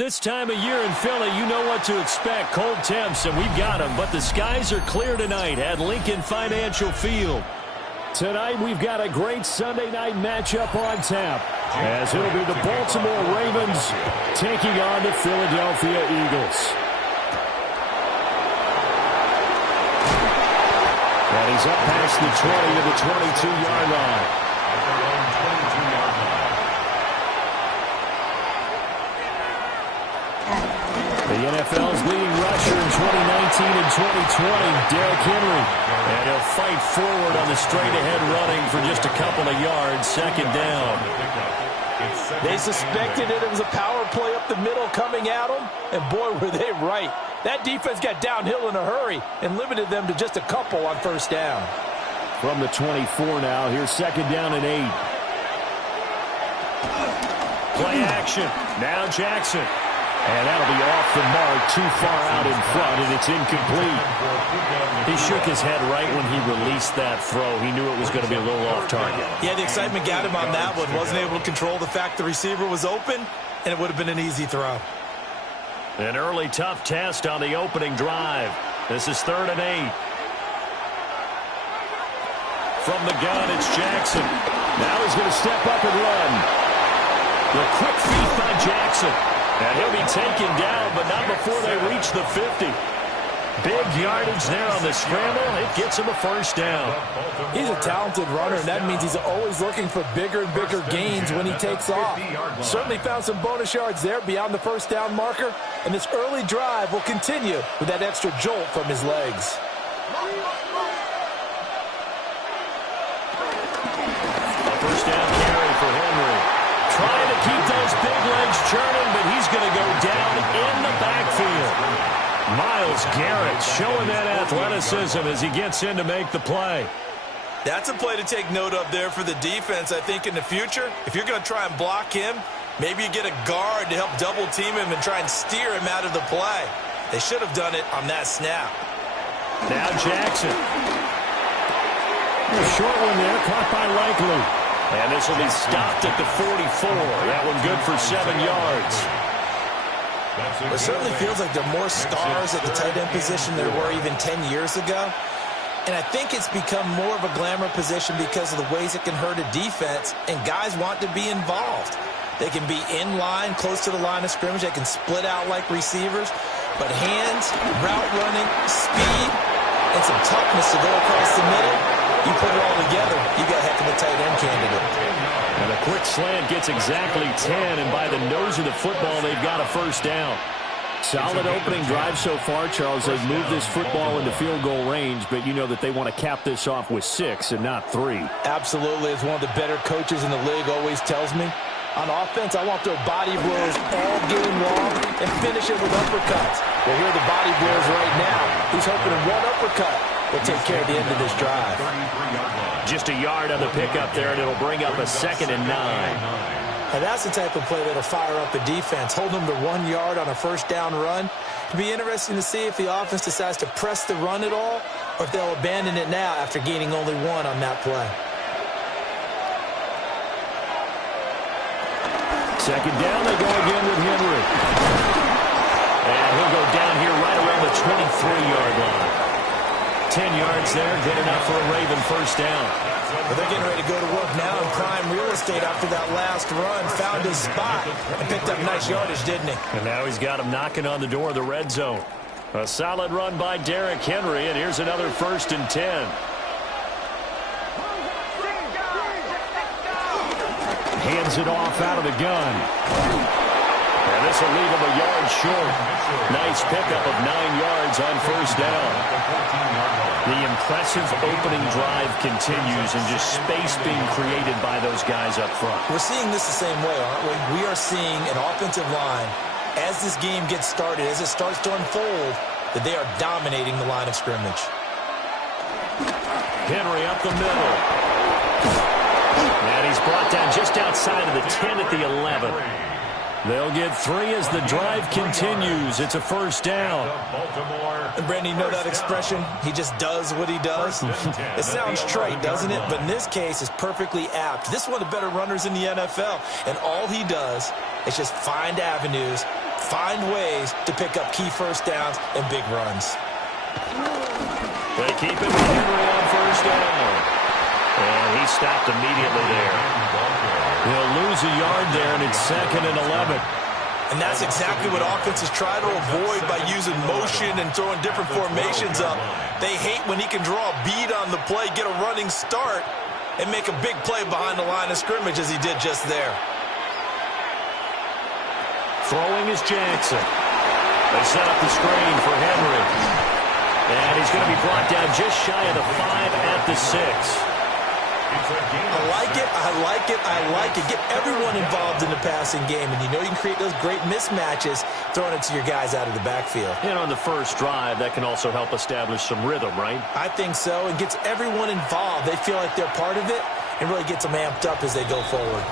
This time of year in Philly, you know what to expect. Cold temps, and we've got them. But the skies are clear tonight at Lincoln Financial Field. Tonight, we've got a great Sunday night matchup on tap, as it'll be the Baltimore Ravens taking on the Philadelphia Eagles. And he's up past the 20 to the 22-yard line. The NFL's leading rusher in 2019 and 2020, Derrick Henry. And he'll fight forward on the straight-ahead running for just a couple of yards, second down. They suspected it was a power play up the middle coming at them, and boy, were they right. That defense got downhill in a hurry and limited them to just a couple on first down. From the 24 now, here's second down and 8. Play action. Now Jackson. And that'll be off the mark, too far out in front, and it's incomplete. He shook his head right when he released that throw. He knew it was going to be a little off target. Yeah, the excitement got him on that one. Wasn't able to control the fact the receiver was open, and it would have been an easy throw. An early tough test on the opening drive. This is 3rd and 8. From the gun, it's Jackson. Now he's going to step up and run. The quick feet by Jackson. And he'll be taken down, but not before they reach the 50. Big yardage there on the scramble. It gets him a first down. He's a talented runner, and that means he's always looking for bigger and bigger gains when he takes off. Certainly found some bonus yards there beyond the first down marker, and this early drive will continue with that extra jolt from his legs. A first down carry for Henry. Trying to keep those big legs churning, but he's going to go down in the backfield. Myles Garrett showing that athleticism as he gets in to make the play. That's a play to take note of there for the defense, I think, in the future. If you're going to try and block him, maybe you get a guard to help double-team him and try and steer him out of the play. They should have done it on that snap. Now Jackson. A short one there, caught by Likely. And this will be stopped at the 44. That one good for 7 yards. It certainly feels like there are more stars at the tight end position than there were even 10 years ago. And I think it's become more of a glamour position because of the ways it can hurt a defense, and guys want to be involved. They can be in line, close to the line of scrimmage. They can split out like receivers. But hands, route running, speed, and some toughness to go across the middle, you put it all together, you got a heck of a tight end candidate. And a quick slant gets exactly 10, and by the nose of the football, they've got a first down. Solid opening drive so far, Charles. They've moved this football into field goal range, but you know that they want to cap this off with 6 and not 3. Absolutely. As one of the better coaches in the league always tells me, on offense, I want their body blows all game long and finish it with uppercuts. Well, here are the body blows right now. He's hoping one uppercut will take care of the end of this drive. Just a yard on the pickup there, and it'll bring up a 2nd and 9. And that's the type of play that'll fire up the defense, hold them to 1 yard on a first down run. It'll be interesting to see if the offense decides to press the run at all, or if they'll abandon it now after gaining only 1 on that play. Second down, they go again with Henry. And he'll go down here right around the 23-yard line. 10 yards there, good enough for a Raven first down. Well, they're getting ready to go to work now in prime real estate after that last run. Found his spot and picked up nice yardage, didn't he? And now he's got him knocking on the door of the red zone. A solid run by Derrick Henry, and here's another 1st and 10. Hands it off out of the gun. And this will leave him a yard short. Nice pickup of 9 yards on first down. The impressive opening drive continues, and just space being created by those guys up front. We're seeing this the same way, aren't we? We are seeing an offensive line, as this game gets started, as it starts to unfold, that they are dominating the line of scrimmage. Henry up the middle. And he's brought down just outside of the 10 at the 11. They'll get 3 as the drive continues. It's a first down. And Brandon, you know that expression? He just does what he does. It sounds trite, doesn't it? But in this case, it's perfectly apt. This is one of the better runners in the NFL. And all he does is just find avenues, find ways to pick up key first downs and big runs. They keep it with Henry on first down. And he stopped immediately there. He'll lose a yard there, and it's 2nd and 11. And that's exactly what offenses try to avoid by using motion and throwing different formations up. They hate when he can draw a bead on the play, get a running start, and make a big play behind the line of scrimmage as he did just there. Throwing is Jackson. They set up the screen for Henry. And he's going to be brought down just shy of the 5 at the 6. I like it, I like it, I like it. Get everyone involved in the passing game, and you know you can create those great mismatches throwing it to your guys out of the backfield. And on the first drive, that can also help establish some rhythm, right? I think so, and gets everyone involved. They feel like they're part of it, and really gets them amped up as they go forward.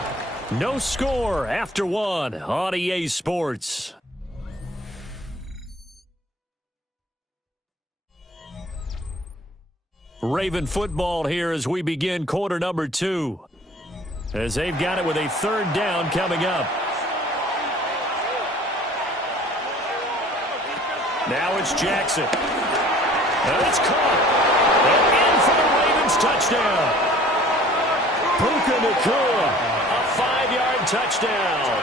No score after 1 on EA Sports. Raven football here as we begin quarter number 2. As they've got it with a 3rd down coming up. Now it's Jackson. And it's caught. And in for the Ravens touchdown. Puka Nacua, a 5-yard touchdown.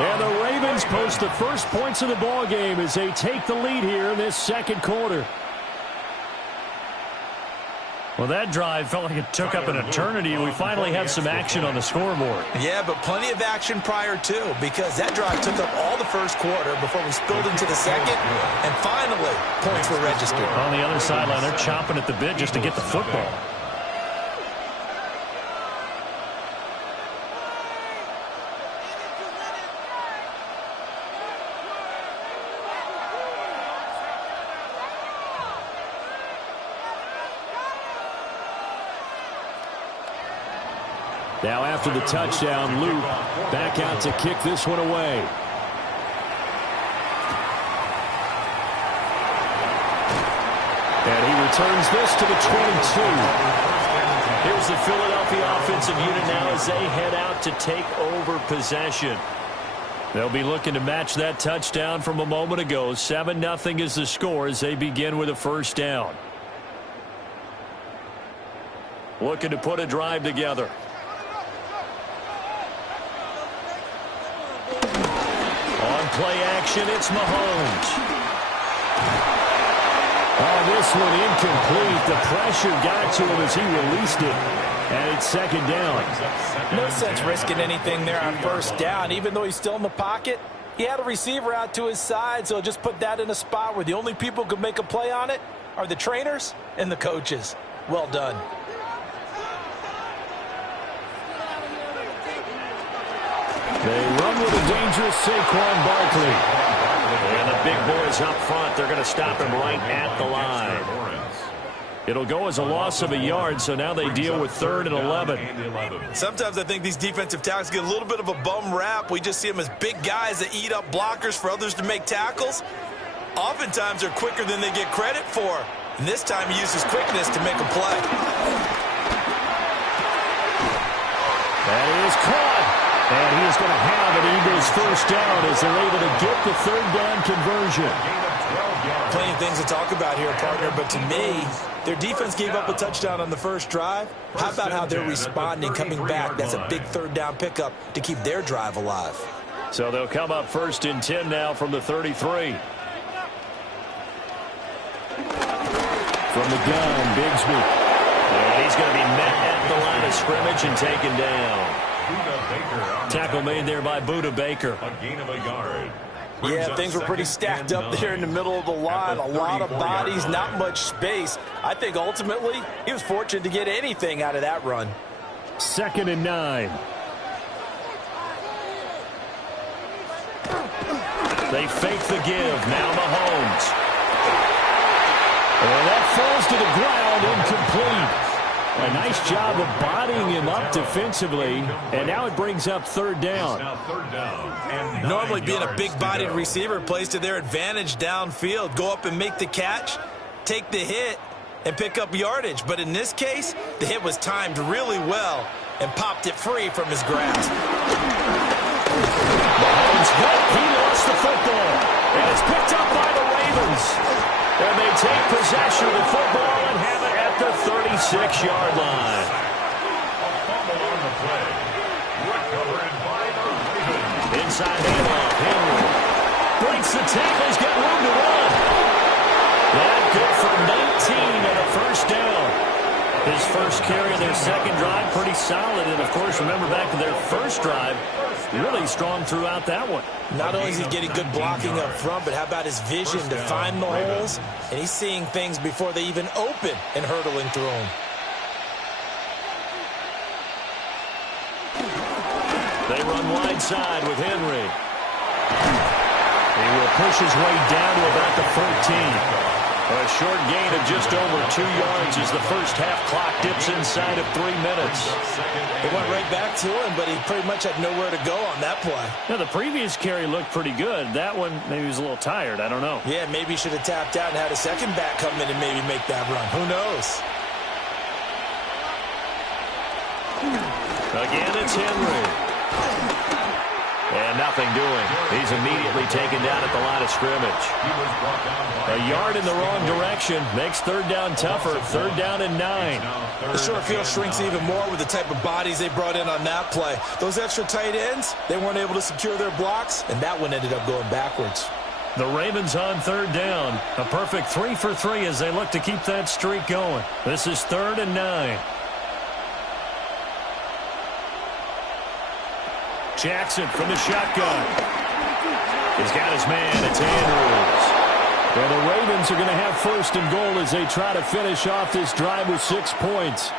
And the Ravens post the first points of the ball game as they take the lead here in this 2nd quarter. Well, that drive felt like it took up an eternity. We finally have some action on the scoreboard. Yeah, but plenty of action prior to, because that drive took up all the first quarter before we spilled into the 2nd, and finally, points were registered. On the other sideline, they're chomping at the bit just to get the football. Now after the touchdown, Luke back out to kick this one away. And he returns this to the 22. Here's the Philadelphia offensive unit now as they head out to take over possession. They'll be looking to match that touchdown from a moment ago. 7-0 is the score as they begin with a 1st down. Looking to put a drive together. Play action, it's Mahomes. Oh, this one incomplete. The pressure got to him as he released it. And it's 2nd down. No sense risking anything there on 1st down. Even though he's still in the pocket, he had a receiver out to his side, so just put that in a spot where the only people who could make a play on it are the trainers and the coaches. Well done. They run with a dangerous Saquon Barkley. And the big boys up front, they're going to stop him right at the line. It'll go as a loss of a yard, so now they deal with 3rd and 11. Sometimes I think these defensive tackles get a little bit of a bum rap. We just see them as big guys that eat up blockers for others to make tackles. Oftentimes they're quicker than they get credit for. And this time he uses quickness to make a play. That is caught. And he is going to have an Eagles 1st down as they're able to get the 3rd down conversion. Plenty of things to talk about here, partner, but to me, their defense gave up a touchdown on the first drive. How about how they're responding, coming back? That's a big 3rd down pickup to keep their drive alive. So they'll come up 1st and 10 now from the 33. From the gun, Bigsby. And he's going to be met at the line of scrimmage and taken down. Tackle made there by Budda Baker. A gain of a yard. Yeah, things were pretty stacked up there in the middle of the line. A lot of bodies, not much space. I think ultimately he was fortunate to get anything out of that run. 2nd and 9. They fake the give. Now Mahomes. And that falls to the ground, incomplete. A nice job of bodying him up defensively, and now it brings up 3rd down. Normally being a big-bodied receiver plays to their advantage downfield. Go up and make the catch, take the hit, and pick up yardage. But in this case, the hit was timed really well and popped it free from his grasp. Mahomes, he lost the football. And it's picked up by the Ravens. And they take possession of the football and have it at the 36-yard line. Inside handoff. Henry breaks the tackle. He's got room to run. That good for 19 and a first down. His first carry of their second drive, pretty solid. And, of course, remember back to their first drive, really strong throughout that one. Not only is he getting good blocking up front, but how about his vision to find the holes? And he's seeing things before they even open and hurdling through them. They run wide side with Henry. He will push his way down to about the 14. A short gain of just over 2 yards as the first half clock dips inside of 3 minutes. It went right back to him, but he pretty much had nowhere to go on that play. Now, the previous carry looked pretty good. That one, maybe he was a little tired. I don't know. Yeah, maybe he should have tapped out and had a second back come in and maybe make that run. Who knows? Again, it's Henry. And nothing doing. He's immediately taken down at the line of scrimmage. A yard in the wrong direction makes third down tougher. Third down and 9. The short field shrinks even more with the type of bodies they brought in on that play. Those extra tight ends, they weren't able to secure their blocks, and that one ended up going backwards. The Ravens on third down. A perfect 3 for 3 as they look to keep that streak going. This is third and 9. Jackson from the shotgun. He's got his man. It's Andrews. Well, the Ravens are going to have first and goal as they try to finish off this drive with 6 points.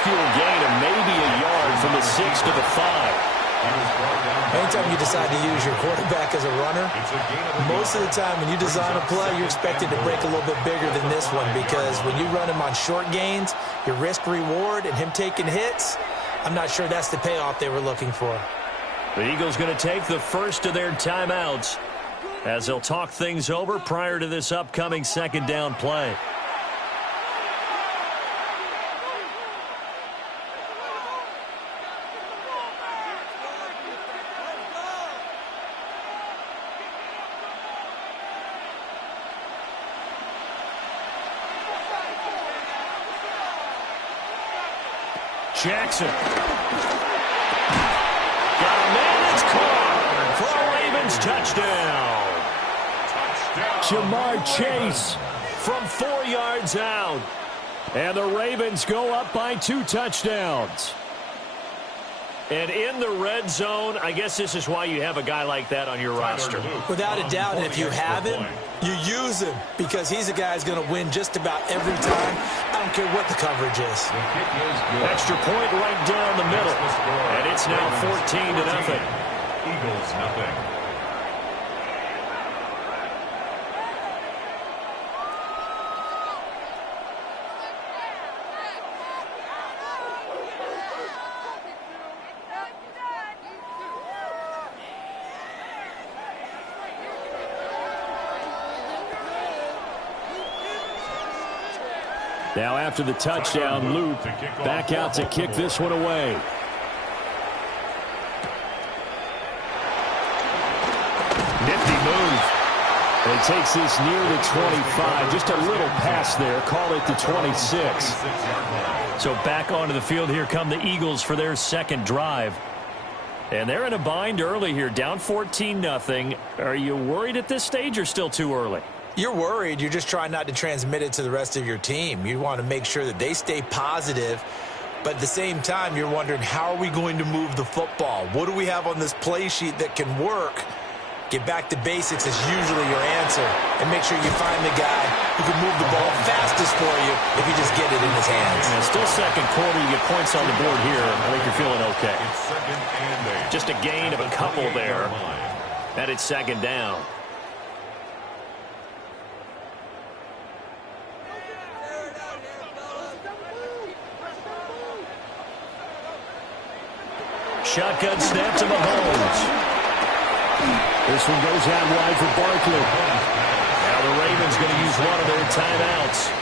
Gain of maybe a yard from the 6 to the 5. Anytime you decide to use your quarterback as a runner, most of the time when you design a play, you're expected to break a little bit bigger than this one, because when you run him on short gains, your risk-reward and him taking hits, I'm not sure that's the payoff they were looking for. The Eagles going to take the first of their timeouts as they'll talk things over prior to this upcoming second down play. Jackson. Got a man that's caught for a Ravens touchdown. Jamar Chase from 4 yards out. And the Ravens go up by 2 touchdowns. And in the red zone, I guess this is why you have a guy like that on your roster. Without a doubt, and if you have him, you use him, because he's a guy who's going to win just about every time. I don't care what the coverage is. Extra point right down the middle. And it's now 14-0. Eagles nothing. Now after the touchdown, Luke back out to kick this one away. Nifty move. And he takes this near the 25. Just a little pass there. Call it the 26. So back onto the field here come the Eagles for their second drive. And they're in a bind early here, down 14-0. Are you worried at this stage or still too early? You're worried. You're just trying not to transmit it to the rest of your team. You want to make sure that they stay positive. But at the same time, you're wondering, how are we going to move the football? What do we have on this play sheet that can work? Get back to basics is usually your answer. And make sure you find the guy who can move the ball fastest for you if you just get it in his hands. And still second quarter, you get points on the board here. I think you're feeling okay. Just a gain of a couple there. And it's second down. Shotgun snap to Mahomes. This one goes out wide for Barkley. Now the Ravens going to use one of their timeouts,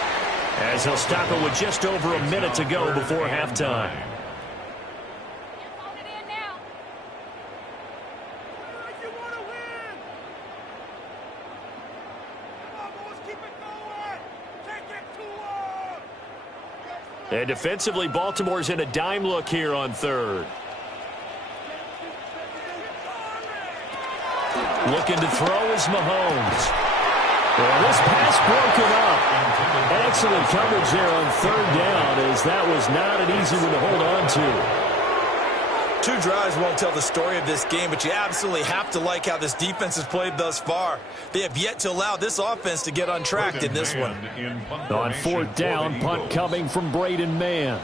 as they'll stop it with just over a minute to go before halftime. And defensively, Baltimore's in a dime look here on third. Looking to throw is Mahomes. Well, this pass broken up. Excellent coverage there on third down, as that was not an easy one to hold on to. 2 drives won't tell the story of this game, but you absolutely have to like how this defense has played thus far. They have yet to allow this offense to get untracked in this one. On fourth down, punt coming from Braden Mann.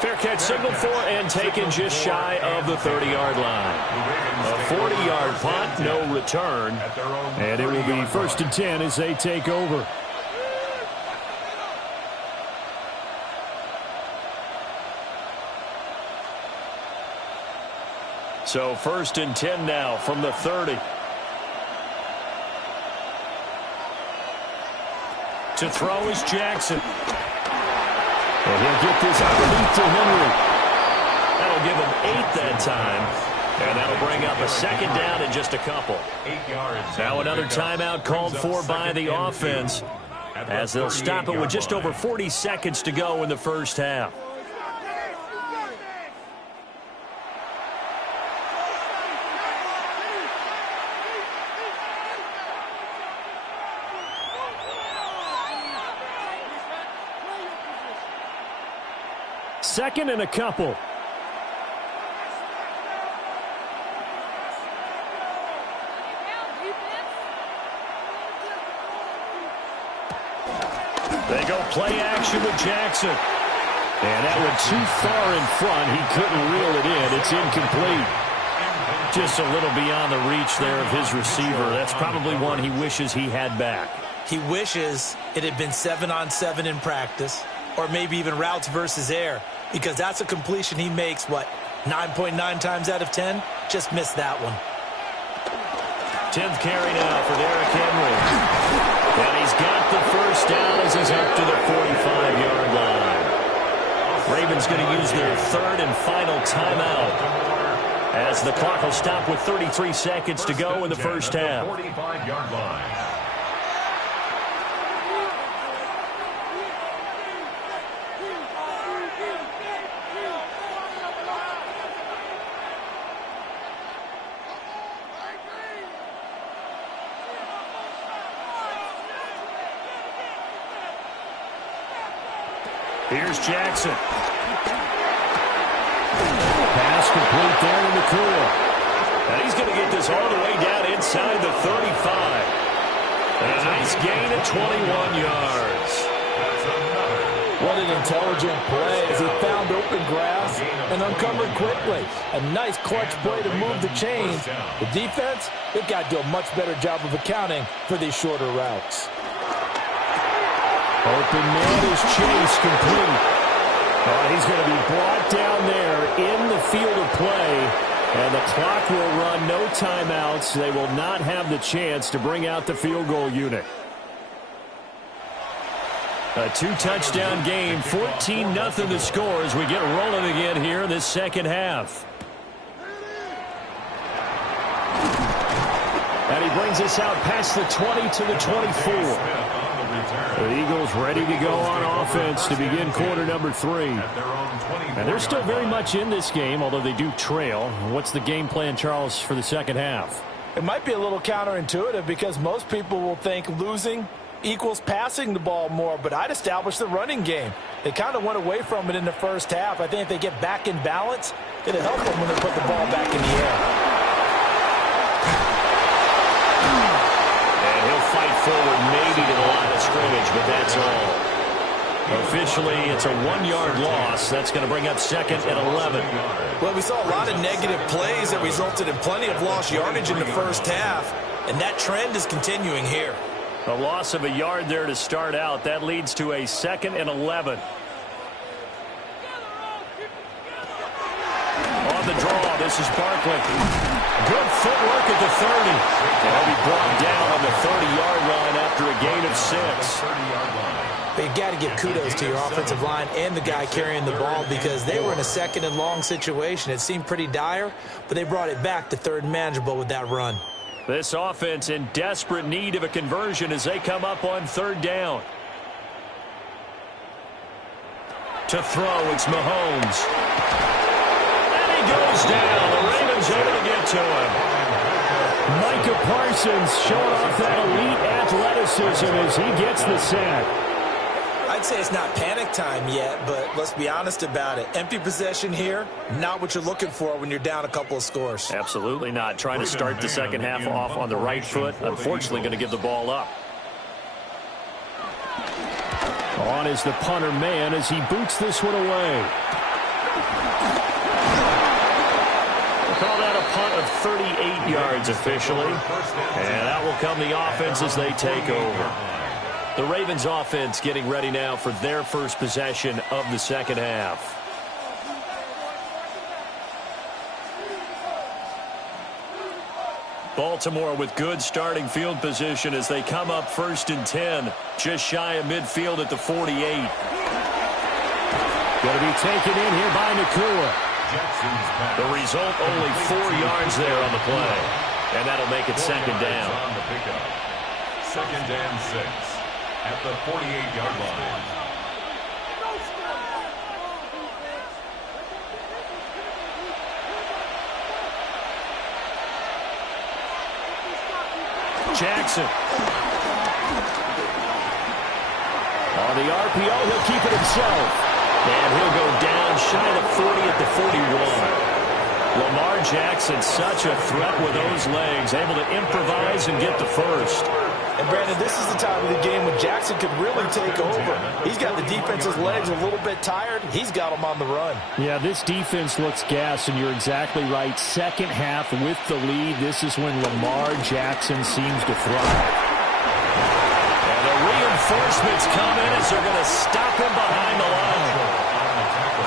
Fair catch signaled for and taken just shy of the 30-yard line. A 40-yard punt, no return. And it will be 1st and 10 as they take over. So 1st and 10 now from the 30. To throw is Jackson. And he'll get this underneath to Henry. That'll give him 8 that time. And that'll bring up a 2nd down in just a couple. 8 yards. Now another timeout called for by the offense, as they'll stop it with just over 40 seconds to go in the first half. Second and a couple. They go play action with Jackson. And that went too far in front. He couldn't reel it in. It's incomplete. Just a little beyond the reach there of his receiver. That's probably one he wishes he had back. He wishes it had been 7-on-7 in practice, or maybe even routes versus air, because that's a completion he makes, 9.9 times out of 10? Just missed that one. 10th carry now for Derrick Henry. And he's got the first down as he's up to the 45-yard line. Ravens going to use their 3rd and final timeout, as the clock will stop with 33 seconds to go in the first half. 45-yard line. Here's Jackson. Pass complete there in the cool. And he's going to get this all the way down inside the 35. And a nice gain of 21 yards. What an intelligent play as he found open grass and uncovered quickly. A nice clutch play to move the chains. The defense, they've got to do a much better job of accounting for these shorter routes. Open man is chase complete. He's going to be brought down there in the field of play, and the clock will run, no timeouts. They will not have the chance to bring out the field goal unit. A 2-touchdown game, 14-0 the score as we get rolling again here in this second half. And he brings us out past the 20 to the 24. The Eagles ready to go on offense to begin quarter number 3. And they're still very much in this game, although they do trail. What's the game plan, Charles, for the second half? It might be a little counterintuitive because most people will think losing equals passing the ball more, but I'd establish the running game. They kind of went away from it in the first half. I think if they get back in balance, it'll help them when they put the ball back in the air. Fight forward maybe to the line of scrimmage, but that's all. Officially, it's a 1-yard loss. That's going to bring up 2nd and 11. Well, we saw a lot of negative plays that resulted in plenty of lost yardage in the first half, and that trend is continuing here. A loss of a yard there to start out. That leads to a 2nd and 11. On the draw, this is Barkley. Good footwork at the 30. They'll be brought down on the 30-yard line after a gain of 6. But you got to give kudos to your offensive line and the guy carrying the ball because they were in a 2nd and long situation. It seemed pretty dire, but they brought it back to 3rd and manageable with that run. This offense in desperate need of a conversion as they come up on 3rd down. To throw, it's Mahomes. And he goes down. The Ravens able to get to him. Micah Parsons showing off that elite athleticism as he gets the sack. I'd say it's not panic time yet, but let's be honest about it. Empty possession here, not what you're looking for when you're down a couple of scores. Absolutely not. Trying to start the second half off on the right foot. Unfortunately, going to give the ball up. On is the punter man as he boots this one away. We'll call that a punt of 38 yards officially. And that will come the offense as they take over. The Ravens offense getting ready now for their first possession of the second half. Baltimore with good starting field position as they come up 1st and 10. Just shy of midfield at the 48. Going to be taken in here by Nakua. The result, only 4 yards there on the play. And that'll make it 2nd down. 2nd and 6 at the 48-yard line. Jackson. On the RPO, he'll keep it himself. And he'll go down shy of 40 at the 41. Lamar Jackson, such a threat with those legs, able to improvise and get the first. And, Brandon, this is the time of the game when Jackson could really take over. He's got the defense's legs a little bit tired. He's got them on the run. Yeah, this defense looks gassed, and you're exactly right. Second half with the lead. This is when Lamar Jackson seems to thrive. And the reinforcements come in as they're going to stop him behind the line.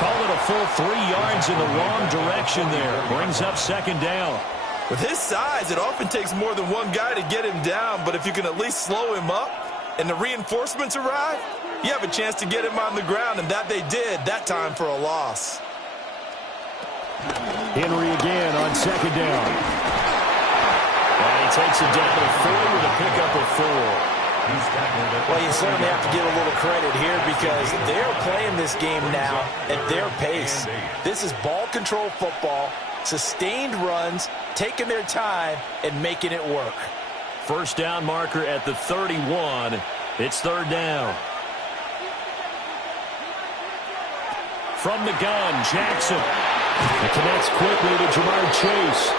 Call it a full 3 yards in the wrong direction there. Brings up 2nd down. With his size, it often takes more than one guy to get him down, but if you can at least slow him up and the reinforcements arrive, you have a chance to get him on the ground, and that they did, that time for a loss. Henry again on 2nd down. And he takes it down to 4 with a pickup of 4. Well, you certainly have to give a little credit here because they're playing this game now at their pace. This is ball control football, sustained runs, taking their time, and making it work. First down marker at the 31. It's 3rd down. From the gun, Jackson. It connects quickly to Jamar Chase.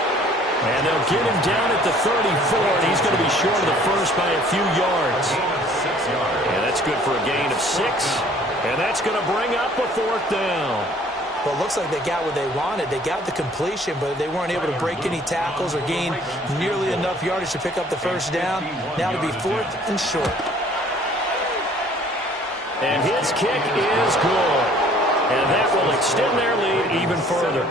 And they'll get him down at the 34, and he's going to be short of the first by a few yards. And that's good for a gain of 6. And that's going to bring up a 4th down. Well, it looks like they got what they wanted. They got the completion, but they weren't able to break any tackles or gain nearly enough yardage to pick up the first down. Now to be 4th and short. And his kick is good. And that will extend their lead even further.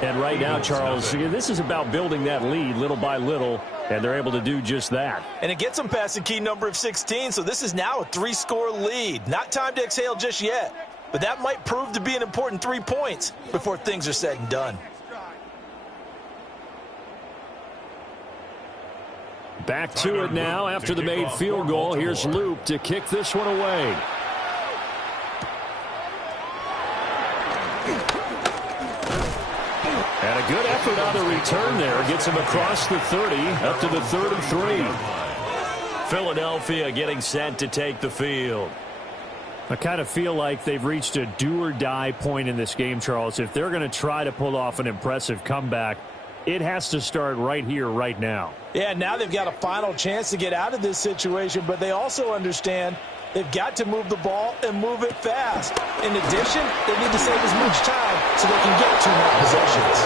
And right now, Charles, this is about building that lead little by little, and they're able to do just that. And it gets them past the key number of 16, so this is now a 3-score lead. Not time to exhale just yet, but that might prove to be an important 3 points before things are said and done. Back to it now after the made field goal. Here's Loop to kick this one away. And a good effort on the return there. Gets him across the 30, up to the 33. Philadelphia getting set to take the field. I kind of feel like they've reached a do-or-die point in this game, Charles. If they're going to try to pull off an impressive comeback, it has to start right here, right now. Yeah, now they've got a final chance to get out of this situation, but they also understand they've got to move the ball and move it fast. In addition, they need to save as much time so they can get 2 more possessions.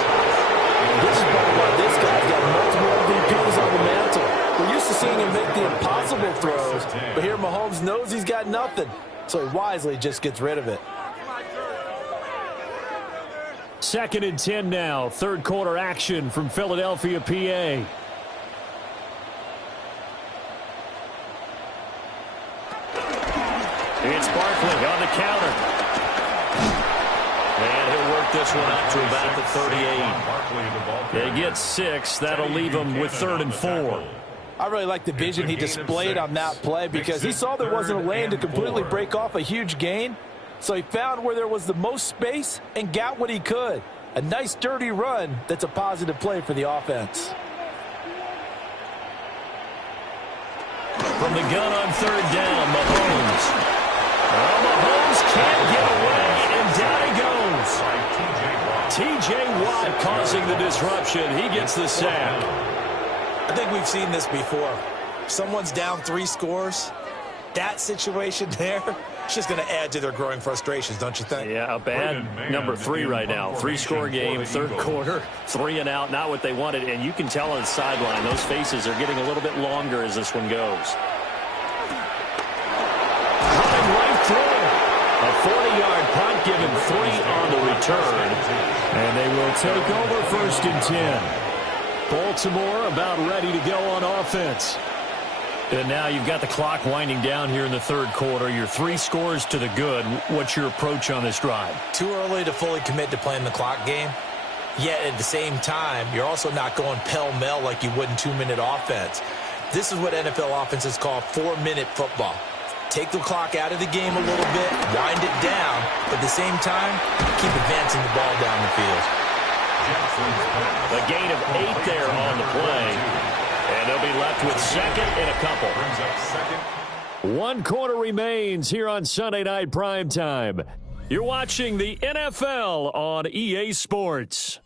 This is part of why this guy's got multiple MVPs on the mantle. We're used to seeing him make the impossible explosive throws. But here Mahomes knows he's got nothing, so he wisely just gets rid of it. 2nd and 10 now. Third quarter action from Philadelphia, PA. It's Barkley on the counter. And he'll work this one up to about the 38. They get 6. That'll leave them with 3rd and 4. I really like the vision he displayed on that play because he saw there wasn't a lane to completely break off a huge gain. So he found where there was the most space and got what he could. A nice, dirty run that's a positive play for the offense. From the gun on 3rd down, Mahomes. Well, Mahomes can't get away, and down he goes. T.J. Watt causing the disruption. He gets the sack. I think we've seen this before. Someone's down 3 scores. That situation there, it's just going to add to their growing frustrations, don't you think? Yeah, a bad number 3 right now. 3-score game, 3rd quarter, 3 and out, not what they wanted. And you can tell on the sideline, those faces are getting a little bit longer as this one goes. Right through. A 40-yard punt, given 3 on the return. And they will take over 1st and 10. Baltimore about ready to go on offense. And now you've got the clock winding down here in the 3rd quarter. You're 3 scores to the good. What's your approach on this drive? Too early to fully commit to playing the clock game. Yet at the same time, you're also not going pell-mell like you would in 2-minute offense. This is what NFL offenses call 4-minute football. Take the clock out of the game a little bit, wind it down, but at the same time, keep advancing the ball down the field. A gain of 8 there on the play. And they'll be left with 2nd and a couple. 1 quarter remains here on Sunday Night Primetime. You're watching the NFL on EA Sports.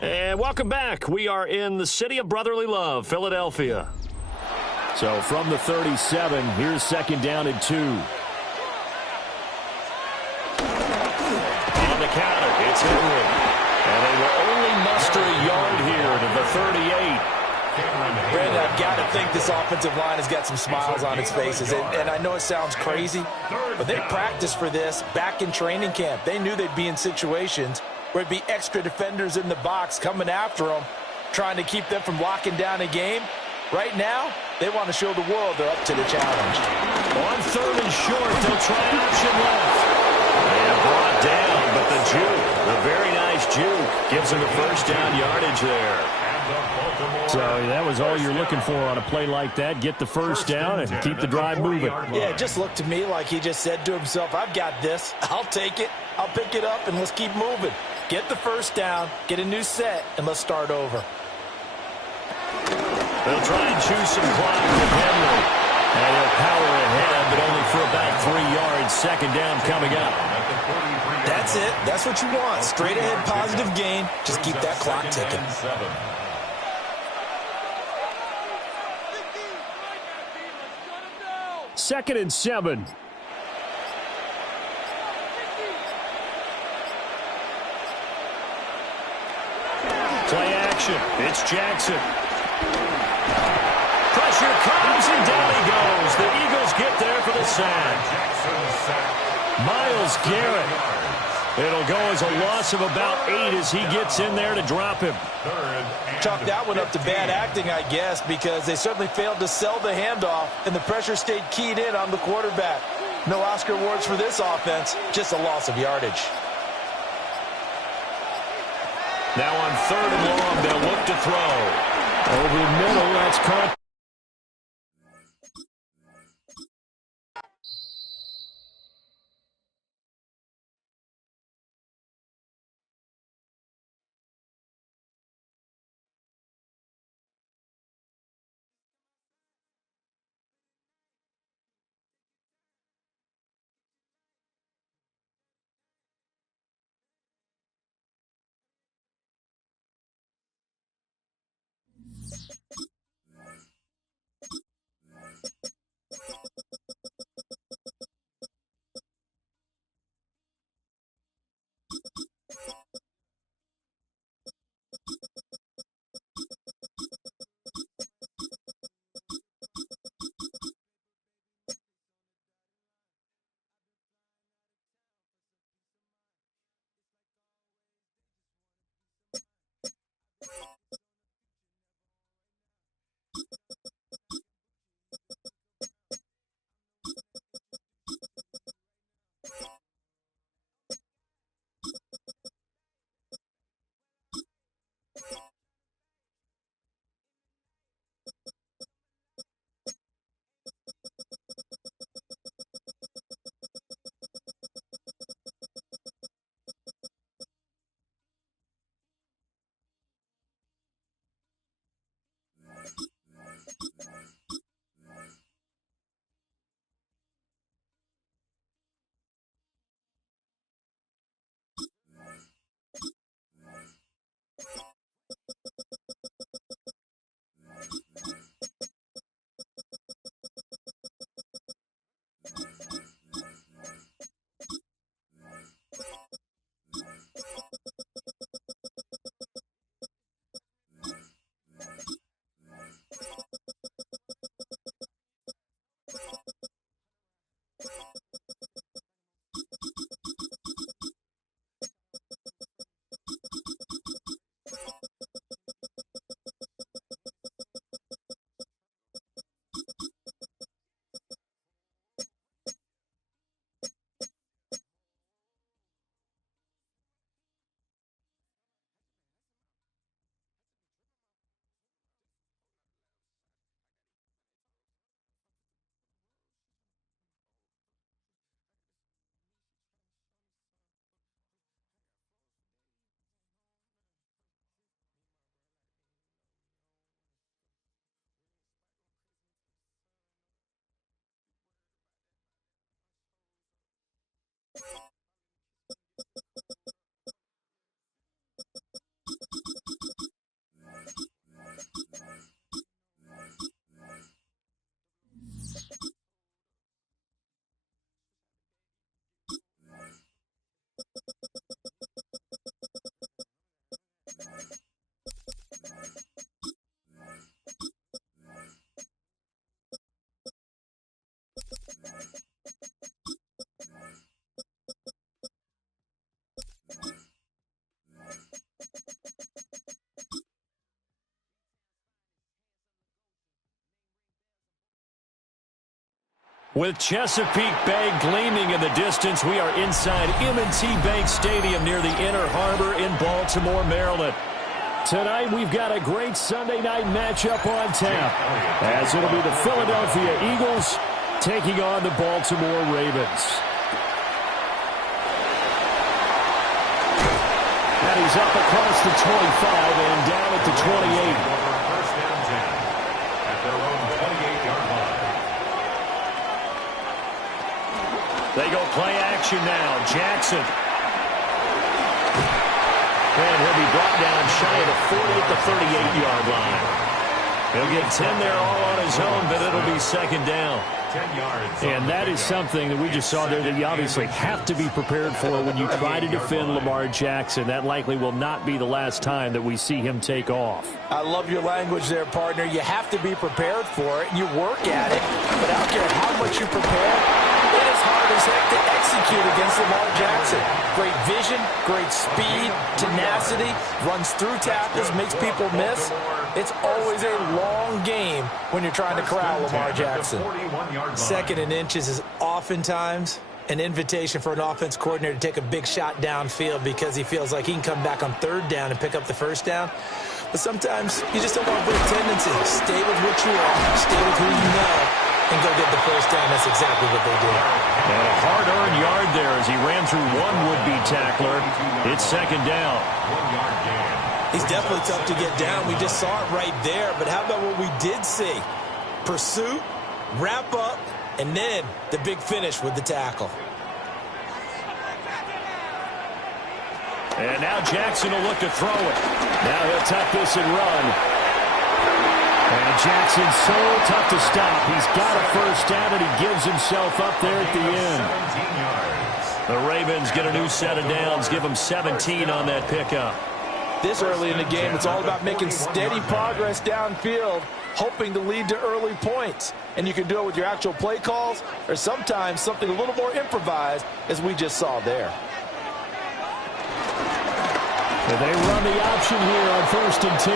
And welcome back. We are in the city of brotherly love, Philadelphia. So from the 37, here's 2nd down and 2. On the counter, it's Henry. And they will only muster a yard here to the 38. Brandon, I've got to think this offensive line has got some smiles on its faces. And I know it sounds crazy, but they practiced for this back in training camp. They knew they'd be in situations where it'd be extra defenders in the box coming after them, trying to keep them from locking down a game. Right now, they want to show the world they're up to the challenge. On 3rd and short, they'll try option left. And brought down, but the juke, the very nice juke, gives them the 1st down yardage there. So that was all you're looking for on a play like that. Get the 1st down and keep the drive moving. Yeah, it just looked to me like he just said to himself, I've got this. I'll take it. I'll pick it up, and let's keep moving. Get the 1st down, get a new set, and let's start over. They'll try and choose some clock with Henry. And he'll power ahead, but only for about 3 yards. 2nd down coming up. That's it. That's what you want. Straight ahead positive gain. Just keep that clock ticking. 2nd and 7. Play action. It's Jackson. Pressure comes, and down he goes. The Eagles get there for the sack. Myles Garrett. It'll go as a loss of about 8 as he gets in there to drop him. Chalk that one up to bad acting, I guess, because they certainly failed to sell the handoff, and the pressure stayed keyed in on the quarterback. No Oscar awards for this offense, just a loss of yardage. Now on 3rd and long, they'll look to throw. Over the middle, that's caught. With Chesapeake Bay gleaming in the distance, we are inside M&T Bank Stadium near the Inner Harbor in Baltimore, Maryland. Tonight, we've got a great Sunday night matchup on tap, as it'll be the Philadelphia Eagles taking on the Baltimore Ravens. And he's up across the 25 and down at the 28. First down 10 at their own 28-yard line. They go play action now. Jackson. And he'll be brought down shy of the 40 at the 38-yard line. He'll get 10 there all on his own, but it'll be second down. 10 yards. And that is something that we just saw there that you obviously have to be prepared for when you try to defend Lamar Jackson. That likely will not be the last time that we see him take off. I love your language there, partner. You have to be prepared for it. You work at it, but I don't care how much you prepare, it is hard as heck to execute against Lamar Jackson. Great vision, great speed, tenacity, runs through tackles, makes people miss. It's always a long game when you're trying to corral Lamar Jackson. Second and inches is oftentimes an invitation for an offense coordinator to take a big shot downfield because he feels like he can come back on third down and pick up the first down. But sometimes you just don't want to put a tendency. Stay with what you are, stay with who you know, and go get the first down. That's exactly what they did. And a hard-earned yard there as he ran through one would-be tackler. It's second down. 1 yard gain. He's definitely tough to get down. We just saw it right there. But how about what we did see? Pursuit, wrap up, and then the big finish with the tackle. And now Jackson will look to throw it. Now he'll tuck this and run. And Jackson's so tough to stop. He's got a first down, and he gives himself up there at the end. 17 yards. The Ravens get a new set of downs, give them 17 on that pickup. This early in the game, it's all about making steady progress downfield, hoping to lead to early points. And you can do it with your actual play calls or sometimes something a little more improvised, as we just saw there. And they run the option here on 1st and 10.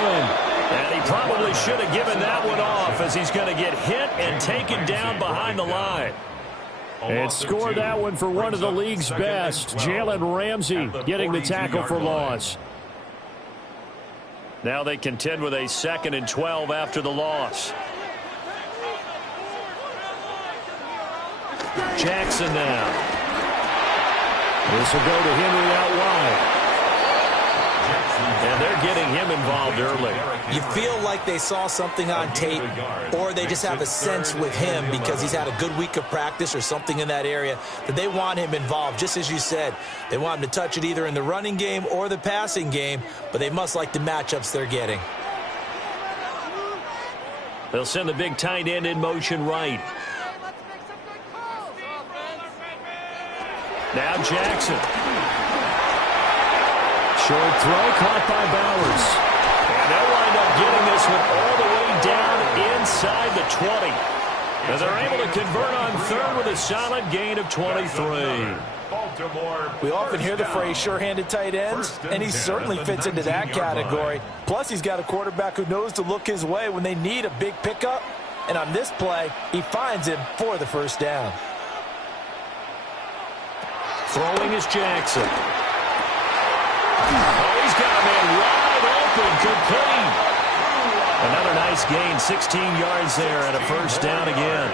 And he probably should have given that one off as he's going to get hit and taken down behind the line. And scored that one for one of the league's best, Jalen Ramsey, getting the tackle for loss. Now they contend with a 2nd and 12 after the loss. Jackson now. This will go to Henry out wide. And they're getting him involved early. You feel like they saw something on tape, or they just have a sense with him because he's had a good week of practice or something in that area that they want him involved. Just as you said, they want him to touch it either in the running game or the passing game, but they must like the matchups they're getting. They'll send the big tight end in motion right. Now Jackson. Short throw caught by Bowers. And they'll wind up getting this one all the way down inside the 20. And they're able to convert on third with a solid gain of 23. We often hear the phrase sure-handed tight ends, and he certainly fits into that category. Plus, he's got a quarterback who knows to look his way when they need a big pickup. And on this play, he finds him for the first down. Throwing is Jackson. Oh, he's got a man wide open, complete. Another nice gain, 16 yards there, and a first down again.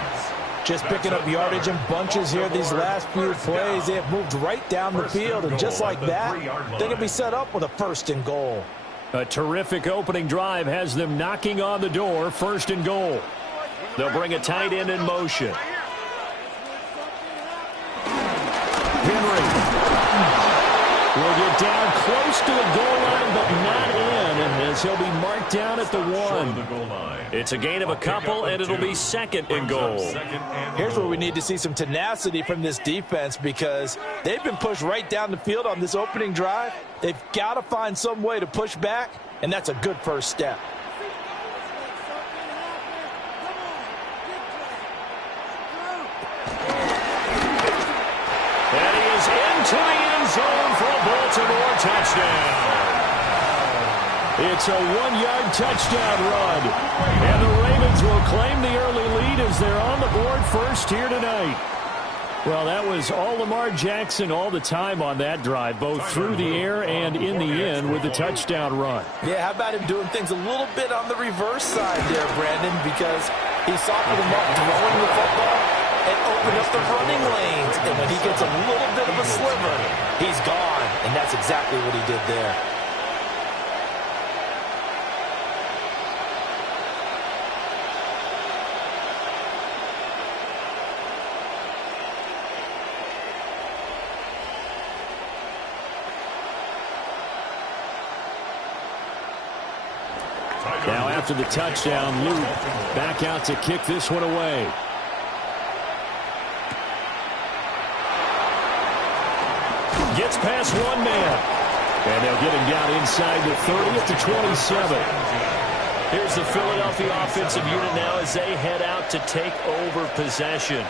Just picking up yardage in bunches here these last few plays. They have moved right down the field, and just like that, they're going to be set up with a 1st and goal. A terrific opening drive has them knocking on the door, 1st and goal. They'll bring a tight end in motion. Henry will get down close to the goal line, but not in, and as he'll be marked down at the 1. It's a gain of a couple, and it'll be 2nd and goal. Here's where we need to see some tenacity from this defense because they've been pushed right down the field on this opening drive. They've got to find some way to push back, and that's a good first step. And he is into the end zone for a Baltimore touchdown. It's a 1-yard touchdown run. And the Ravens will claim the early lead as they're on the board first here tonight. Well, that was all Lamar Jackson all the time on that drive, both through the air and in the end with the touchdown run. Yeah, how about him doing things a little bit on the reverse side there, Brandon, because he softened him up throwing the football and opened up the running lanes. And when he gets a little bit of a sliver, he's gone. And that's exactly what he did there. Now after the touchdown, Luke back out to kick this one away. Gets past one man. And they'll get him down inside the 30 at the 27. Here's the Philadelphia offensive unit now as they head out to take over possession.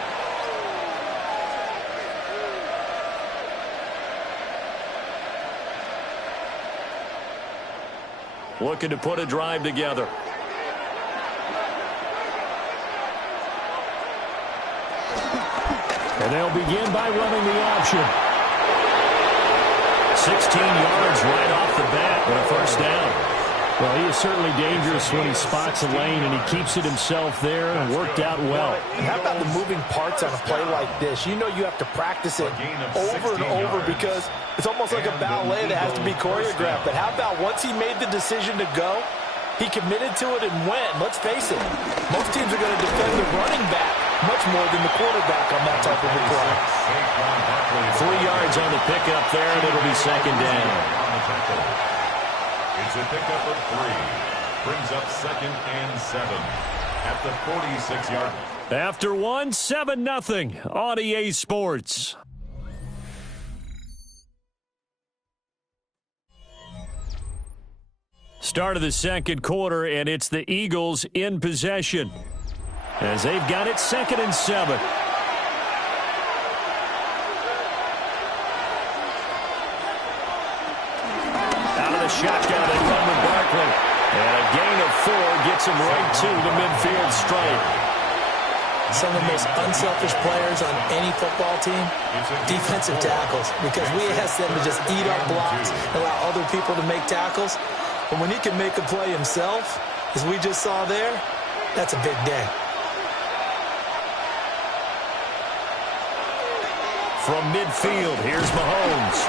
Looking to put a drive together. And they'll begin by running the option. 16 yards right off the bat with a first down. Well, he is certainly dangerous when he spots a lane, and he keeps it himself there and worked out well. And how about the moving parts on a play like this? You know you have to practice it over and over because it's almost like a ballet that has to be choreographed. But how about once he made the decision to go, he committed to it and went. Let's face it, most teams are going to defend the running back much more than the quarterback on that type of a play. 3 yards on the pickup there, and it'll be second down. It's a pickup of 3. Brings up 2nd and 7 at the 46-yard line. After 1, 7-0 on EA Sports. Start of the second quarter, and it's the Eagles in possession as they've got it 2nd and 7. Shotgun, they run with Barkley. And a gain of 4 gets him right to the midfield stripe. Some of the most unselfish players on any football team, defensive tackles, because we ask them to just eat up blocks, allow other people to make tackles. But when he can make a play himself, as we just saw there, that's a big day. From midfield, here's Mahomes.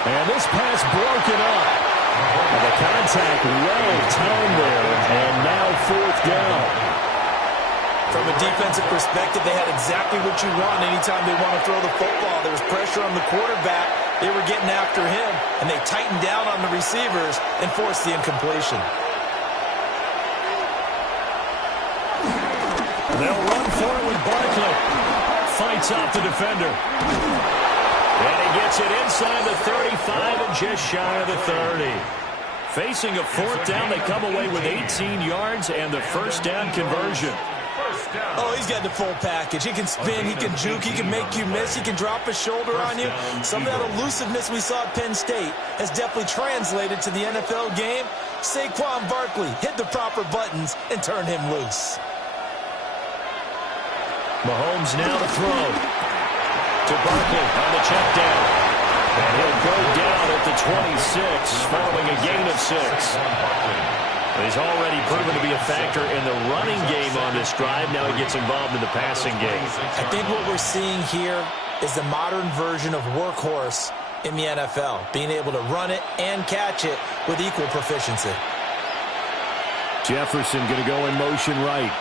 And this pass broken up. And the contact well timed there, and now 4th down. From a defensive perspective, they had exactly what you want anytime they want to throw the football. There was pressure on the quarterback. They were getting after him, and they tightened down on the receivers and forced the incompletion. They'll run for it with Barkley. Fights off the defender. And he gets it inside the 35 and just shy of the 30. Facing a 4th down, they come away with 18 yards and the first down conversion. Oh, he's got the full package. He can spin, he can juke, he can make you miss, he can drop a shoulder on you. Some of that elusiveness we saw at Penn State has definitely translated to the NFL game. Saquon Barkley hit the proper buttons and turned him loose. Mahomes now to throw. To Barkley on the check down. And he'll go down at the 26 following a gain of 6. He's already proven to be a factor in the running game on this drive. Now he gets involved in the passing game. I think what we're seeing here is the modern version of workhorse in the NFL, being able to run it and catch it with equal proficiency. Jefferson going to go in motion right.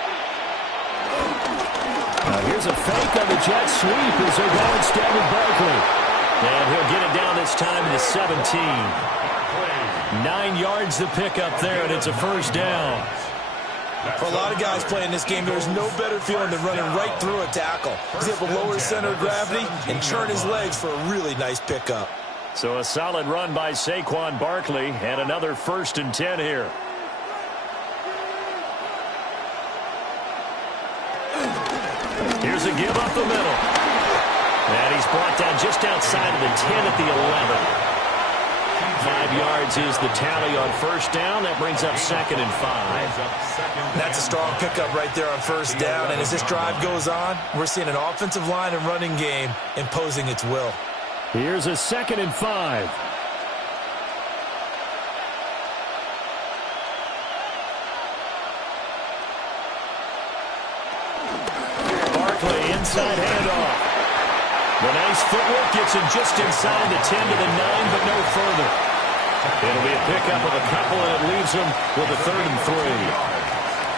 Now here's a fake on the jet sweep as they go instead with Barkley. And he'll get it down this time to the 17. 9 yards the pickup there, and it's a first down. For a lot of guys playing this game, there's no better feeling than running right through a tackle. He's able to lower his center of gravity and churn his legs for a really nice pickup. So a solid run by Saquon Barkley, and another 1st and 10 here. Here's a give up the middle. And he's brought down just outside of the 10 at the 11. 5 yards is the tally on first down. That brings up 2nd and 5. That's a strong pickup right there on first down. And as this drive goes on, we're seeing an offensive line and running game imposing its will. Here's a 2nd and 5. Barkley inside handoff. The nice footwork gets him just inside the 10 to the 9, but no further. It'll be a pickup of a couple, and it leaves him with a 3rd and 3.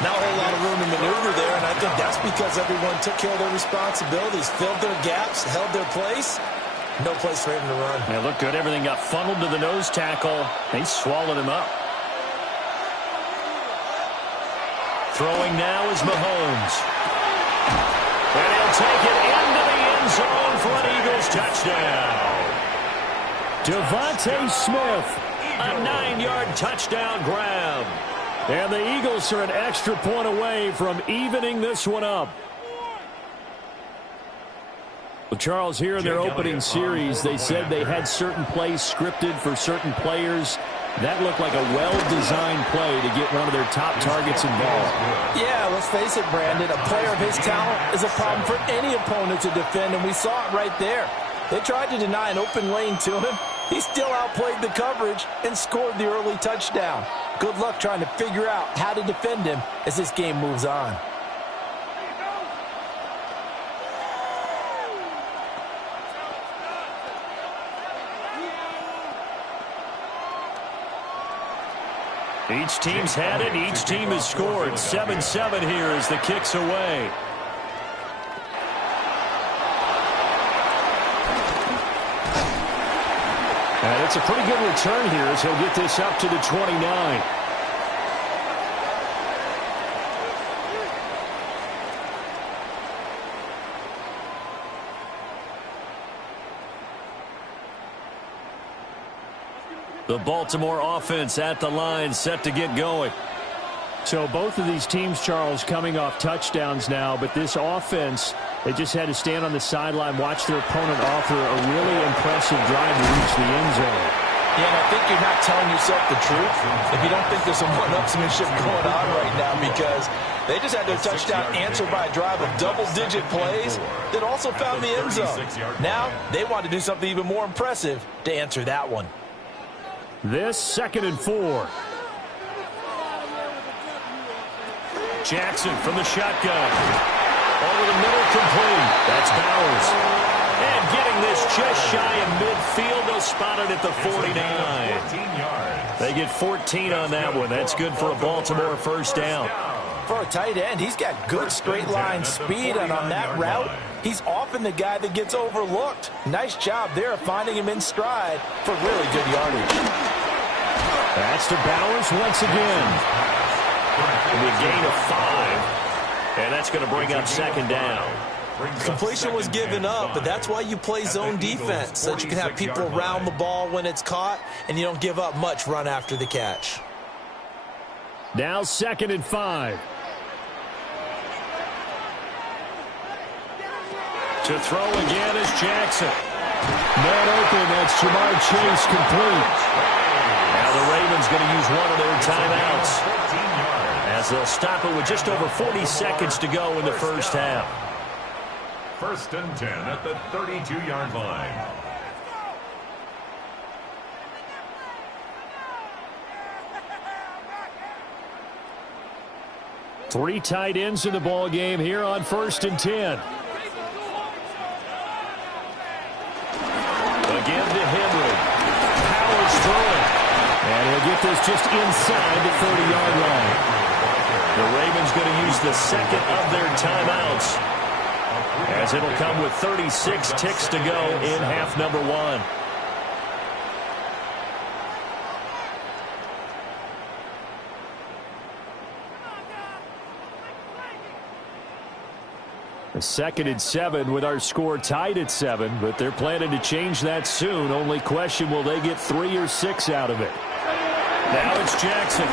Not a whole lot of room to maneuver there, and I think that's because everyone took care of their responsibilities, filled their gaps, held their place. No place for him to run. It looked good. Everything got funneled to the nose tackle. They swallowed him up. Throwing now is Mahomes. And he'll take it into the end zone for an Eagles touchdown. Devontae Smith, a 9-yard touchdown grab. And the Eagles are an extra point away from evening this one up. Well, Charles, here in their opening series, they said they had certain plays scripted for certain players. That looked like a well-designed play to get one of their top targets involved. Yeah, let's face it, Brandon. A player of his talent is a problem for any opponent to defend, and we saw it right there. They tried to deny an open lane to him. He still outplayed the coverage and scored the early touchdown. Good luck trying to figure out how to defend him as this game moves on. Each team's had it. Each team has scored. 7-7 here as the kick's away. And it's a pretty good return here as he'll get this up to the 29. The Baltimore offense at the line, set to get going. So both of these teams, Charles, coming off touchdowns now, but this offense, they just had to stand on the sideline, watch their opponent offer a really impressive drive to reach the end zone. Yeah, and I think you're not telling yourself the truth if you don't think there's some one-upsmanship going on right now, because they just had their touchdown answered by a drive of double-digit plays that also found the end zone. Now they want to do something even more impressive to answer that one. This 2nd and 4. Jackson from the shotgun. Over the middle, complete. That's Bowers. And getting this just shy of midfield. They'll spot it at the 49. They get 14 on that one. That's good for a Baltimore first down. For a tight end, he's got good straight line speed, and on that route, he's often the guy that gets overlooked. Nice job there of finding him in stride for really good yardage. That's to Bowers once again. The gain of 5, and that's going to bring up 2nd down. Completion was given up, but that's why you play zone defense, so that you can have people around the ball when it's caught, and you don't give up much run after the catch. Now 2nd and 5. To throw again is Jackson. Man open, that's Jamar Chase complete. Now the Ravens going to use one of their timeouts, as they'll stop it with just over 40 seconds to go in the first half. 1st and 10 at the 32-yard line. Three tight ends in the ball game here on 1st and 10. Again to Henry. Powers throwing. And he'll get this just inside the 30-yard line. The Ravens going to use the 2nd of their timeouts, as it'll come with 36 ticks to go in half number 1. The 2nd and 7 with our score tied at 7, but they're planning to change that soon. Only question, will they get 3 or 6 out of it? Now it's Jackson.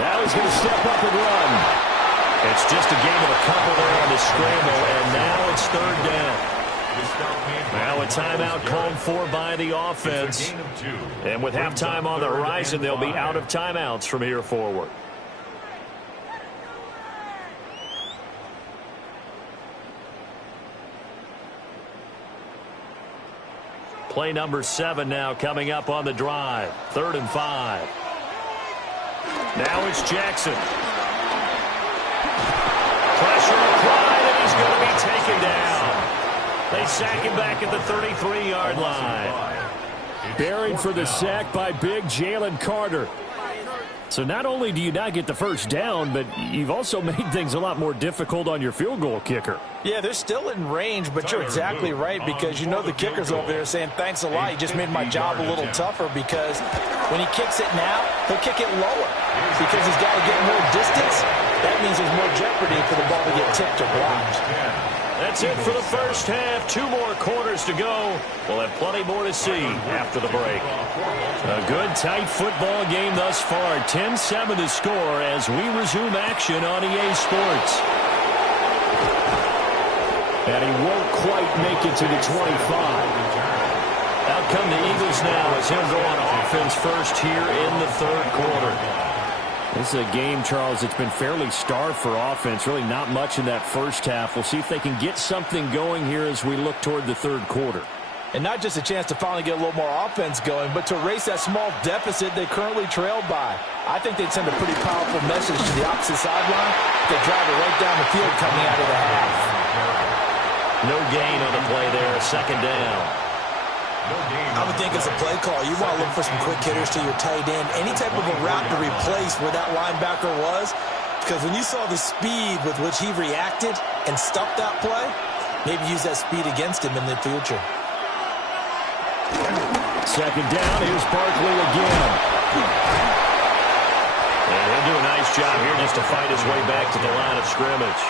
Now he's going to step up and run. It's just a game of a couple there on the scramble, and now it's 3rd down. Now a timeout called for by the offense. And with halftime on the horizon, they'll be out of timeouts from here forward. Play number 7 now coming up on the drive. 3rd and 5. Now it's Jackson. Pressure applied, and he's going to be taken down. They sack him back at the 33-yard line. Buried for the sack by big Jalen Carter. So not only do you not get the first down, but you've also made things a lot more difficult on your field goal kicker. Yeah, they're still in range, but you're exactly right because you know the kicker's over there saying, thanks a lot, you just made my job a little tougher because when he kicks it now, he'll kick it lower because he's got to get more distance. That means there's more jeopardy for the ball to get tipped or blocked. That's it for the first half. 2 more quarters to go. We'll have plenty more to see after the break. A good, tight football game thus far. 10-7 to score as we resume action on EA Sports. And he won't quite make it to the 25. Out come the Eagles now as he'll go on offense first here in the 3rd quarter. This is a game, Charles, that's been fairly starved for offense. Really not much in that first half. We'll see if they can get something going here as we look toward the 3rd quarter. And not just a chance to finally get a little more offense going, but to erase that small deficit they currently trailed by. I think they'd send a pretty powerful message to the opposite sideline. They drive it right down the field coming out of the half. No gain on the play there. 2nd down. I would think as a play call, you want to look for some quick hitters to your tight end. Any type of a route to replace where that linebacker was. Because when you saw the speed with which he reacted and stuffed that play, maybe use that speed against him in the future. 2nd down. Here's Barkley again. And he'll do a nice job here just to fight his way back to the line of scrimmage.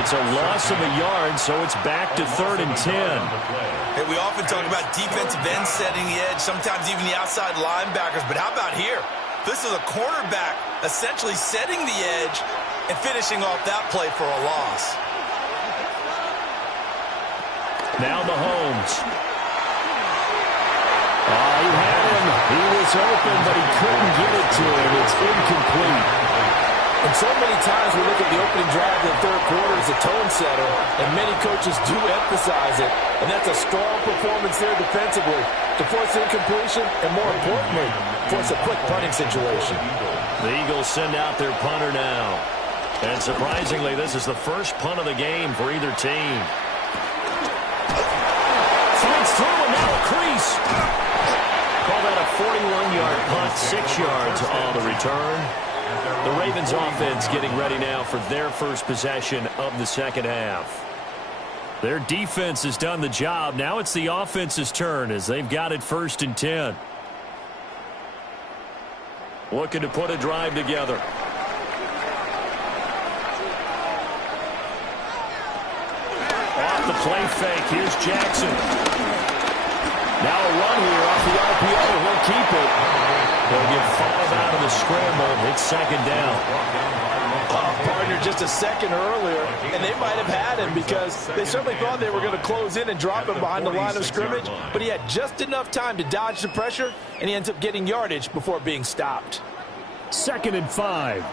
It's a loss of a yard, so it's back to 3rd and 10. Hey, we often talk about defensive ends setting the edge, sometimes even the outside linebackers. But how about here? This is a cornerback essentially setting the edge and finishing off that play for a loss. Now Mahomes. He had him. He was open, but he couldn't get it to him. It's incomplete. And so many times we look at the opening drive in the 3rd quarter as a tone setter, and many coaches do emphasize it. And that's a strong performance there defensively to force incompletion and, more importantly, force a quick punting situation. The Eagles send out their punter now. And surprisingly, this is the first punt of the game for either team. Fights through and now a crease. Call that a 41-yard punt, 6 yards on the return. The Ravens offense getting ready now for their first possession of the 2nd half. Their defense has done the job. Now it's the offense's turn as they've got it 1st and 10. Looking to put a drive together. Off the play fake. Here's Jackson. Now a run here off the RPO. He'll keep it. They'll get fouled out of the scramble. It's 2nd down. Partner just a second earlier, and they might have had him because they certainly thought they were going to close in and drop him behind the line of scrimmage, but he had just enough time to dodge the pressure, and he ends up getting yardage before being stopped. 2nd and 5.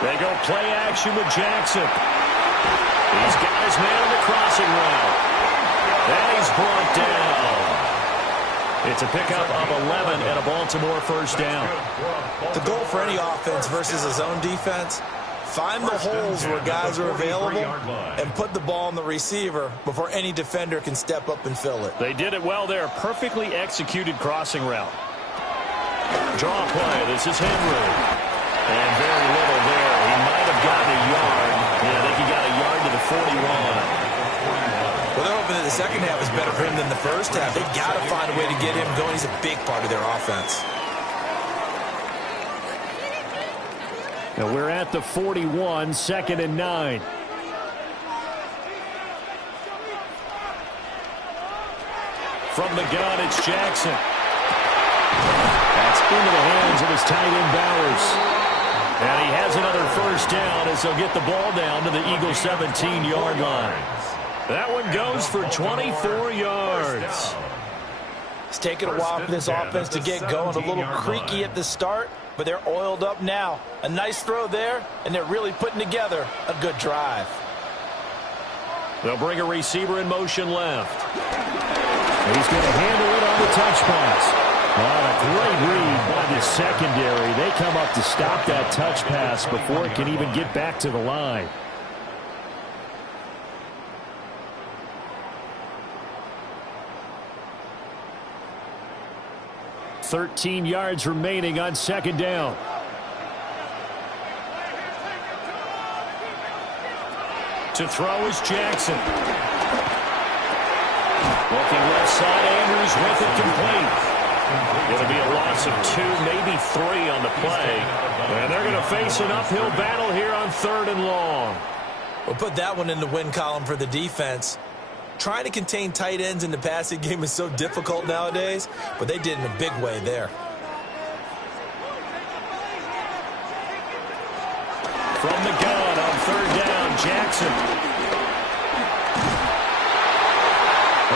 They go play action with Jackson. He's got his man on the crossing route. And he's brought down. It's a pickup of 11 and a Baltimore 1st down. The goal for any offense versus a zone defense, find the holes where guys are available and put the ball on the receiver before any defender can step up and fill it. They did it well there. Perfectly executed crossing route. Draw play. This is Henry. And very little there. He might have gotten a yard. Yeah, I think he got a yard to the 41. Well, they're hoping that the 2nd half is better for him than the 1st half. They've got to find a way to get him going. He's a big part of their offense. Now we're at the 41, 2nd and 9. From the gun, it's Jackson. That's into the hands of his tight end, Bowers. And he has another first down as they'll get the ball down to the Eagles' 17-yard line. That one goes for 24 yards. It's taken a while for this offense to get going. A little creaky at the start, but they're oiled up now. A nice throw there, and they're really putting together a good drive. They'll bring a receiver in motion left. He's going to handle it on the touch pass. A great read by the secondary. They come up to stop that touch pass before it can even get back to the line. $13 yards remaining on second down. To throw is Jackson. Looking left side, Andrews with it complete. It'll be a loss of 2, maybe 3 on the play. And they're going to face an uphill battle here on 3rd and long. We'll put that one in the win column for the defense. Trying to contain tight ends in the passing game is so difficult nowadays, but they did in a big way there. From the gun on 3rd down, Jackson.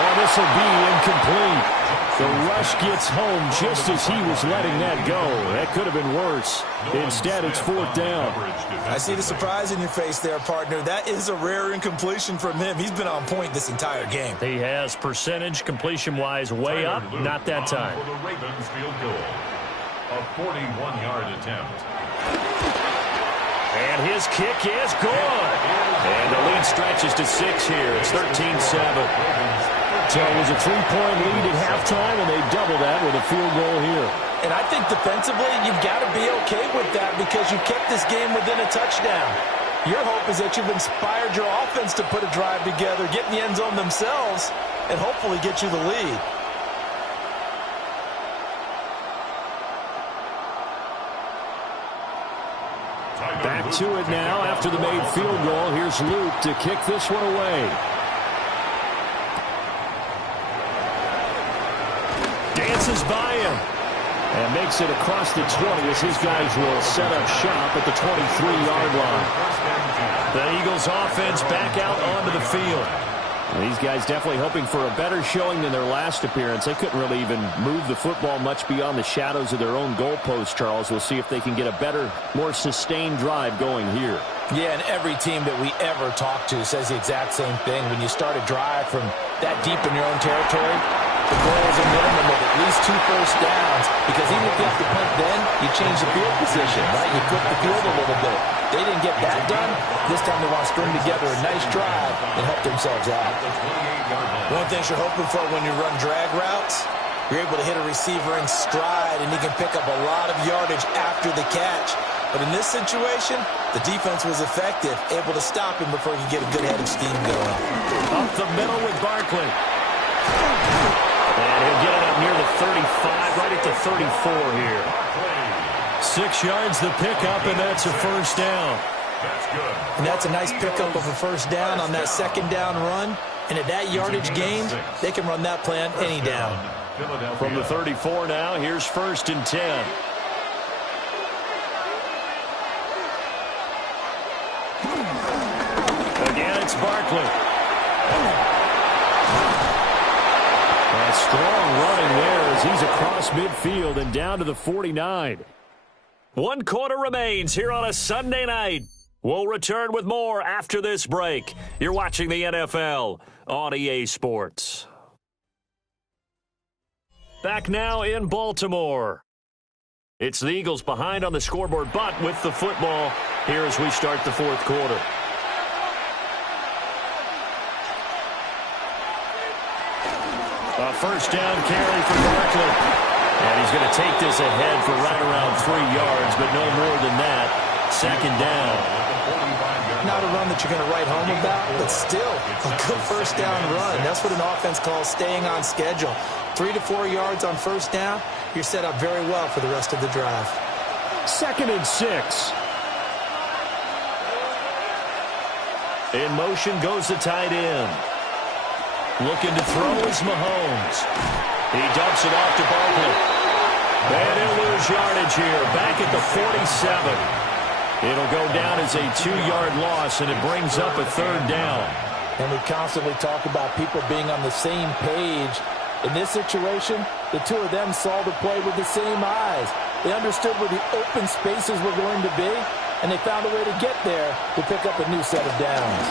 Oh, this will be incomplete. The rush gets home just as he was letting that go. That could have been worse. Instead, it's 4th down. I see the surprise in your face there, partner. That is a rare incompletion from him. He's been on point this entire game. He has percentage completion-wise way up. Not that time. For the Ravens field goal. A 41-yard attempt. And his kick is good. And the lead stretches to 6 here. It's 13-7. So it was a 3-point lead at halftime, and they double that with a field goal here. And I think defensively, you've got to be okay with that because you kept this game within a touchdown. Your hope is that you've inspired your offense to put a drive together, get in the end zone themselves, and hopefully get you the lead. Back to it now after the made field goal. Here's Luke to kick this one away. Dances by him and makes it across the 20 as his guys will set up shop at the 23-yard line. The Eagles offense back out onto the field. These guys definitely hoping for a better showing than their last appearance. They couldn't really even move the football much beyond the shadows of their own goalpost, Charles. We'll see if they can get a better, more sustained drive going here. Yeah, and every team that we ever talk to says the exact same thing. When you start a drive from that deep in your own territory, the goal is a minimum of at least 2 first downs, because even if you have to punt then, you change the field position, right? You flip the field a little bit. They didn't get that done. This time they want to string together a nice drive and help themselves out. One of the things you're hoping for when you run drag routes, you're able to hit a receiver in stride, and he can pick up a lot of yardage after the catch. But in this situation, the defense was effective, able to stop him before he could get a good head of steam going. Up the middle with Barkley. And he'll get it up near the 35, right at the 34 here. 6 yards the pickup, and that's a first down. That's good. And that's a nice pickup of a first down on that second down run. And at that yardage gain, they can run that play on any down. From the 34 now, here's 1st and 10. Again, it's Barkley. A strong running there as he's across midfield and down to the 49. 1 quarter remains here on a Sunday night. We'll return with more after this break. You're watching the NFL on EA Sports. Back now in Baltimore. It's the Eagles behind on the scoreboard, but with the football here as we start the 4th quarter. A first down carry for Barkley. And he's going to take this ahead for right around 3 yards, but no more than that. 2nd down. Not a run that you're going to write home about, but still a good first down run. That's what an offense calls staying on schedule. 3 to 4 yards on first down, you're set up very well for the rest of the drive. 2nd and 6. In motion goes the tight end. Looking to throw is Mahomes. He dumps it off to Barkley. And he'll lose yardage here. Back at the 47. It'll go down as a 2-yard loss, and it brings up a 3rd down. And we constantly talk about people being on the same page. In this situation, the two of them saw the play with the same eyes. They understood where the open spaces were going to be, and they found a way to get there to pick up a new set of downs.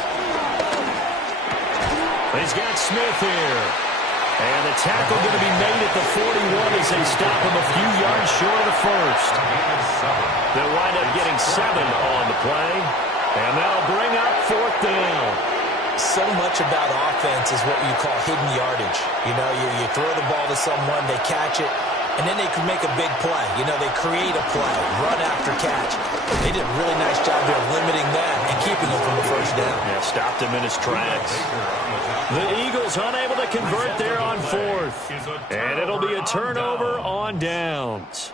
He's got Smith here. And the tackle going to be made at the 41 as they stop him a few yards short of the first. They'll wind up getting 7 on the play. And that'll bring up 4th down. So much about offense is what you call hidden yardage. You know, you throw the ball to someone, they catch it, and then they can make a big play. You know, they create a play, run after catch. They did a really nice job there of limiting that and keeping him from the first down. Yeah, stopped him in his tracks. The Eagles unable to convert there on 4th. And it'll be a turnover on downs.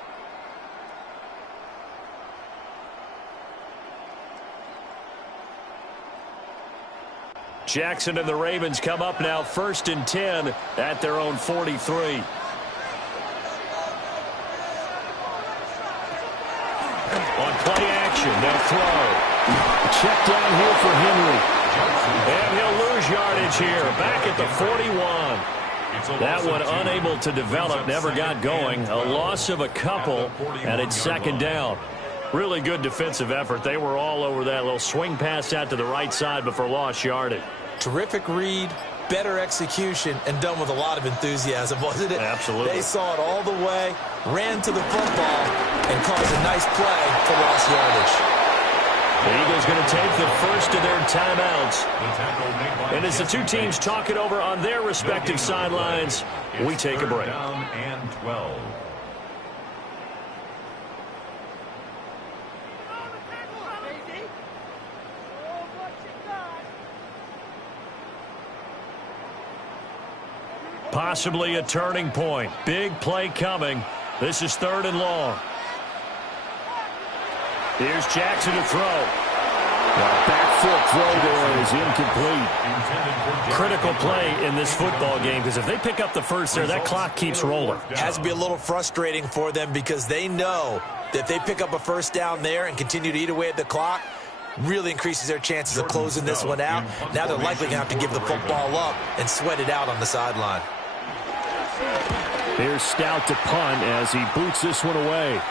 Jackson and the Ravens come up now 1st and 10 at their own 43. On play action, they'll throw. Check down here for Henry. And he'll lose yardage here, back at the 41. That one unable to develop, never got going. A loss of a couple, and it's 2nd down. Really good defensive effort. They were all over that little swing pass out to the right side before lost yardage. Terrific read, better execution, and done with a lot of enthusiasm, wasn't it? Absolutely. They saw it all the way, ran to the football, and caused a nice play for lost yardage. The Eagles going to take the first of their timeouts. And as the two teams talk it over on their respective sidelines, we take a break. Down and 12. Possibly a turning point. Big play coming. This is 3rd and long. Here's Jackson to throw. Back foot throw there is incomplete. Critical play in this football game, because if they pick up the first there, that clock keeps rolling. It has to be a little frustrating for them because they know that if they pick up a first down there and continue to eat away at the clock, really increases their chances of closing this one out. Now they're likely going to have to give the football up and sweat it out on the sideline. Here's Stout to punt as he boots this one away.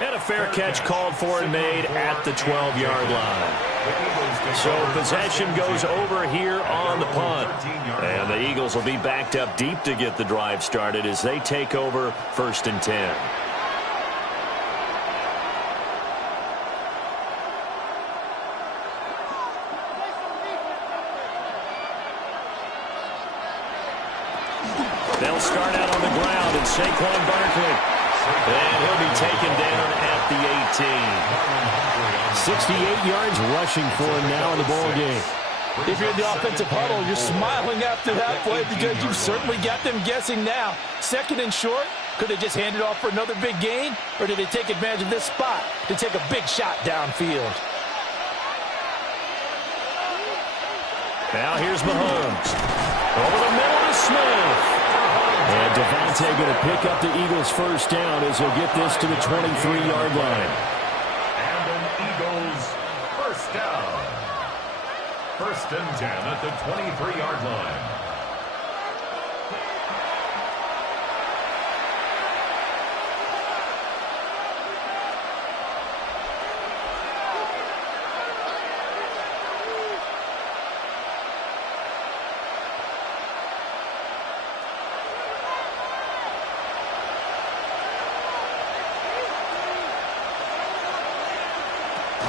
And a fair catch called for and made at the 12-yard line. So possession goes over here on the punt. And the Eagles will be backed up deep to get the drive started as they take over 1st and 10. They'll start out on the ground, and Saquon Barkley. And he'll be taken down at the 18. 68 yards rushing for him now in the ball game. If you're in the offensive huddle, you're smiling after that play because you've certainly got them guessing now. 2nd and short, could they just hand it off for another big gain? Or did they take advantage of this spot to take a big shot downfield? Now here's Mahomes. Over the middle to Smith. And Devontae going to pick up the Eagles' first down as he'll get this to the 23-yard line. And an Eagles first down. 1st and 10 at the 23-yard line.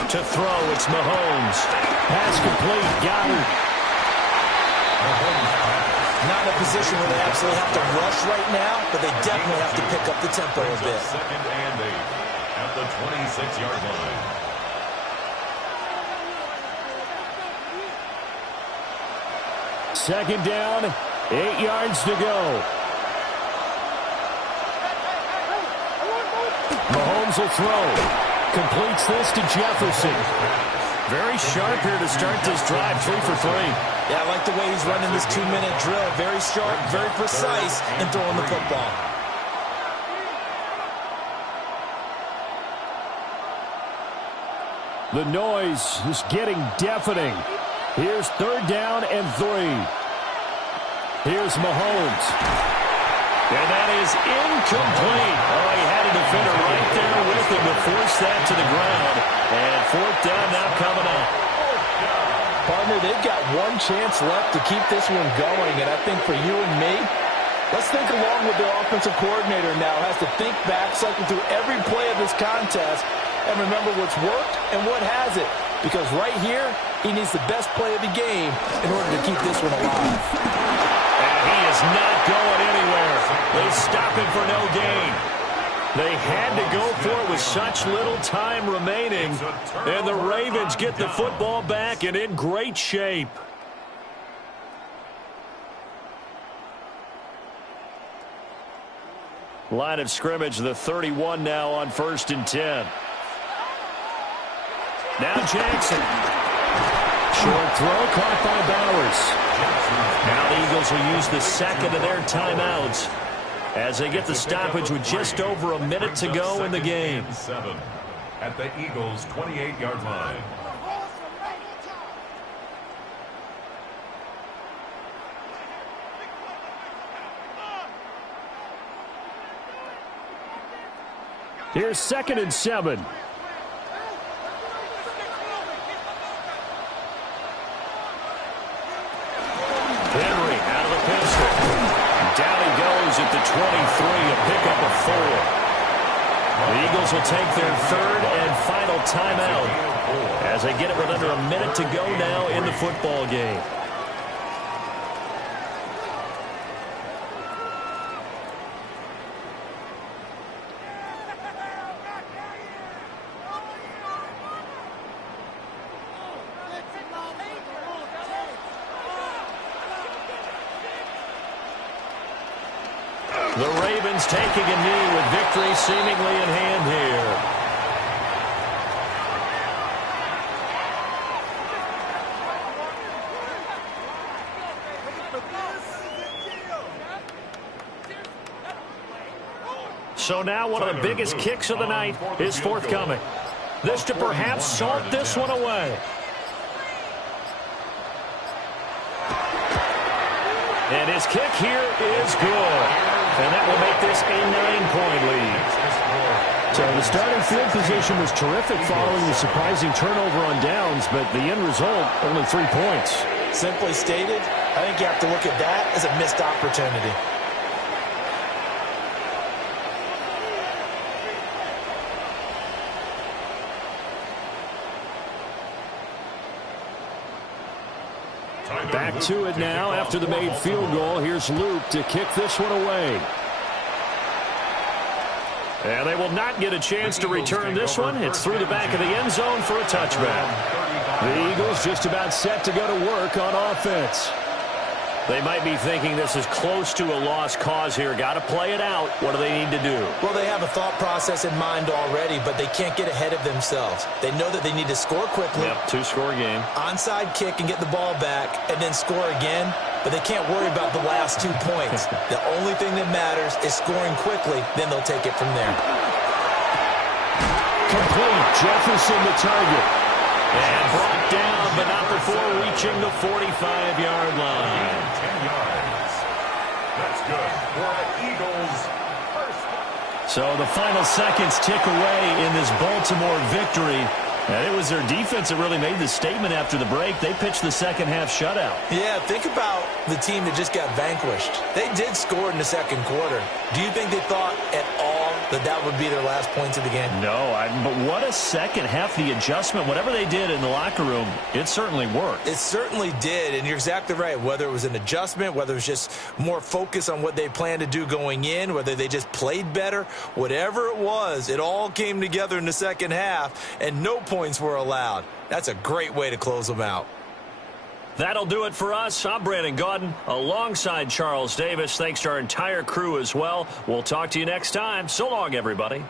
To throw, it's Mahomes. Pass complete, Goddard. Not in a position where they absolutely have to rush right now, but they definitely have to pick up the tempo a bit. 2nd and 8 at the 26-yard line. Second down, 8 yards to go. Mahomes will throw. Completes this to Jefferson. Very sharp here to start this drive, 3 for 3. Yeah, I like the way he's running this 2-minute drill. Very sharp, very precise in throwing the football. The noise is getting deafening. Here's 3rd down and 3. Here's Mahomes. And that is incomplete. Oh, he had a defender right there with him to force that to the ground. And 4th down now coming up. Partner, they've got one chance left to keep this one going. And I think for you and me, let's think along with their offensive coordinator now. Has to think back, cycle through every play of this contest, and remember what's worked and what hasn't. Because right here, he needs the best play of the game in order to keep this one alive. And he is not going anywhere. They stop him for no gain. They had to go for it with such little time remaining. And the Ravens get the football back and in great shape. Line of scrimmage, the 31 now on 1st and 10. Now Jackson. Short throw caught by Bowers. Now the Eagles will use the second of their timeouts as they get the stoppage with just over a minute to go in the game. 7 at the Eagles' 28-yard line. Here's 2nd and 7. Henry out of the pistol. Down he goes at the 23, a pickup of 4. The Eagles will take their 3rd and final timeout as they get it with under a minute to go now in the football game. The Ravens taking a knee with victory seemingly in hand here. So now one of the biggest kicks of the night is forthcoming. This to perhaps salt this one away. And his kick here is good. And that will make this a 9-point lead. So the starting field position was terrific following the surprising turnover on downs, but the end result, only 3 points. Simply stated, I think you have to look at that as a missed opportunity. Back to it now after the made field goal. Here's Luke to kick this one away. And they will not get a chance to return this one. It's through the back of the end zone for a touchback. The Eagles just about set to go to work on offense. They might be thinking this is close to a lost cause here. Got to play it out. What do they need to do? Well, they have a thought process in mind already, but they can't get ahead of themselves. They know that they need to score quickly. Yep, 2-score game. Onside kick and get the ball back and then score again, but they can't worry about the last 2 points. The only thing that matters is scoring quickly, then they'll take it from there. Complete. Jefferson the target. And brought down, but not before reaching the 45-yard line. 10 yards. That's good for the Eagles. So the final seconds tick away in this Baltimore victory. And it was their defense that really made the statement after the break. They pitched the second-half shutout. Yeah, think about the team that just got vanquished. They did score in the second quarter. Do you think they thought at all that that would be their last points of the game? No, but what a second half. The adjustment, whatever they did in the locker room, it certainly worked. It certainly did, and you're exactly right. Whether it was an adjustment, whether it was just more focus on what they planned to do going in, whether they just played better, whatever it was, it all came together in the second half, and no points were allowed. That's a great way to close them out. That'll do it for us. I'm Brandon Gaudin alongside Charles Davis. Thanks to our entire crew as well. We'll talk to you next time. So long, everybody.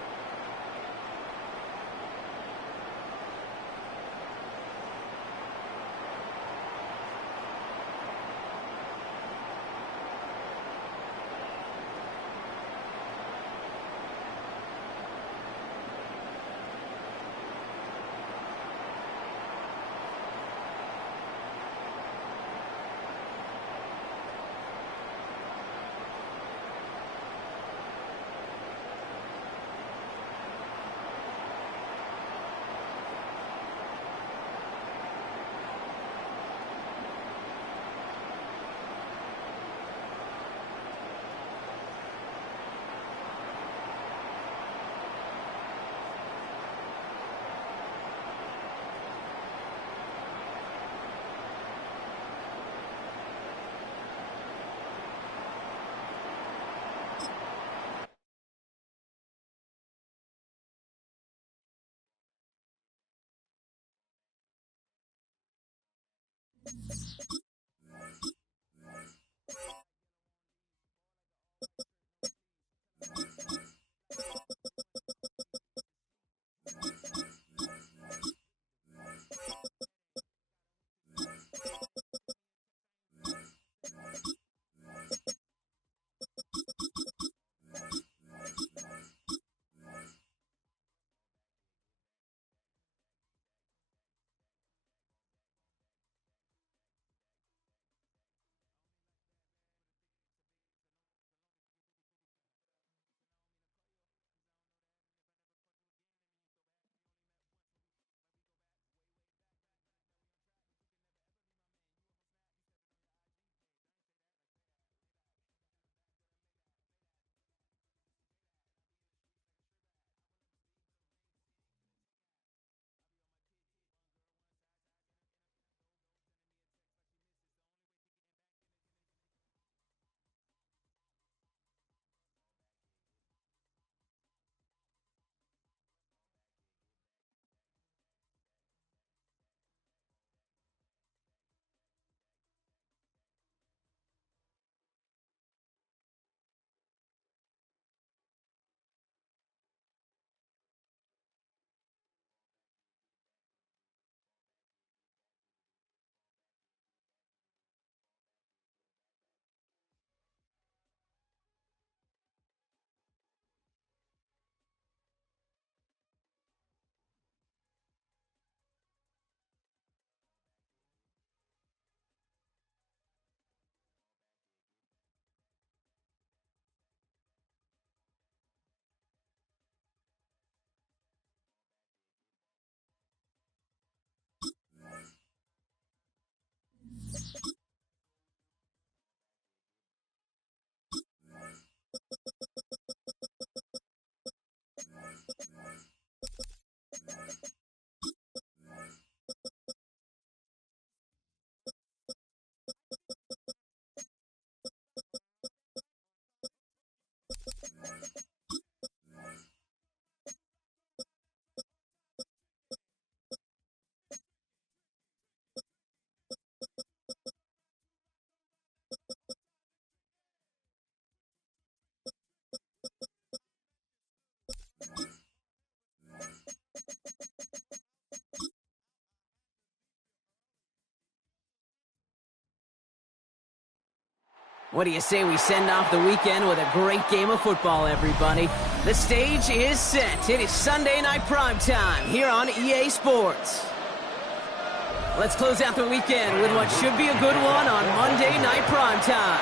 What do you say we send off the weekend with a great game of football, everybody? The stage is set. It is Sunday night primetime here on EA Sports. Let's close out the weekend with what should be a good one on Monday night primetime.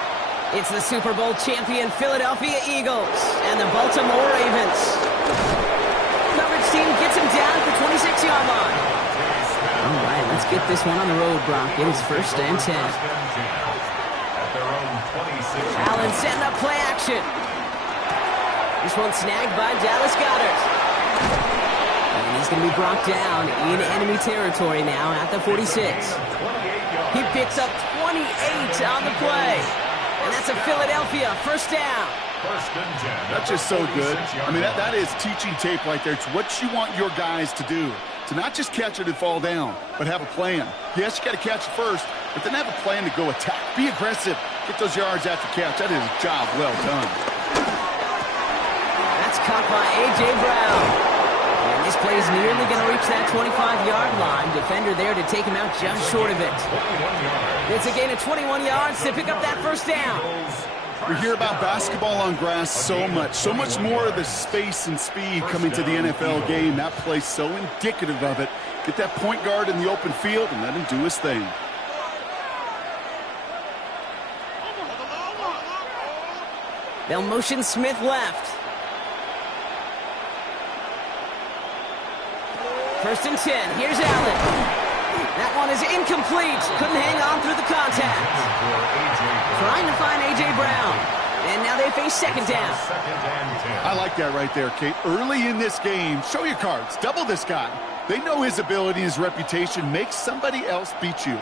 It's the Super Bowl champion Philadelphia Eagles and the Baltimore Ravens. Coverage team gets him down at the 26-yard line. All right, let's get this one on the road, Brock. It is 1st and 10. Allen setting up play action. This one snagged by Dallas Goedert. And he's going to be brought down in enemy territory now at the 46. He picks up 28 on the play. And that's a Philadelphia 1st down. That's just so good. I mean, that is teaching tape right there. It's what you want your guys to do. To not just catch it and fall down, but have a plan. Yes, you got to catch it first, but then have a plan to go attack. Be aggressive. Get those yards after catch. That is a job well done. That's caught by A.J. Brown. And this play is nearly going to reach that 25-yard line. Defender there to take him out just short of it. It's a gain of 21 yards to pick up that 1st down. We hear about basketball on grass so much more of the space and speed coming to the NFL game. That play's so indicative of it. Get that point guard in the open field and let him do his thing. They'll motion Smith left. 1st and 10. Here's Allen. That one is incomplete. Couldn't hang on through the contact. Trying to find A.J. Brown. And now they face 2nd down. I like that right there, Kate. Early in this game, show your cards. Double this guy. They know his ability and his reputation. Make somebody else beat you.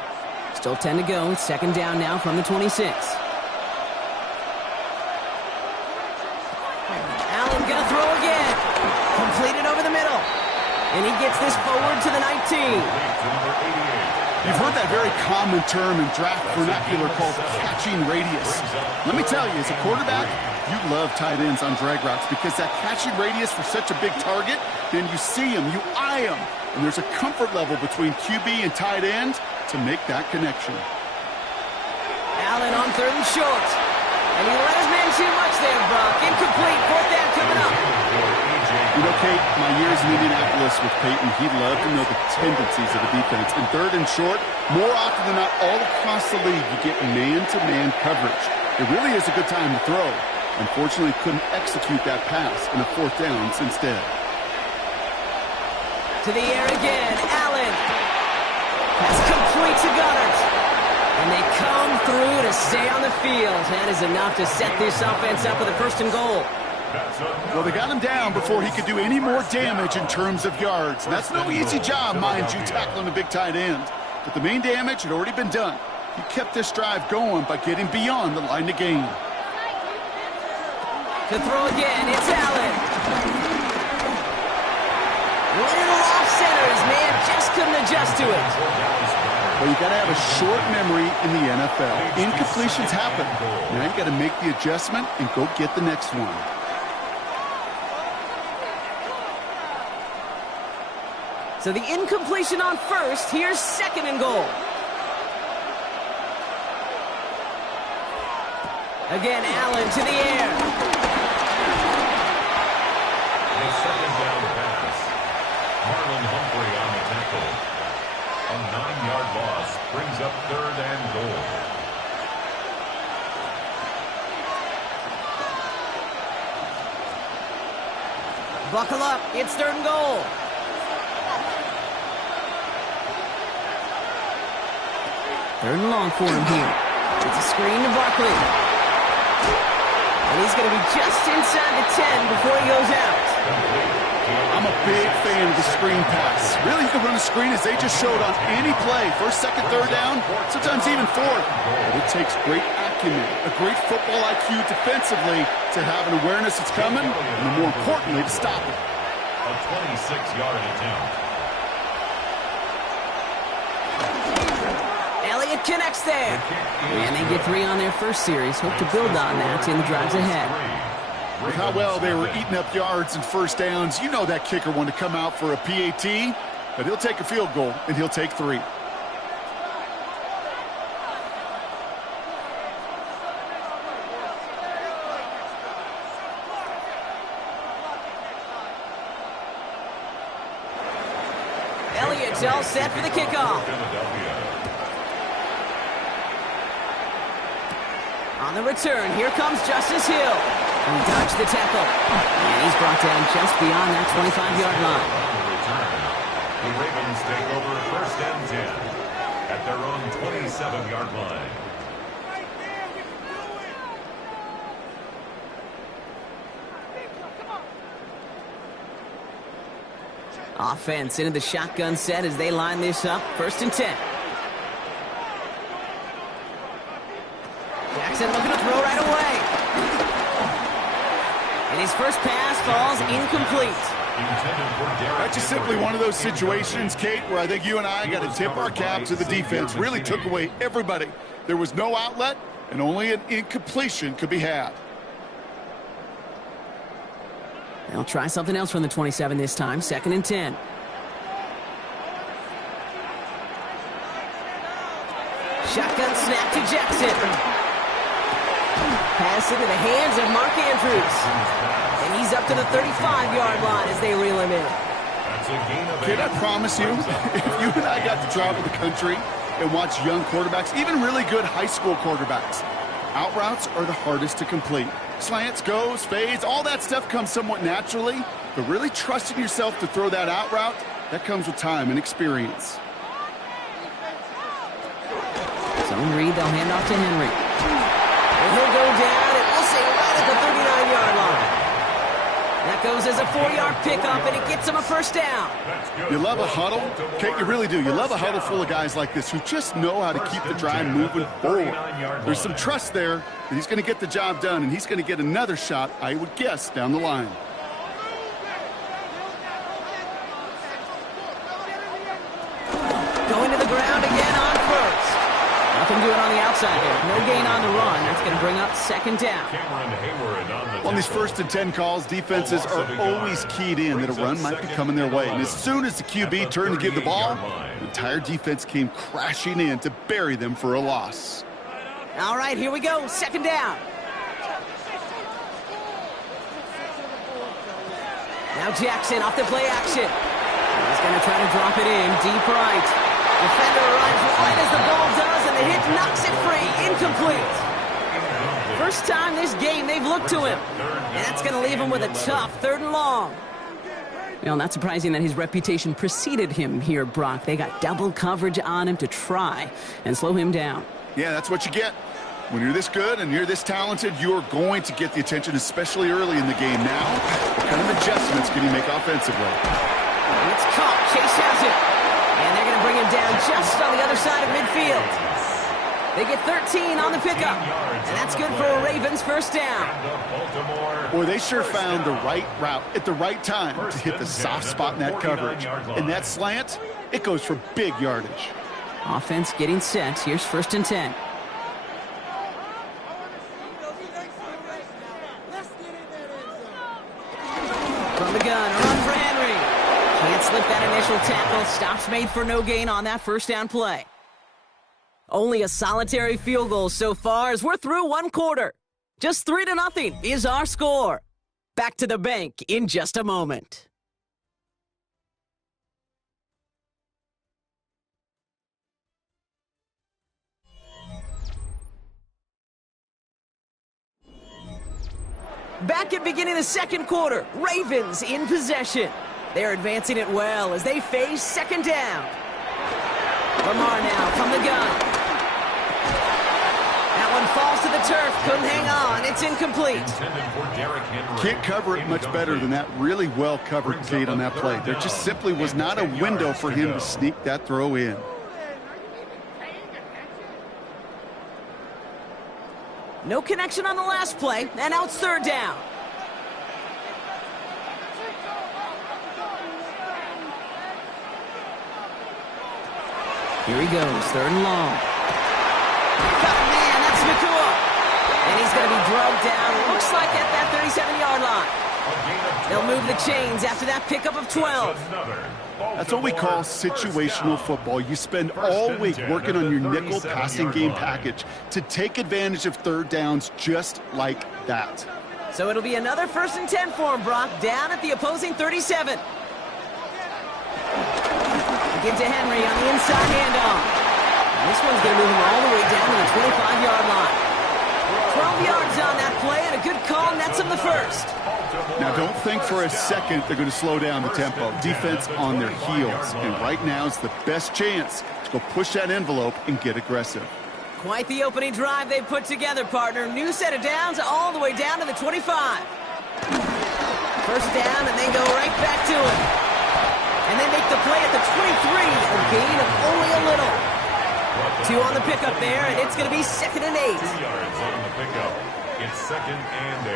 Still 10 to go. 2nd down now from the 26. Allen gonna throw again. Completed over the middle. And he gets this forward to the 19. You've heard that very common term in draft vernacular called catching radius. Let me tell you, as a quarterback, you love tight ends on drag routes because that catching radius for such a big target, then you see him, you eye him, and there's a comfort level between QB and tight end to make that connection. Allen on 3rd and short. And he let his man too much there, Buck. Incomplete. 4th down coming up. You know, Kate, my years in Indianapolis with Peyton, he loved to know the tendencies of the defense. And 3rd and short, more often than not, all across the league, you get man-to-man coverage. It really is a good time to throw. Unfortunately, couldn't execute that pass in a 4th down instead. To the air again. Allen. Pass complete to Goddard. And they come through to stay on the field. That is enough to set this offense up with a 1st and goal. Well, they got him down before he could do any more damage in terms of yards. And that's no easy job, mind you, tackling a big tight end. But the main damage had already been done. He kept this drive going by getting beyond the line of game. To throw again, it's Allen. Little off center. His man just couldn't adjust to it. Well, you got to have a short memory in the NFL. Incompletions happen. Now you got to make the adjustment and go get the next one. So the incompletion on 1st. Here's 2nd and goal. Again, Allen to the air. The 2nd down pass. Marlon Humphrey on the tackle. A 9-yard loss brings up 3rd and goal. Buckle up. It's 3rd and goal. Third and long for him here. It's a screen to Barkley. And he's going to be just inside the 10 before he goes out. I'm a big fan of the screen pass. Really, you can run a screen as they just showed on any play. 1st, 2nd, 3rd down, sometimes even 4th. But it takes great acumen, a great football IQ defensively to have an awareness it's coming, and more importantly, to stop it. A 26-yard attempt. Elliott connects there. And they get 3 on their 1st series. Hope to build on that in the drives ahead. With how well they were eating up yards and 1st downs, you know that kicker wanted to come out for a PAT, but he'll take a field goal, and he'll take 3. Elliott's all set for the kickoff. On the return, here comes Justice Hill. And he dodged the tackle. And he's brought down just beyond that 25-yard line. The Ravens take over 1st and 10 at their own 27-yard line. Offense into the shotgun set as they line this up. 1st and 10. Jackson looking to throw right away. And his first pass falls incomplete. That's just simply one of those situations, Kate, where I think you and I got to tip our cap to the defense. Really took away everybody. There was no outlet, and only an incompletion could be had. They'll try something else from the 27 this time. 2nd and 10. Shotgun snap to Jackson. Pass into the hands of Mark Andrews. And he's up to the 35-yard line as they reel him in. Kid, I promise you, if you and I got to travel the country and watch young quarterbacks, even really good high school quarterbacks, out routes are the hardest to complete. Slants, goes, fades, all that stuff comes somewhat naturally, but really trusting yourself to throw that out route, that comes with time and experience. Zone read, they'll hand off to Henry. And he'll go down, and we'll say right at the 39-yard line. That goes as a 4-yard pickup, and it gets him a 1st down. You love a huddle? Kate, you really do. You love a huddle full of guys like this who just know how to keep the drive moving forward. There's some trust there that he's going to get the job done, and he's going to get another shot, I would guess, down the line. the ground again on first. Nothing doing on the outside there. No gain on the run. That's going to bring up second down. On these 1st and 10 calls, defenses are always keyed in that a run might be coming their way. And as soon as the QB turned to give the ball, the entire defense came crashing in to bury them for a loss. All right, here we go. Second down. Now Jackson off the play action. He's going to try to drop it in deep right. Defender arrives right as the ball does, and the hit knocks it free. Incomplete. First time this game they've looked to him. And that's going to leave him with a tough 3rd and long. Well, not surprising that his reputation preceded him here, Brock. They got double coverage on him to try and slow him down. Yeah, that's what you get. When you're this good and you're this talented, you're going to get the attention, especially early in the game. Now, what kind of adjustments can he make offensively? It's caught. Chase has it. And they're going to bring him down just on the other side of midfield. They get 13 on the pickup. And that's good for a Ravens first down. Boy, they sure found the right route at the right time to hit the soft spot in that coverage. And that slant, it goes for big yardage. Offense getting set. Here's 1st and 10. From the gun, a run for Henry. Can't slip that initial tackle. Stops made for no gain on that first down play. Only a solitary field goal so far as we're through 1 quarter. Just 3-0 is our score. Back to the bank in just a moment. Back at beginning of the 2nd quarter, Ravens in possession. They're advancing it well as they face 2nd down. Lamar now from the gun. That one falls to the turf. Couldn't hang on. It's incomplete. Can't cover it much better than that really well covered Kate on that play. There just simply was not a window for him to sneak that throw in. No connection on the last play, and now it's 3rd down. Here he goes, 3rd and long. Man, that's Nacua. And he's going to be drugged down, looks like at that 37-yard line. They'll move the chains after that pickup of 12. That's what we call situational football. You spend all week working on your nickel passing game package to take advantage of 3rd downs just like that. So it'll be another 1st and 10 for him, Brock, down at the opposing 37. Give to Henry on the inside handoff. And this one's going to move him all the way down to the 25-yard line. 12 yards on that play, and a good call nets him the first. Now, don't think for a second they're going to slow down the tempo. Defense on their heels. And right now is the best chance to go push that envelope and get aggressive. Quite the opening drive they've put together, partner. New set of downs all the way down to the 25. First down, and they go right back to it. And they make the play at the 23, a gain of only a little. 2 on the pickup there, and it's going to be 2nd and 8. 2 yards on the pickup. It's 2nd and 8.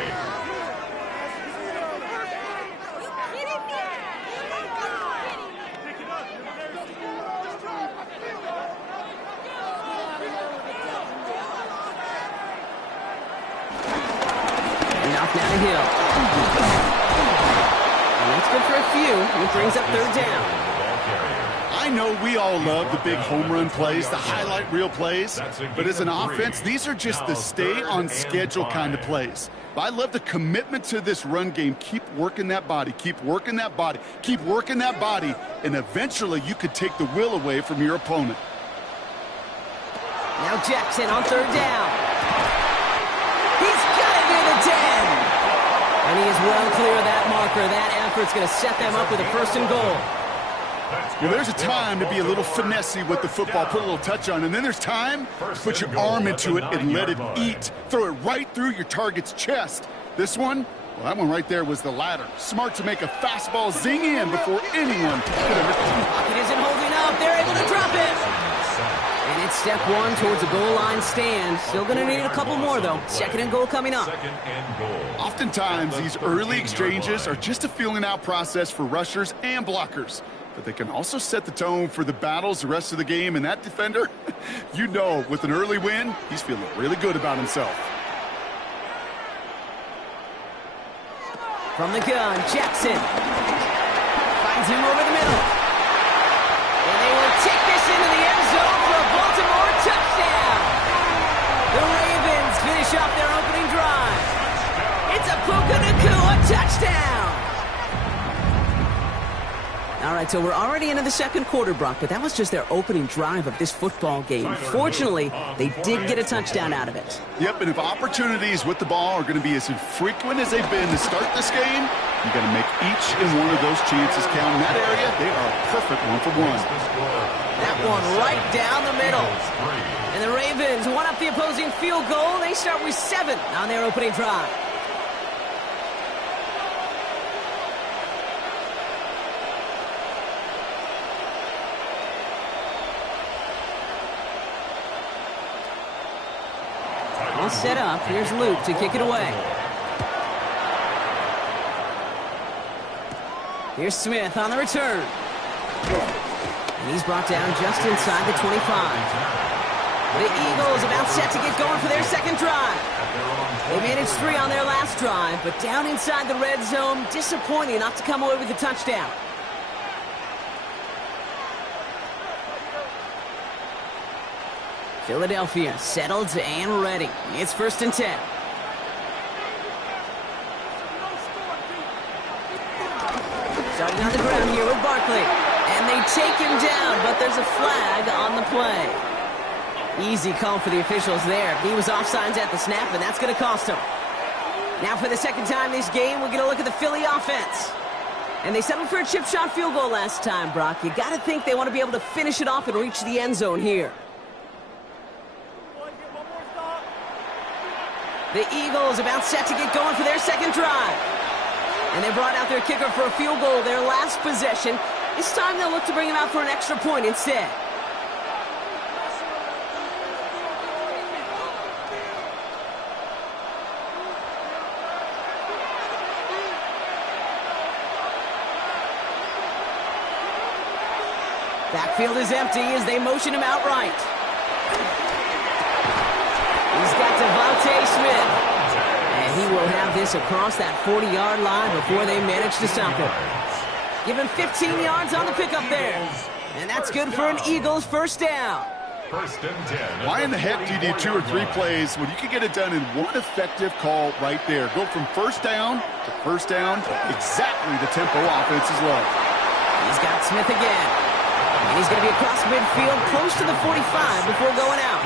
Knocked down a hill. And that's good for a few. It brings up 3rd down. I know we all love the big home run plays, the highlight reel plays, but as an offense, these are just the stay-on-schedule kind of plays. I love the commitment to this run game. Keep working that body, keep working that body, keep working that body, and eventually you could take the will away from your opponent. Now Jackson on 3rd down. He's got it near the 10. And he is well clear of that marker. That effort's going to set them up with a 1st and goal. Well, there's a time to be a little finessey with the football, put a little touch on, and then there's time to put your arm into it and let it eat. Throw it right through your target's chest. This one, well, that one right there was the latter. Smart to make a fastball zing in before anyone could ever. It isn't holding up. They're able to drop it. And it's step 1 towards a goal line stand. Still going to need a couple more, though. 2nd and goal coming up. 2nd and goal. Oftentimes, these early exchanges are just a feeling out process for rushers and blockers. but they can also set the tone for the battles the rest of the game. And that defender, you know, with an early win, he's feeling really good about himself. From the gun, Jackson finds him over the middle. And they will take this into the end zone for a Baltimore touchdown. The Ravens finish off their opening drive. It's a Puka Nacua touchdown. All right, so we're already into the second quarter, Brock, but that was just their opening drive of this football game. Fortunately, they did get a touchdown out of it. Yep, and if opportunities with the ball are going to be as infrequent as they've been to start this game, you got to make each and one of those chances count. In that area, they are a perfect 1-for-1. That one right down the middle. And the Ravens won up the opposing field goal. They start with 7 on their opening drive. All set up. Here's Luke to kick it away. Here's Smith on the return. And he's brought down just inside the 25. The Eagles about set to get going for their second drive. They managed 3 on their last drive, but down inside the red zone, disappointing not to come away with a touchdown. Philadelphia settled and ready. It's 1st and 10. Starting on the ground here with Barkley. And they take him down, but there's a flag on the play. Easy call for the officials there. He was offsides at the snap, and that's going to cost him. Now for the second time this game, we're going to look at the Philly offense. And they settled for a chip shot field goal last time, Brock. You got to think they want to be able to finish it off and reach the end zone here. The Eagles about set to get going for their second drive. And they brought out their kicker for a field goal their last possession. This time they'll look to bring him out for an extra point instead. Backfield is empty as they motion him out right. He's got Devontae Smith. And he will have this across that 40-yard line before they manage to stop him. Give him 15 yards on the pickup there. And that's good for an Eagles first down. 1st and 10. Why in the heck do you need 2 or 3 plays when you can get it done in one effective call right there? Go from first down to first down, exactly the tempo offenses love. He's got Smith again. And he's going to be across midfield, close to the 45 before going out.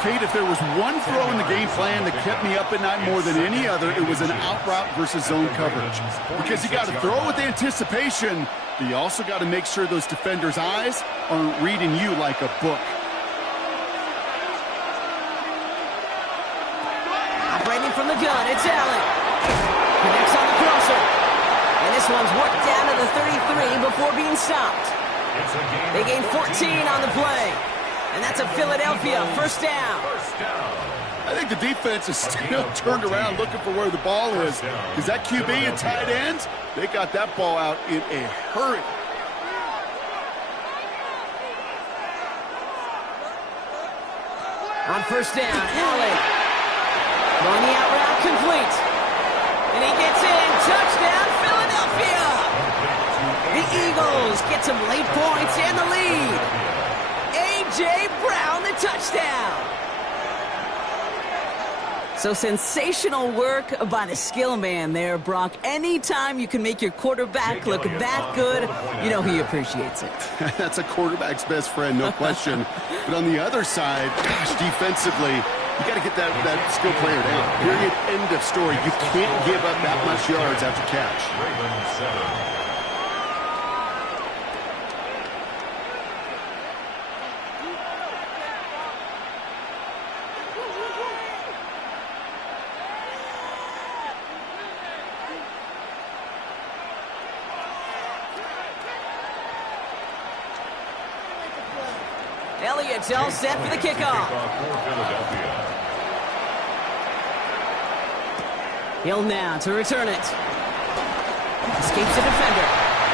Kate, if there was one throw in the game plan that kept me up at night more than any other, it was an out route versus zone coverage. Because you got to throw with anticipation, but you also got to make sure those defenders' eyes aren't reading you like a book. Operating from the gun, it's Allen. Connects on the crosser. And this one's worked down to the 33 before being stopped. They gain 14 on the play. And that's a Philadelphia first down. I think the defense is still turned around looking for where the ball is. Because that QB and tight ends, they got that ball out in a hurry. On first down, Allen. Throwing the out route complete. And he gets in. Touchdown, Philadelphia. The Eagles get some late points and the lead. A.J. Brown, the touchdown. So sensational work by the skill man there, Brock. Anytime you can make your quarterback look that good, you know he appreciates it. That's a quarterback's best friend, no question. But on the other side, gosh, defensively, you got to get that skill player down. Period, end of story. You can't give up that much yards after catch. Ravens 7. Elliott's all set for the kickoff. Hill now to return it. Escapes the defender.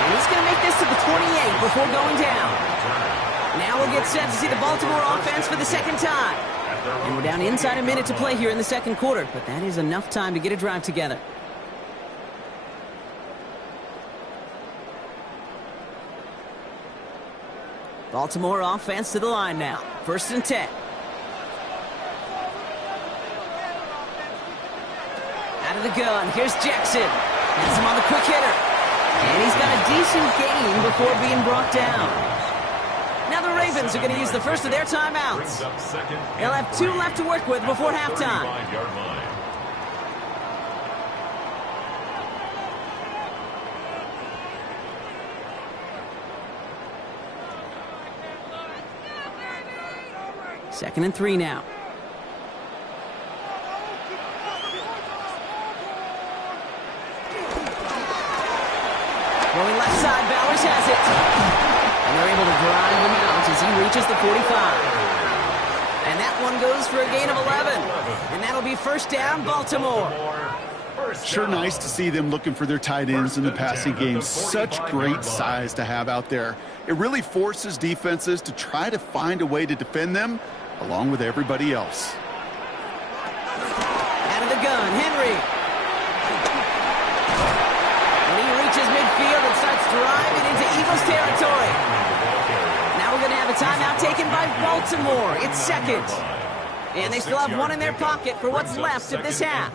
And he's going to make this to the 28 before going down. Now we'll get set to see the Baltimore offense for the second time. And we're down inside a minute to play here in the second quarter, but that is enough time to get a drive together. Baltimore offense to the line now. 1st and 10. Out of the gun, here's Jackson. Has him on the quick hitter. And he's got a decent gain before being brought down. Now the Ravens are going to use the first of their timeouts. They'll have 2 left to work with before halftime. Second and 3 now. Going left side, Bowers has it. And they're able to drive him out as he reaches the 45. And that one goes for a gain of 11. And that'll be first down, Baltimore. Sure nice to see them looking for their tight ends in the passing game. Such great size to have out there. It really forces defenses to try to find a way to defend them along with everybody else. Out of the gun, Henry. And he reaches midfield and starts driving into Eagles territory. Now we're going to have a timeout taken by Baltimore. It's second. And they still have one in their pocket for what's left of this half.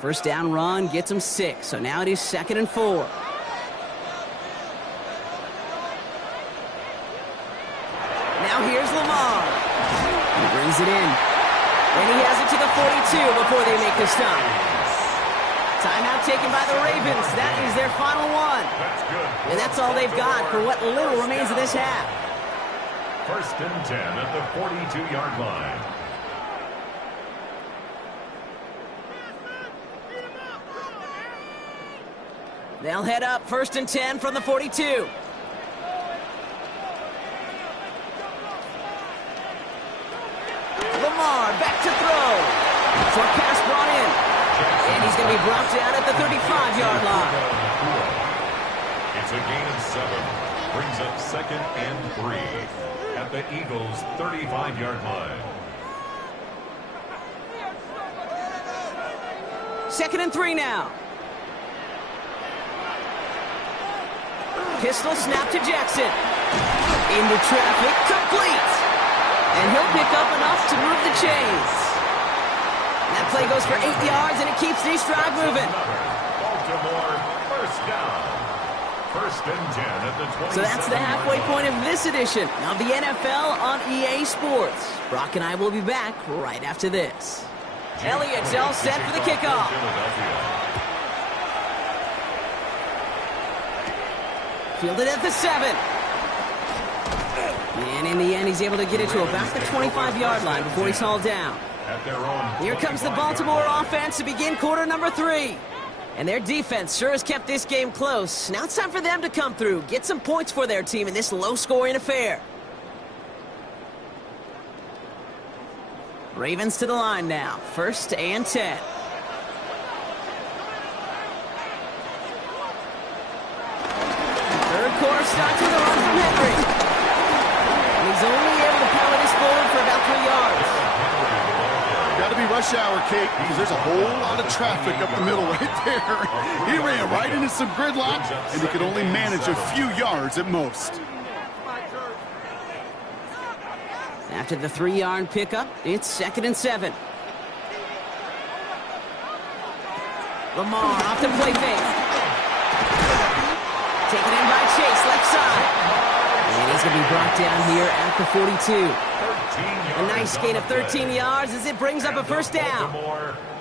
First down run gets him 6, so now it is 2nd and 4. Now here's Lamar. He brings it in. And he has it to the 42 before they make the stop. Timeout taken by the Ravens. That is their final one. And that's all they've got for what little remains of this half. 1st and 10 at the 42-yard line. They'll head up 1st and 10 from the 42. Lamar back to throw. Short pass brought in. And he's going to be brought down at the 35-yard line. It's a gain of 7. Brings up 2nd and 3 at the Eagles' 35-yard line. 2nd and 3 now. Pistol snap to Jackson. Into traffic, complete. And he'll pick up enough to move the chains. And that play goes for 8 yards, and it keeps this drive moving. Baltimore, first down. 1st and 10 at the 20. So that's the halfway point of this edition of the NFL on EA Sports. Brock and I will be back right after this. Elliott's all set for the kickoff. Fielded at the 7. And in the end, he's able to get it to about the 25-yard line before he's hauled down. Here comes the Baltimore offense to begin quarter number 3. And their defense sure has kept this game close. Now it's time for them to come through, get some points for their team in this low-scoring affair. Ravens to the line now, 1st and 10. Third quarter starts with a run from Henry. And he's only able to power this forward for about 3 yards. Got to be rush hour, Kate, because there's a whole lot of traffic up the middle right there. He ran right into some gridlock, and he could only manage a few yards at most. After the 3-yard pickup, it's 2nd and 7. Lamar off the play fake. Taken in by Chase, left side. And he's going to be brought down here at the 42. A nice gain of 13 yards as it brings up a first down.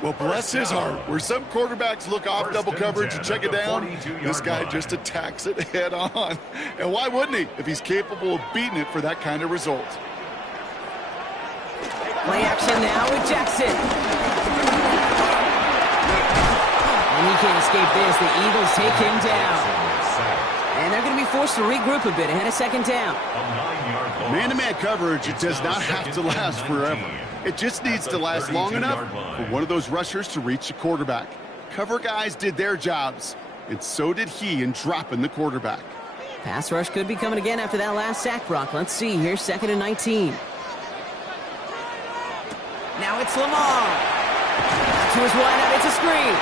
Well, bless his heart. Where some quarterbacks look off double coverage and check it down, this guy just attacks it head on. And why wouldn't he if he's capable of beating it for that kind of result? Play action now with Jackson. And he can't escape this. The Eagles take him down. And And they're going to be forced to regroup a bit ahead of second down. Man-to-man coverage, it does not have to last forever. It just needs to last long enough for one of those rushers to reach the quarterback. Cover guys did their jobs, and so did he in dropping the quarterback. Pass rush could be coming again after that last sack, Brock. Let's see here, 2nd and 19. Now it's Lamar. To his wideout, it's a screen.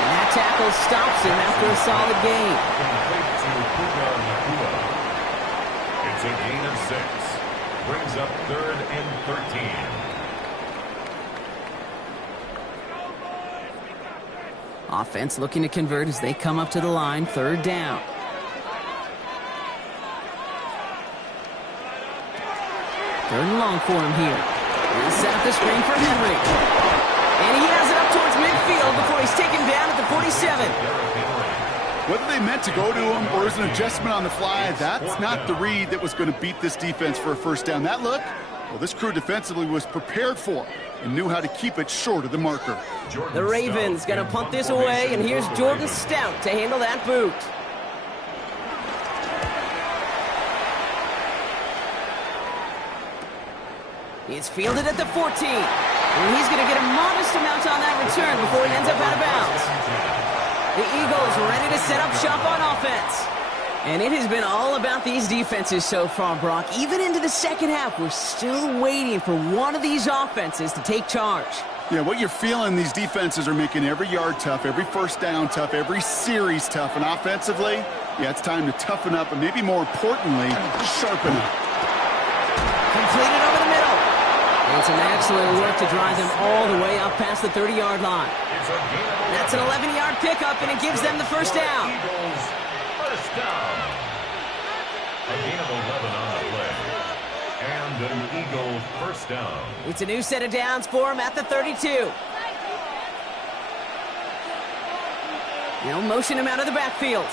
And that tackle stops him after a solid gain. It's a gain of 6. Brings up 3rd and 13. Offense looking to convert as they come up to the line, 3rd down. Third and long for him here. He'll set up the screen for Henry. And he has it up towards midfield before he's taken down at the 47. Whether they meant to go to him or is an adjustment on the fly, that's not the read that was going to beat this defense for a first down. That look, well, this crew defensively was prepared for and knew how to keep it short of the marker. The Ravens going to punt this away, and here's Jordan Stout to handle that boot. It's fielded at the 14. And he's going to get a modest amount on that return before he ends up out of bounds. The Eagles ready to set up shop on offense. And it has been all about these defenses so far, Brock. Even into the second half, we're still waiting for one of these offenses to take charge. Yeah, what you're feeling, these defenses are making every yard tough, every first down tough, every series tough. And offensively, yeah, it's time to toughen up and maybe more importantly, sharpen up. Completed over the middle. And some excellent work to drive them all the way up past the 30-yard line. That's an 11-yard pickup, and it gives them the first down. Eagles, first down. A gain of 11 on the play. And an Eagles first down. It's a new set of downs for him at the 32. They'll motion him out of the backfield.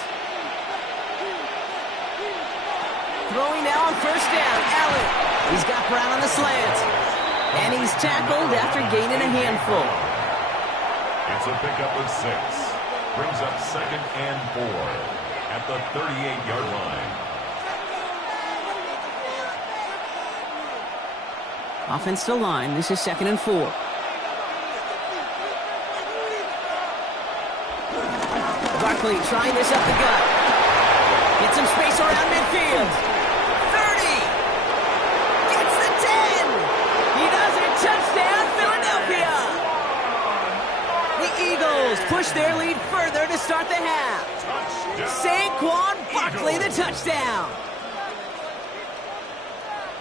Throwing now on first down, Allen. He's got Brown on the slant. And he's tackled after gaining a handful. It's a pickup of 6. Brings up 2nd and 4 at the 38-yard line. Offense to line. This is 2nd and 4. Barkley trying this up the gut. Get some space around midfield. 30. Gets the 10. He does it. Touchdown, Philadelphia. The Eagles push their lead further to start the half. Saquon Barkley, the touchdown.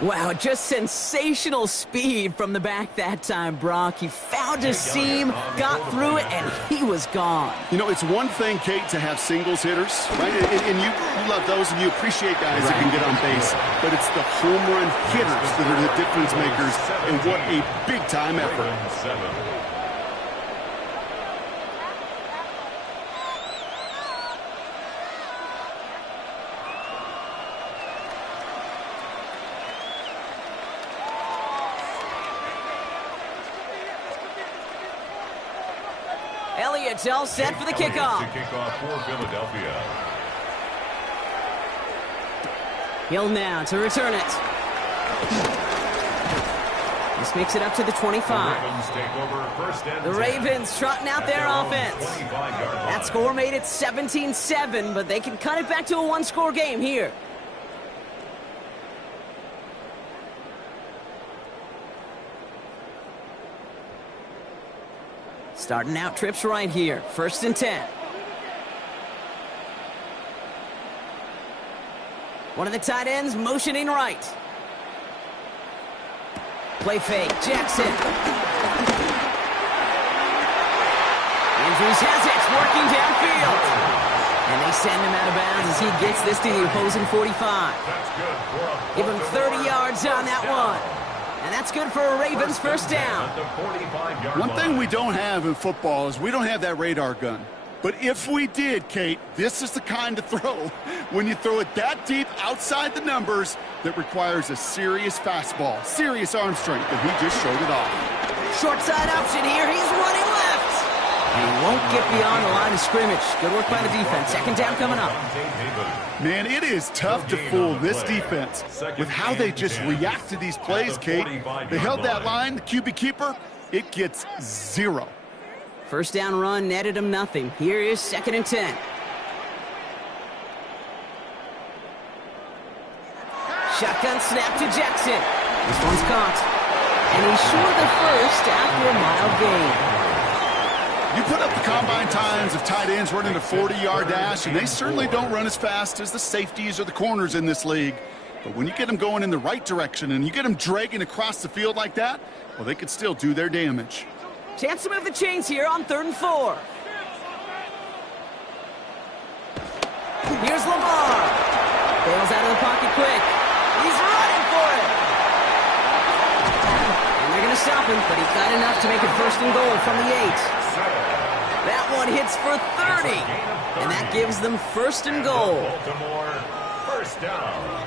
Wow, just sensational speed from the back that time, Brock. He found his seam, got through it, and he was gone. You know, it's one thing, Kate, to have singles hitters, right? And you love those, and you appreciate guys that can get on base. But it's the home run hitters that are the difference makers, and what a big-time effort. Elliott's all set for the kickoff. To kick off for Philadelphia. Hill now to return it. This makes it up to the 25. Ravens take over first and 10. The Ravens trotting out their offense. 25-yard line. That score made it 17-7, but they can cut it back to a one-score game here. Starting out trips right here. 1st and 10. One of the tight ends motioning right. Play fake. Jackson. Andrews has it. Working downfield. And they send him out of bounds as he gets this to the opposing 45. Give him 30 yards on that one. And that's good for a Ravens first down. One thing we don't have in football is we don't have that radar gun. But if we did, Kate, this is the kind of throw, when you throw it that deep outside the numbers, that requires a serious fastball, serious arm strength, and he just showed it off. Short side option here. He's running left. And he won't get beyond the line of scrimmage. Good work by the defense. Second down coming up. Man, it is tough to fool this defense with how they just react to these plays, Kate. They held that line, the QB keeper, it gets 0. First down run netted him nothing. Here is 2nd and 10. Shotgun snap to Jackson. This one's caught. And he's short of the first after a mile gain. You put up the combine times of tight ends running a 40-yard dash, and they certainly don't run as fast as the safeties or the corners in this league. But when you get them going in the right direction and you get them dragging across the field like that, well, they could still do their damage. Chance to move the chains here on 3rd and 4. Here's Lamar. Bails out of the pocket quick. He's running for it. And they're going to stop him, but he's got enough to make it 1st and goal from the 8. That one hits for 30. And that gives them 1st and goal. Baltimore, first down.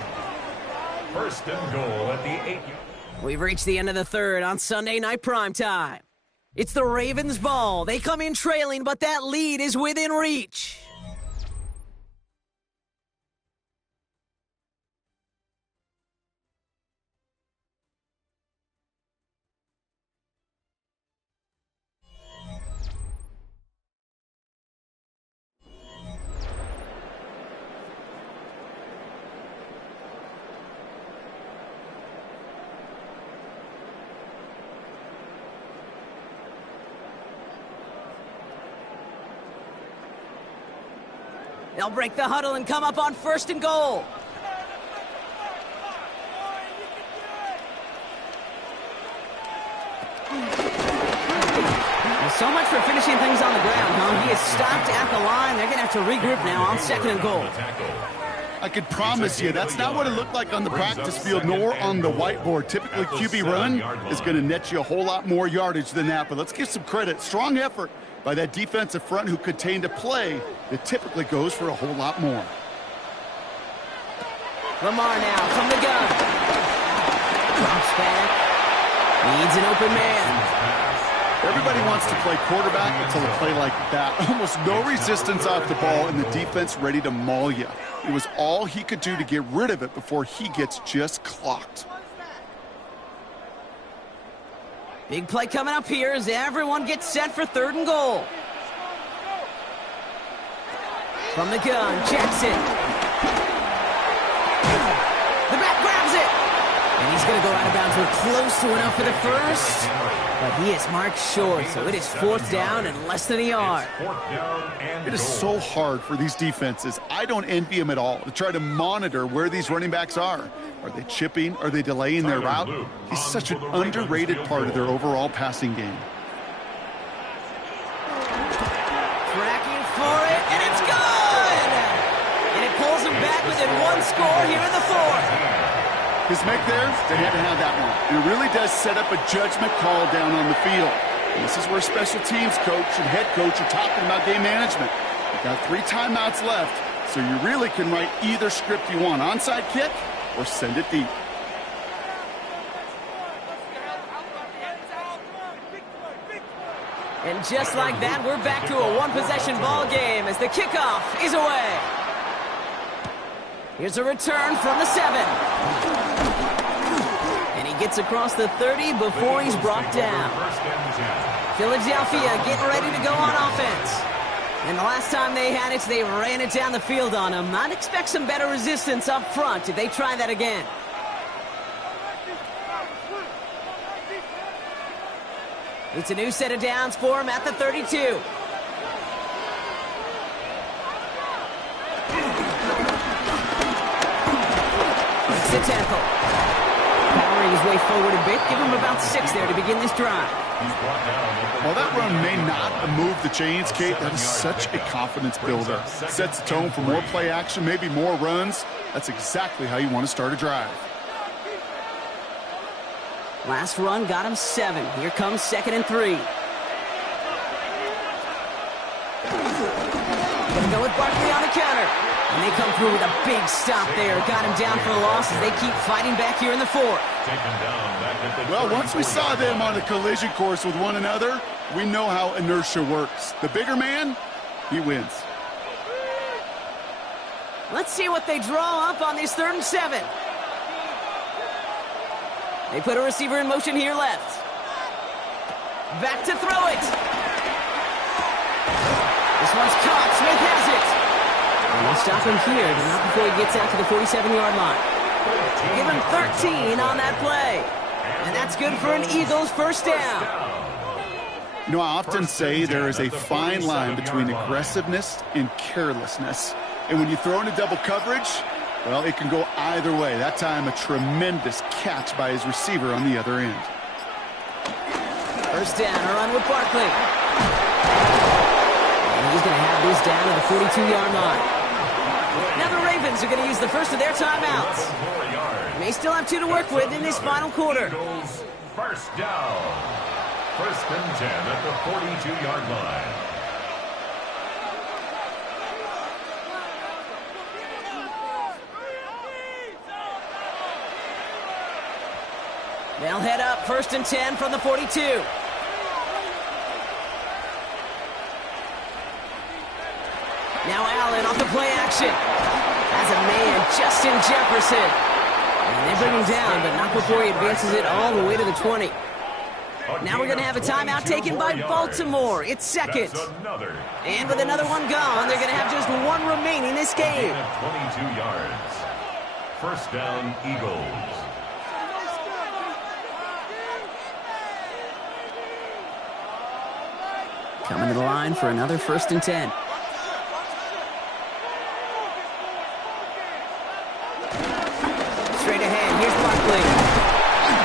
1st and goal at the 8. We've reached the end of the 3rd on Sunday Night Primetime. It's the Ravens' ball. They come in trailing, but that lead is within reach. They'll break the huddle and come up on 1st and goal. Well, so much for finishing things on the ground, huh? He is stopped at the line. They're going to have to regroup now on 2nd and goal. I could promise you that's not what it looked like on the practice field nor on the whiteboard. Typically, QB run is going to net you a whole lot more yardage than that. But let's give some credit. Strong effort by that defensive front who contained a play that typically goes for a whole lot more. Lamar now from the gun. Drops back. Needs an open man. Everybody wants to play quarterback until a play like that. Almost no resistance off the ball and the defense ready to maul you. It was all he could do to get rid of it before he gets just clocked. Big play coming up here as everyone gets set for 3rd and goal. From the gun, Jackson. The back grabs it. And he's going to go out of bounds. We're close to enough for the first. But he is marked short, so it is 4th down and less than a yard. It is so hard for these defenses. I don't envy them at all to try to monitor where these running backs are. Are they chipping? Are they delaying their route? He's such an underrated part of their overall passing game. Tracking for it, and it's good! And it pulls him back within 1 score here in the 4th. His make there, they had to have that one. And it really does set up a judgment call down on the field. And this is where special teams coach and head coach are talking about game management. You've got 3 timeouts left, so you really can write either script you want. Onside kick or send it deep. And just like that, we're back to a 1-possession ball game as the kickoff is away. Here's a return from the 7. And he gets across the 30 before he's brought down. Philadelphia getting ready to go on offense. And the last time they had it, they ran it down the field on him. I'd expect some better resistance up front if they try that again. It's a new set of downs for him at the 32. The tackle. Powering his way forward a bit. Give him about 6 there to begin this drive. While that run may not move the chains, Kate, that is such a confidence builder. Sets the tone for more play action, maybe more runs. That's exactly how you want to start a drive. Last run got him 7. Here comes 2nd and 3. Gonna go with Barkley on the counter. And they come through with a big stop there. Got him down for a loss as they keep fighting back here in the fourth. Well, once we saw them on a collision course with one another, we know how inertia works. The bigger man, he wins. Let's see what they draw up on this 3rd and 7. They put a receiver in motion here left. Back to throw it. This one's caught. Smith has it. And they'll stop him here, but not before he gets out to the 47-yard line. Give him 13 on that play. And that's good for an Eagles first down. You know, I often say there is a fine line between aggressiveness and carelessness. And when you throw into double coverage, well, it can go either way. That time, a tremendous catch by his receiver on the other end. First down, a run with Barkley. And he's going to have this down at the 42-yard line. Now the Ravens are going to use the first of their timeouts. They still have 2 to work with in this final quarter. First down. 1st and 10 at the 42-yard line. They'll head up 1st and 10 from the 42. Now Allen off the play action. Has a man, Justin Jefferson. And they bring him down, but not before he advances it all the way to the 20. Now we're going to have a timeout taken by Baltimore. It's 2nd. And with another one gone, they're going to have just 1 remaining this game. 22 yards. First down, Eagles. Coming to the line for another 1st and 10. Straight ahead, here's Barkley.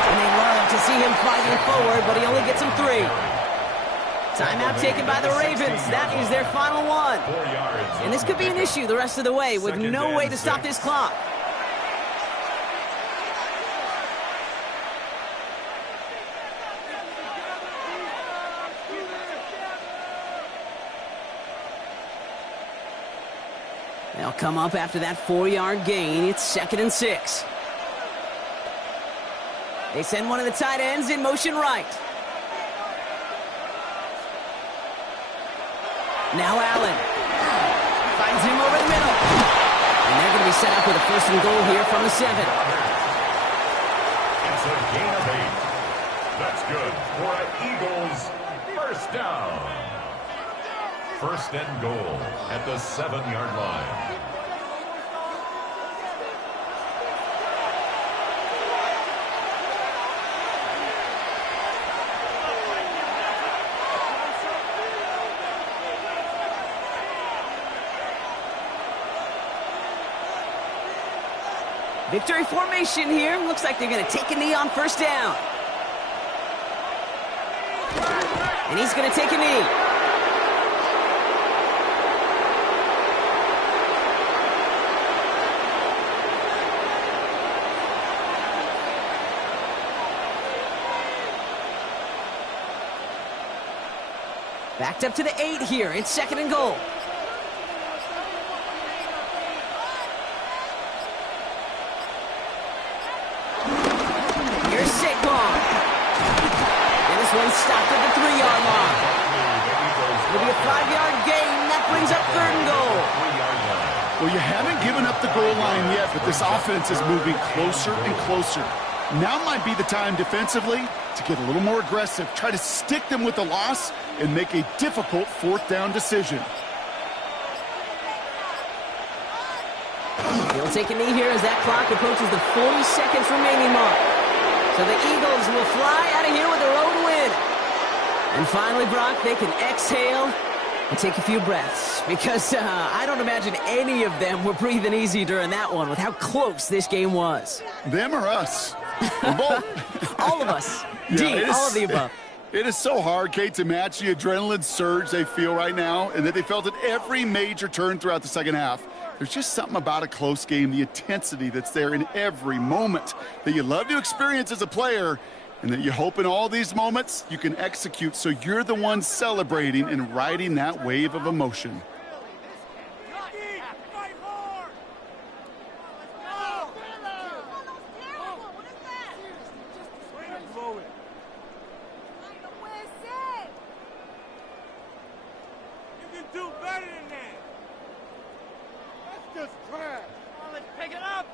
And they love to see him fighting forward, but he only gets him 3. Timeout taken by the Ravens. That is their final one. And this could be an issue the rest of the way with no way to stop this clock. They'll come up after that 4-yard gain. It's 2nd and 6. They send one of the tight ends in motion right. Now Allen finds him over the middle. And they're going to be set up with a 1st and goal here from the 7. It's a gain of 8. That's good for an Eagles first down. 1st and goal at the 7-yard line. Victory formation here. Looks like they're going to take a knee on 1st down. And he's going to take a knee. Backed up to the 8 here. It's 2nd and goal. Here's Saquon. And this one's stopped at the 3-yard line. It'll be a 5-yard gain. That brings up 3rd and goal. Well, you haven't given up the goal line yet, but this offense is moving closer and closer. Now might be the time defensively to get a little more aggressive, try to stick them with the loss, and make a difficult 4th down decision. He'll take a knee here as that clock approaches the 40 seconds remaining mark. So the Eagles will fly out of here with a road win. And finally, Brock, they can exhale and take a few breaths, because I don't imagine any of them were breathing easy during that one with how close this game was. Them or us? We're both. All of us. Yeah, all of the above. It is so hard, Kate, to match the adrenaline surge they feel right now, and that they felt at every major turn throughout the second half. There's just something about a close game, the intensity that's there in every moment that you love to experience as a player, and that you hope in all these moments you can execute so you're the one celebrating and riding that wave of emotion. better than that. That's just trash. Come on, let's pick it up.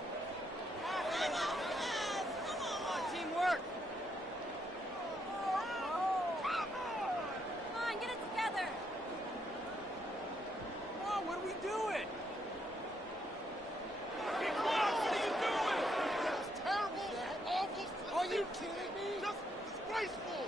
Come on, teamwork. Come on, get it together. Come on, what are we doing? Come on, what are you doing? That's terrible, awful. Are you kidding me? Just disgraceful.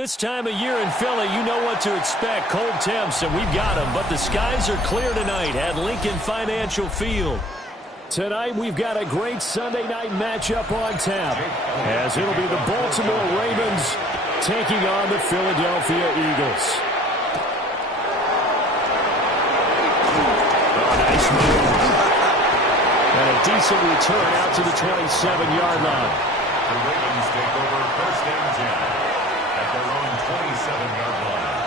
this time of year in Philly, you know what to expect. Cold temps, and we've got them. But the skies are clear tonight at Lincoln Financial Field. Tonight, we've got a great Sunday night matchup on tap, as it'll be the Baltimore Ravens taking on the Philadelphia Eagles. Oh, nice move. And a decent return out to the 27-yard line. The Ravens take over first and 10 at their own 27-yard line.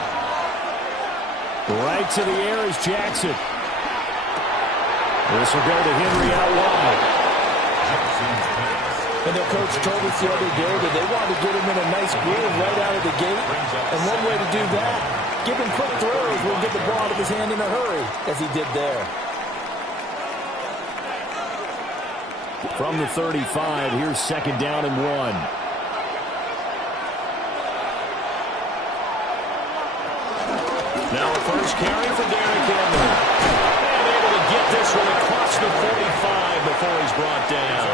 Right to the air is Jackson. This will go to Henry out wide. And their coach told us the other day that they wanted to get him in a nice groove right out of the gate. And one way to do that, give him quick throws, will get the ball out of his hand in a hurry, as he did there. From the 35, here's second down and 1. Now a first carry for Derrick Henry. Get this one across the 45 before he's brought down.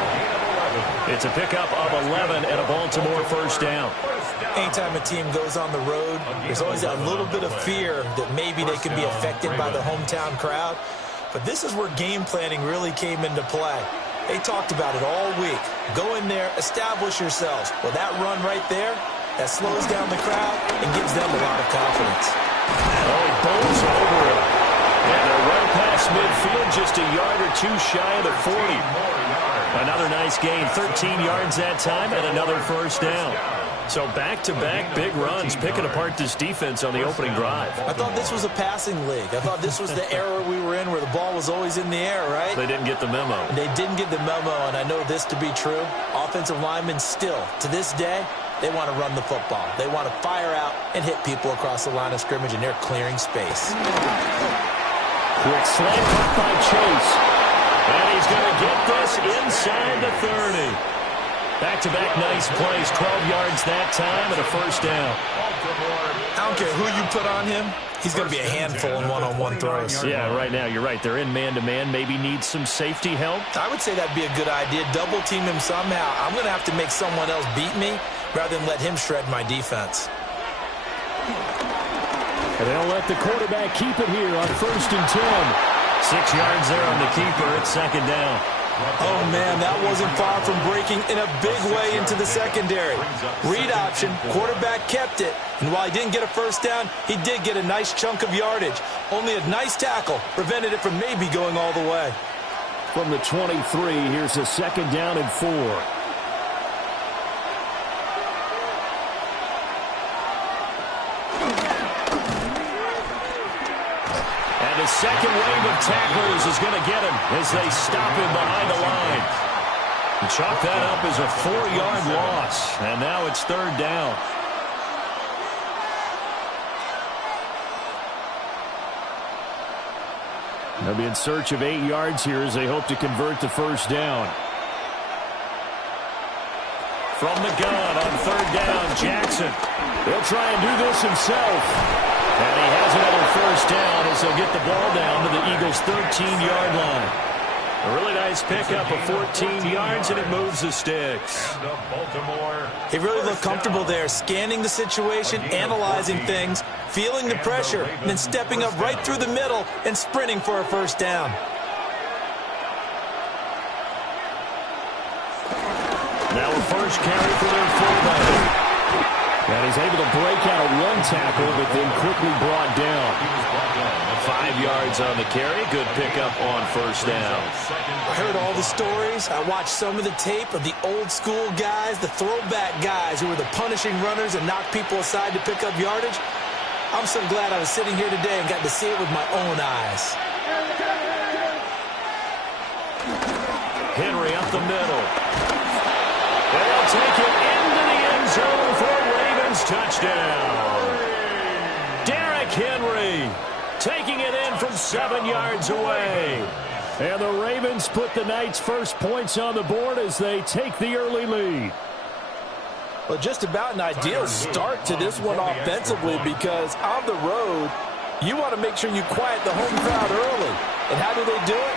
It's a pickup of 11 and a Baltimore first down. Anytime a team goes on the road, there's always that little bit of fear that maybe they can be affected by the hometown crowd. But this is where game planning really came into play. They talked about it all week. Go in there, establish yourselves. Well, that run right there, that slows down the crowd and gives them a lot of confidence. Oh, he bowls over it. And they're right past midfield, just a yard or two shy of the 40. Another nice gain, 13 yards that time, and another first down. So back-to-back big runs, picking apart this defense on the opening drive. I thought this was a passing league. I thought this was the era we were in where the ball was always in the air, right? They didn't get the memo. They didn't get the memo, and I know this to be true. Offensive linemen still, to this day, they want to run the football. They want to fire out and hit people across the line of scrimmage, and they're clearing space. Quick slant cut by Chase. And he's going to get this inside the 30. Back-to-back nice plays, 12 yards that time and a first down. I don't care who you put on him. He's going to be a handful in one-on-one throws. Yeah, right now, you're right. They're in man-to-man. Maybe needs some safety help. I would say that'd be a good idea. Double team him somehow. I'm going to have to make someone else beat me rather than let him shred my defense. And they'll let the quarterback keep it here on first and 10. 6 yards there on the keeper. It's second down. Oh, man, that wasn't far from breaking in a big way into the secondary. Read option, quarterback kept it. And while he didn't get a first down, he did get a nice chunk of yardage. Only a nice tackle prevented it from maybe going all the way. From the 23, here's a second down and 4. The second wave of tacklers is going to get him as they stop him behind the line. And chalk that up as a 4-yard loss. And now it's third down. They'll be in search of 8 yards here as they hope to convert the first down. From the gun on third down, Jackson. He'll try and do this himself. And he has another first down as he'll get the ball down to the Eagles' 13-yard line. A really nice pickup of 14 yards, and it moves the sticks. He really looked comfortable there, scanning the situation, analyzing things, feeling the pressure, and then stepping up right through the middle and sprinting for a first down. Now a first carry for their fullback. And he's able to break out of one tackle, but then quickly brought down. 5 yards on the carry. Good pickup on first down. I heard all the stories. I watched some of the tape of the old school guys, the throwback guys who were the punishing runners and knocked people aside to pick up yardage. I'm so glad I was sitting here today and got to see it with my own eyes. Henry up the middle. They'll take it into the end zone for a Ravens touchdown. Derrick Henry taking it in from 7 yards away. And the Ravens put the night's first points on the board as they take the early lead. Well, just about an ideal start to this one offensively because on the road, you want to make sure you quiet the home crowd early. And how do they do it?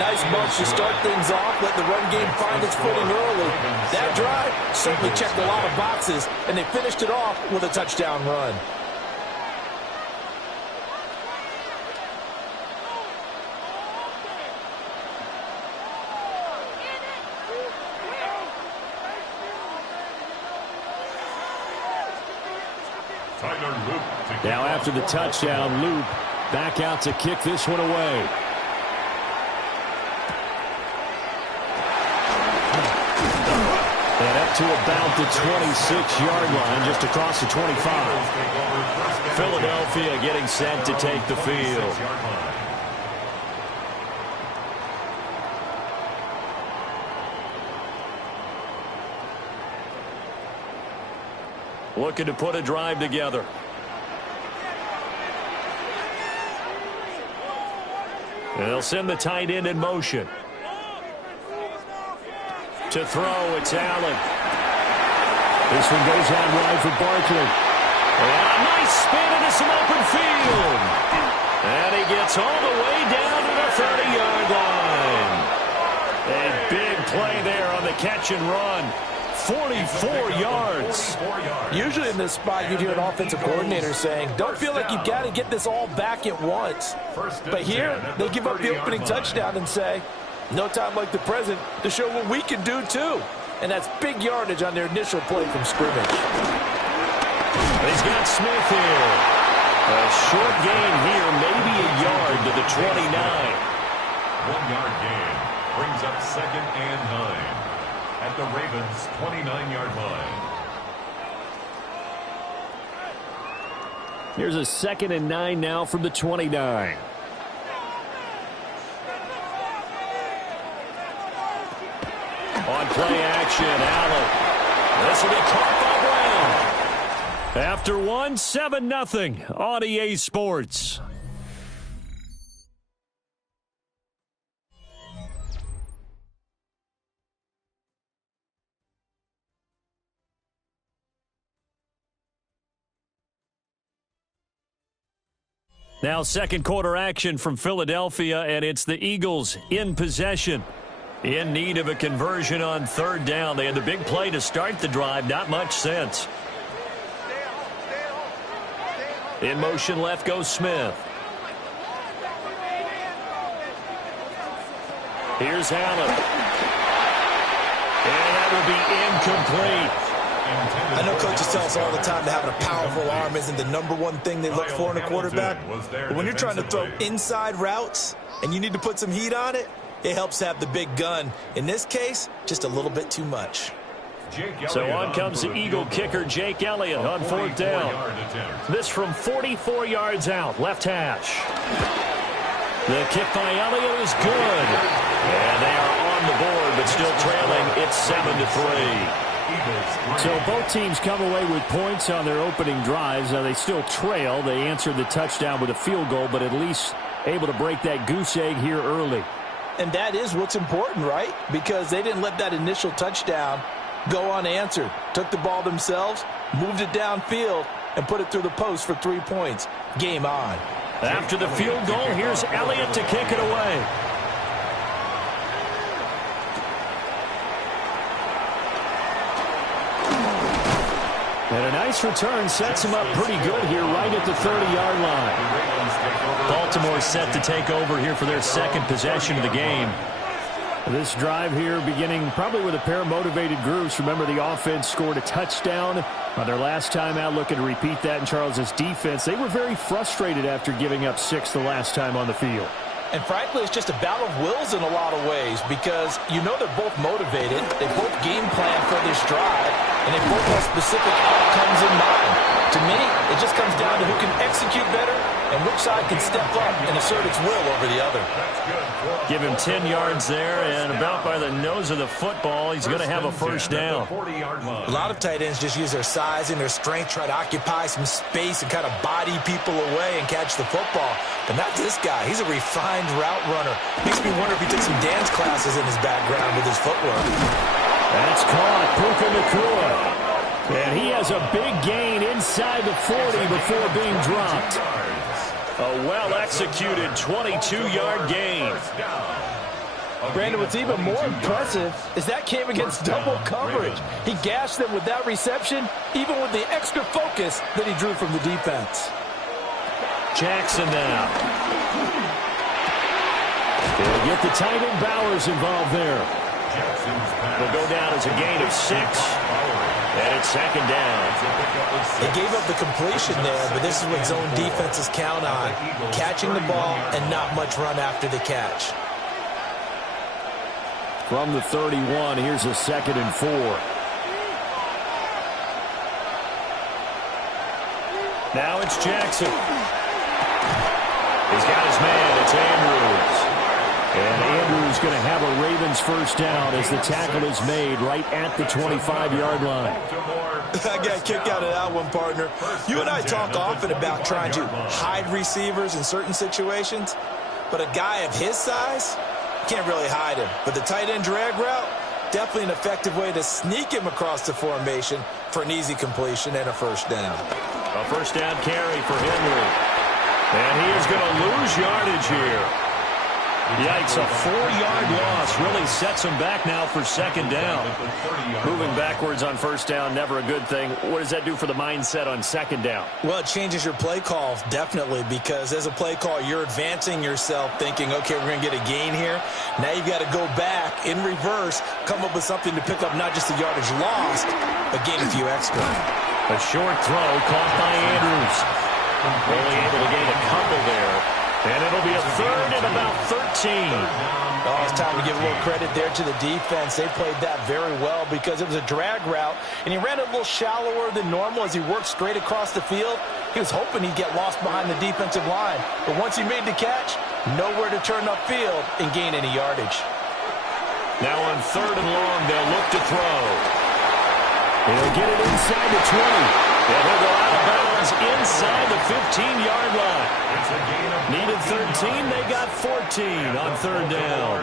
Nice march to start things off, let the run game find its footing early. That drive certainly checked a lot of boxes, and they finished it off with a touchdown run. Now after the touchdown, Loop back out to kick this one away. And up to about the 26-yard line, just across the 25. Philadelphia getting set to take the field. Looking to put a drive together. And they'll send the tight end in motion. To throw, it's Allen. This one goes out wide for Barkley. And a nice spin into some open field. And he gets all the way down to the 30-yard line. A big play there on the catch and run. 44 yards. Usually in this spot, you'd hear an offensive coordinator saying, don't feel like you've got to get this all back at once. But here, they give up the opening touchdown and say, no time like the present to show what we can do too. And that's big yardage on their initial play from scrimmage. He's got Smith here. A short gain here, maybe a yard to the 29. 1 yard gain brings up 2nd and 9 at the Ravens' 29-yard line. Here's a 2nd and 9 now from the 29. On play action, Allen. This will be caught by Brown. After one, 7-0 on EA Sports. Now second quarter action from Philadelphia, and it's the Eagles in possession. In need of a conversion on 3rd down. They had the big play to start the drive. Not much sense. In motion left goes Smith. Here's Allen. And that will be incomplete. I know coaches tell us all the time that having a powerful arm isn't the #1 thing they look for in a quarterback. But when you're trying to throw inside routes and you need to put some heat on it, it helps have the big gun. In this case, just a little bit too much. So on comes the Eagle kicker, Jake Elliott, on 4th down. This from 44 yards out, left hash. The kick by Elliott is good. And they are on the board, but still trailing. It's 7-3. So both teams come away with points on their opening drives. Now they still trail. They answered the touchdown with a field goal, but at least able to break that goose egg here early. And that is what's important, right? Because they didn't let that initial touchdown go unanswered. Took the ball themselves, moved it downfield, and put it through the post for 3 points. Game on. After the field goal, here's Elliott to kick it away. And a nice return sets him up pretty good here right at the 30-yard line. Baltimore set to take over here for their second possession of the game. This drive here beginning probably with a pair of motivated groups. Remember, the offense scored a touchdown on their last time out, looking to repeat that in Charles' defense. They were very frustrated after giving up 6 the last time on the field. And frankly, it's just a battle of wills in a lot of ways because you know they're both motivated. They both game plan for this drive, and they both have specific outcomes in mind. To me, it just comes down to who can execute better and which side can step up and assert its will over the other. Give him 10 yards there, and about by the nose of the football, he's going to have a first down. A lot of tight ends just use their size and their strength, try to occupy some space and kind of body people away and catch the football. But not this guy. He's a refined route runner. Makes me wonder if he took some dance classes in his background with his footwork. That's caught. Puka Nacua. And he has a big gain inside the 40 before being dropped. A well-executed 22-yard gain. Brandon, what's even more impressive is that came against double coverage. He gashed them with that reception, even with the extra focus that he drew from the defense. Jackson now. They'll get the tight end Bowers involved there. They'll go down as a gain of 6. And it's second down. They gave up the completion there, but this is what zone defenses count on. Catching the ball and not much run after the catch. From the 31, here's a 2nd and 4. Now it's Jackson. He's got his man. It's Andrews. And Andrews going to have a Ravens first down as the tackle is made right at the 25-yard line. I got a kick out of that one, partner. You and I talk often about trying to hide receivers in certain situations, but a guy of his size, can't really hide him. But the tight end drag route, definitely an effective way to sneak him across the formation for an easy completion and a first down. A first down carry for Henry. And he is going to lose yardage here. Yikes, a 4-yard loss really sets him back now for second down. Moving backwards on first down, never a good thing. What does that do for the mindset on second down? Well, it changes your play call, definitely, because as a play call, you're advancing yourself thinking, okay, we're going to get a gain here. Now you've got to go back in reverse, come up with something to pick up not just the yardage lost, but gain a few extra. A short throw caught by Andrews. Only able to gain a couple there. And it'll be a 3rd and about 13. Oh, it's time to give a little credit there to the defense. They played that very well because it was a drag route, and he ran it a little shallower than normal as he worked straight across the field. He was hoping he'd get lost behind the defensive line. But once he made the catch, nowhere to turn upfield and gain any yardage. Now on 3rd and long, they'll look to throw. He'll get it inside the 20. And he'll go out of bounds inside the 15-yard line. Needed 13, they got 14 on 3rd down.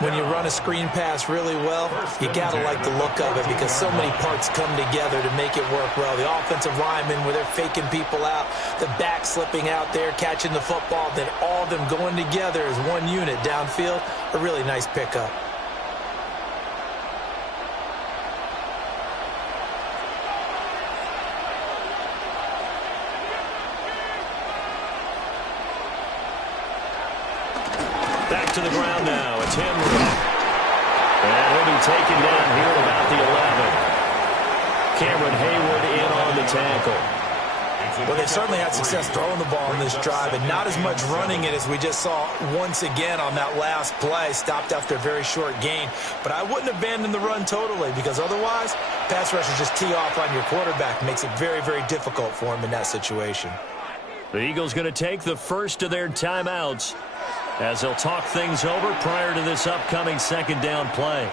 When you run a screen pass really well, you got to like the look of it because so many parts come together to make it work well. The offensive linemen, where they're faking people out, the back slipping out there, catching the football, then all of them going together as one unit downfield, a really nice pickup. Back to the ground now. It's Henry. And he'll be taken down here at about the 11. Cameron Hayward in on the tackle. Well, they certainly had success throwing the ball in this drive, and not as much running it as we just saw once again on that last play. Stopped after a very short gain. But I wouldn't abandon the run totally because otherwise, pass rushers just tee off on your quarterback. Makes it very, very difficult for him in that situation. The Eagles going to take the first of their timeouts as they'll talk things over prior to this upcoming second down play.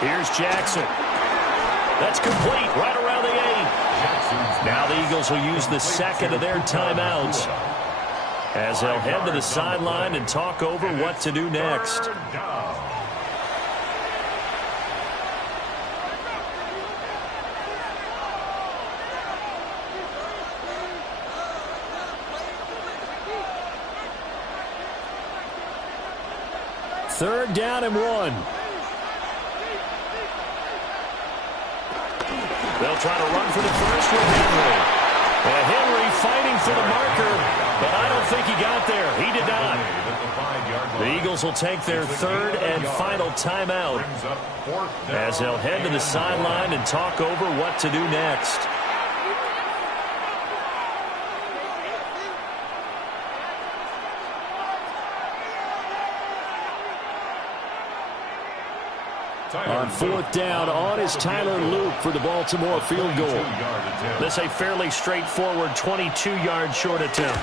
Here's Jackson. That's complete right around the 8. Now the Eagles will use the second of their timeouts as they'll head to the sideline and talk over what to do next. Third down and 1. They'll try to run for the first with Henry. And Henry fighting for the marker, but I don't think he got there. He did not. The Eagles will take their third and final timeout as they'll head to the sideline and talk over what to do next. On fourth down, on is Tyler Luke for the Baltimore field goal. This a fairly straightforward 22-yard short attempt.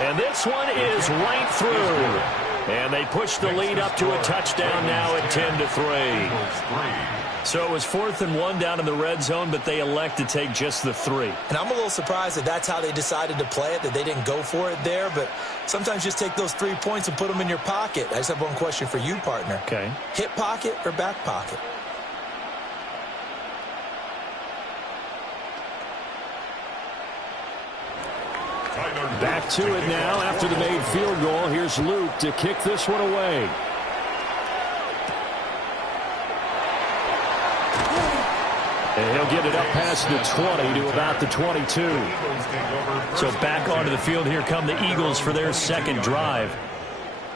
And this one is right through. And they push the lead up to a touchdown now at 10-3. So it was 4th and 1 down in the red zone, but they elect to take just the 3. And I'm a little surprised that that's how they decided to play it, that they didn't go for it there. But sometimes just take those 3 points and put them in your pocket. I just have one question for you, partner. Okay. Hip pocket or back pocket? Back to it now after the made field goal. Here's Luke to kick this one away. And he'll get it up past the 20 to about the 22. So back onto the field, here come the Eagles for their second drive.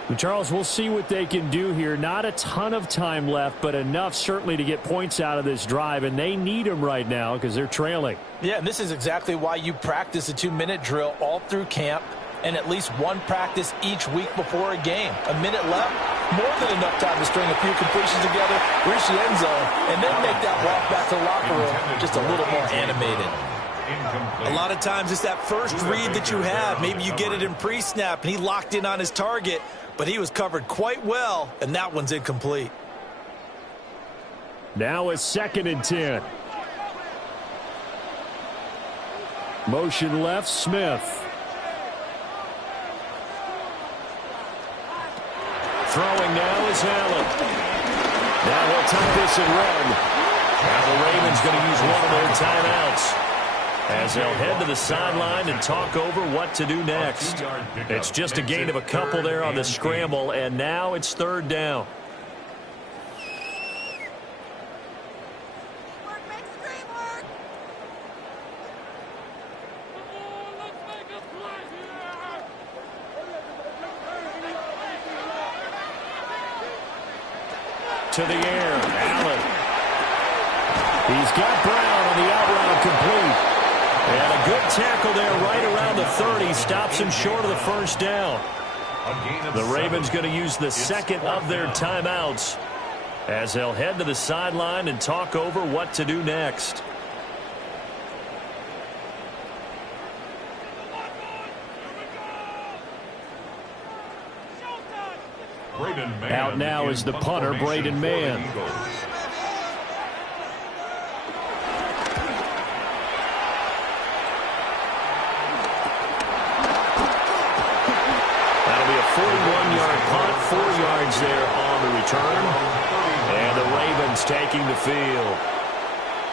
And Charles, we'll see what they can do here. Not a ton of time left, but enough certainly to get points out of this drive, and they need them right now because they're trailing. Yeah, and this is exactly why you practice a 2-minute drill all through camp and at least one practice each week before a game. A minute left, more than enough time to string a few completions together, reach the end zone, and then make that walk back to the locker room just a little more animated. A lot of times it's that first read that you have. Maybe you get it in pre-snap, and he locked in on his target, but he was covered quite well, and that one's incomplete. Now it's 2nd and 10. Motion left, Smith. Throwing now is Allen. Now he'll take this and run. Now the Ravens going to use one of their timeouts as they'll head to the sideline and talk over what to do next. It's just a gain of a couple there on the scramble, and now it's 3rd down. To the air, Allen. He's got Brown on the out route complete. And a good tackle there right around the 30. Stops him short of the first down. The Ravens going to use the second of their timeouts as they'll head to the sideline and talk over what to do next. Out now is the punter, Braden Mann. That'll be a 41-yard punt, 4 yards there on the return. And the Ravens taking the field.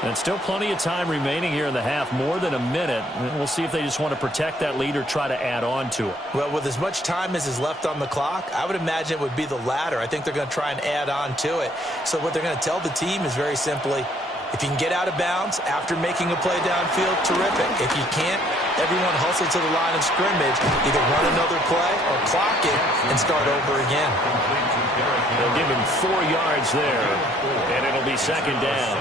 And still plenty of time remaining here in the half, more than a minute. We'll see if they just want to protect that lead or try to add on to it. Well, with as much time as is left on the clock, I would imagine it would be the latter. I think they're going to try and add on to it. So what they're going to tell the team is very simply, if you can get out of bounds after making a play downfield, terrific. If you can't, everyone hustle to the line of scrimmage, either run another play or clock it and start over again. They'll give him 4 yards there, and it'll be 2nd down.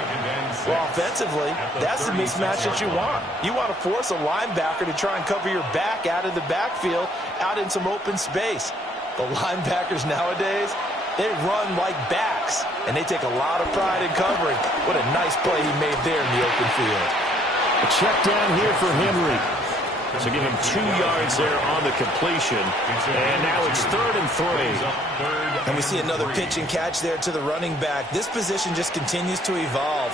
Well, offensively, that's the mismatch that you want. You want to force a linebacker to try and cover your back out of the backfield, out in some open space. The linebackers nowadays, they run like backs, and they take a lot of pride in covering. What a nice play he made there in the open field. A check down here for Henry. So give him 2 yards there on the completion. And now it's 3rd and 3. And we see another pitch and catch there to the running back. This position just continues to evolve.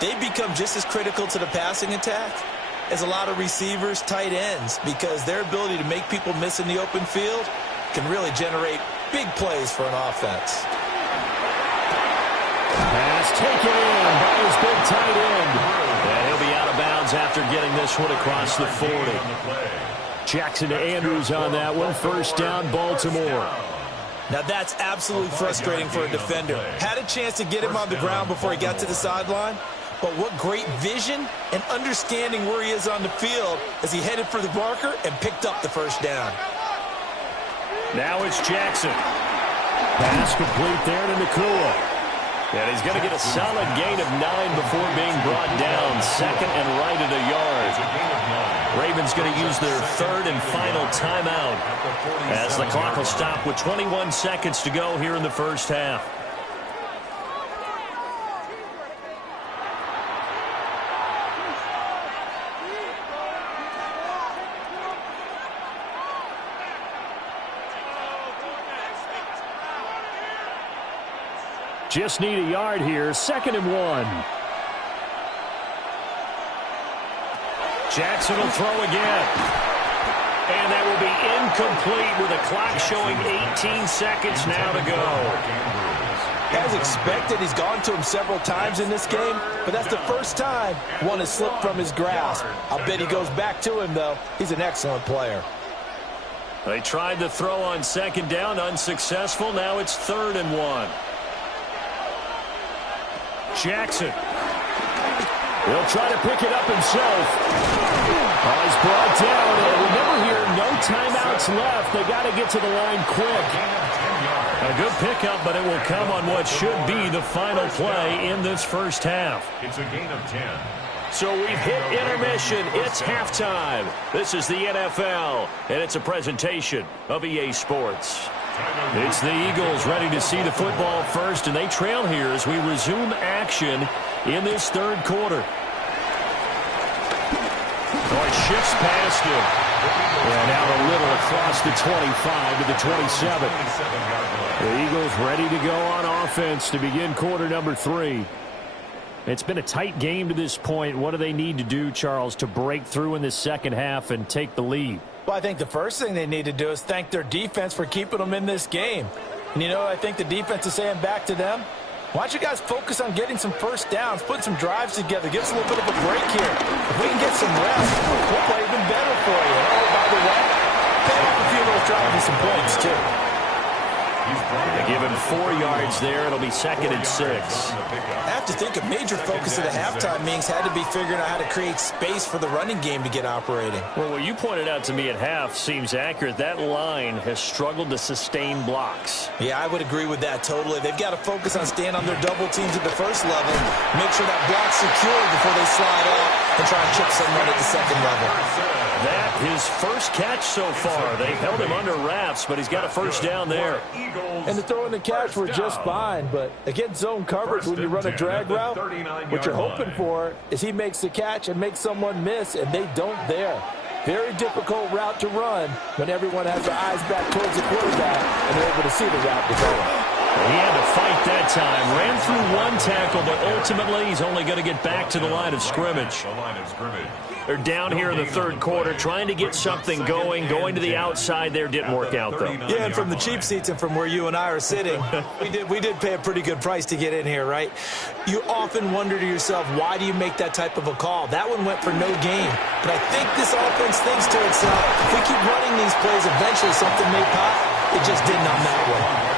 They become just as critical to the passing attack as a lot of receivers, tight ends, because their ability to make people miss in the open field can really generate big plays for an offense. Pass taken in by his big tight end. And he'll be out of bounds after getting this one across the 40. Jackson to Andrews on that one. 1st down, Baltimore. Now that's absolutely frustrating for a defender. Had a chance to get him on the ground before he got to the sideline, but what great vision and understanding where he is on the field as he headed for the marker and picked up the 1st down. Now it's Jackson. Pass complete there to Nakua. And he's going to get a solid gain of 9 before being brought down. 2nd and right at a yard. Ravens going to use their 3rd and final timeout as the clock will stop with 21 seconds to go here in the first half. Just need a yard here. 2nd and 1. Jackson will throw again. And that will be incomplete with the clock showing 18 seconds now to go. As expected, he's gone to him several times in this game, but that's the first time one has slipped from his grasp. I'll bet he goes back to him, though. He's an excellent player. They tried to throw on 2nd down, unsuccessful. Now it's 3rd and 1. Jackson. He'll try to pick it up himself. Oh, he's brought down. And remember here, no timeouts left. They got to get to the line quick. A good pickup, but it will come on what should be the final play in this first half. It's a gain of 10. So we've hit intermission. It's halftime. This is the NFL, and it's a presentation of EA Sports. It's the Eagles ready to see the football first, and they trail here as we resume action in this 3rd quarter. Oh, it shifts past him. And out a little across the 25 to the 27. The Eagles ready to go on offense to begin quarter number 3. It's been a tight game to this point. What do they need to do, Charles, to break through in the second half and take the lead? Well, I think the first thing they need to do is thank their defense for keeping them in this game. And, you know, I think the defense is saying back to them, why don't you guys focus on getting some first downs, putting some drives together, give us a little bit of a break here. If we can get some rest, we'll play even better for you. Oh, by the way, pay off a few of those drives with some points, too. They give him 4 yards there. It'll be 2nd and 6. I have to think a major focus of the halftime meetings had to be figuring out how to create space for the running game to get operating. Well, what you pointed out to me at half seems accurate. That line has struggled to sustain blocks. Yeah, I would agree with that totally. They've got to focus on staying on their double teams at the first level, make sure that block's secure before they slide off and try and chip someone at the 2nd level. That his first catch so far. They've held him under wraps, but he's got a first down there. And the throw and the catch were just fine, but against zone coverage when you run a drag route, what you're hoping for is he makes the catch and makes someone miss, and they don't there. Very difficult route to run when everyone has their eyes back towards the quarterback and they're able to see the route develop. He had to fight that time. Ran through 1 tackle, but ultimately he's only going to get back to the line of scrimmage. They're down here in the 3rd quarter trying to get something going. Going to the outside there didn't work out, though. Yeah, and from the cheap seats and from where you and I are sitting, we did pay a pretty good price to get in here, right? You often wonder to yourself, why do you make that type of a call? That one went for no gain. But I think this offense thinks to itself, if we keep running these plays, eventually something may pop. It just didn't on that one.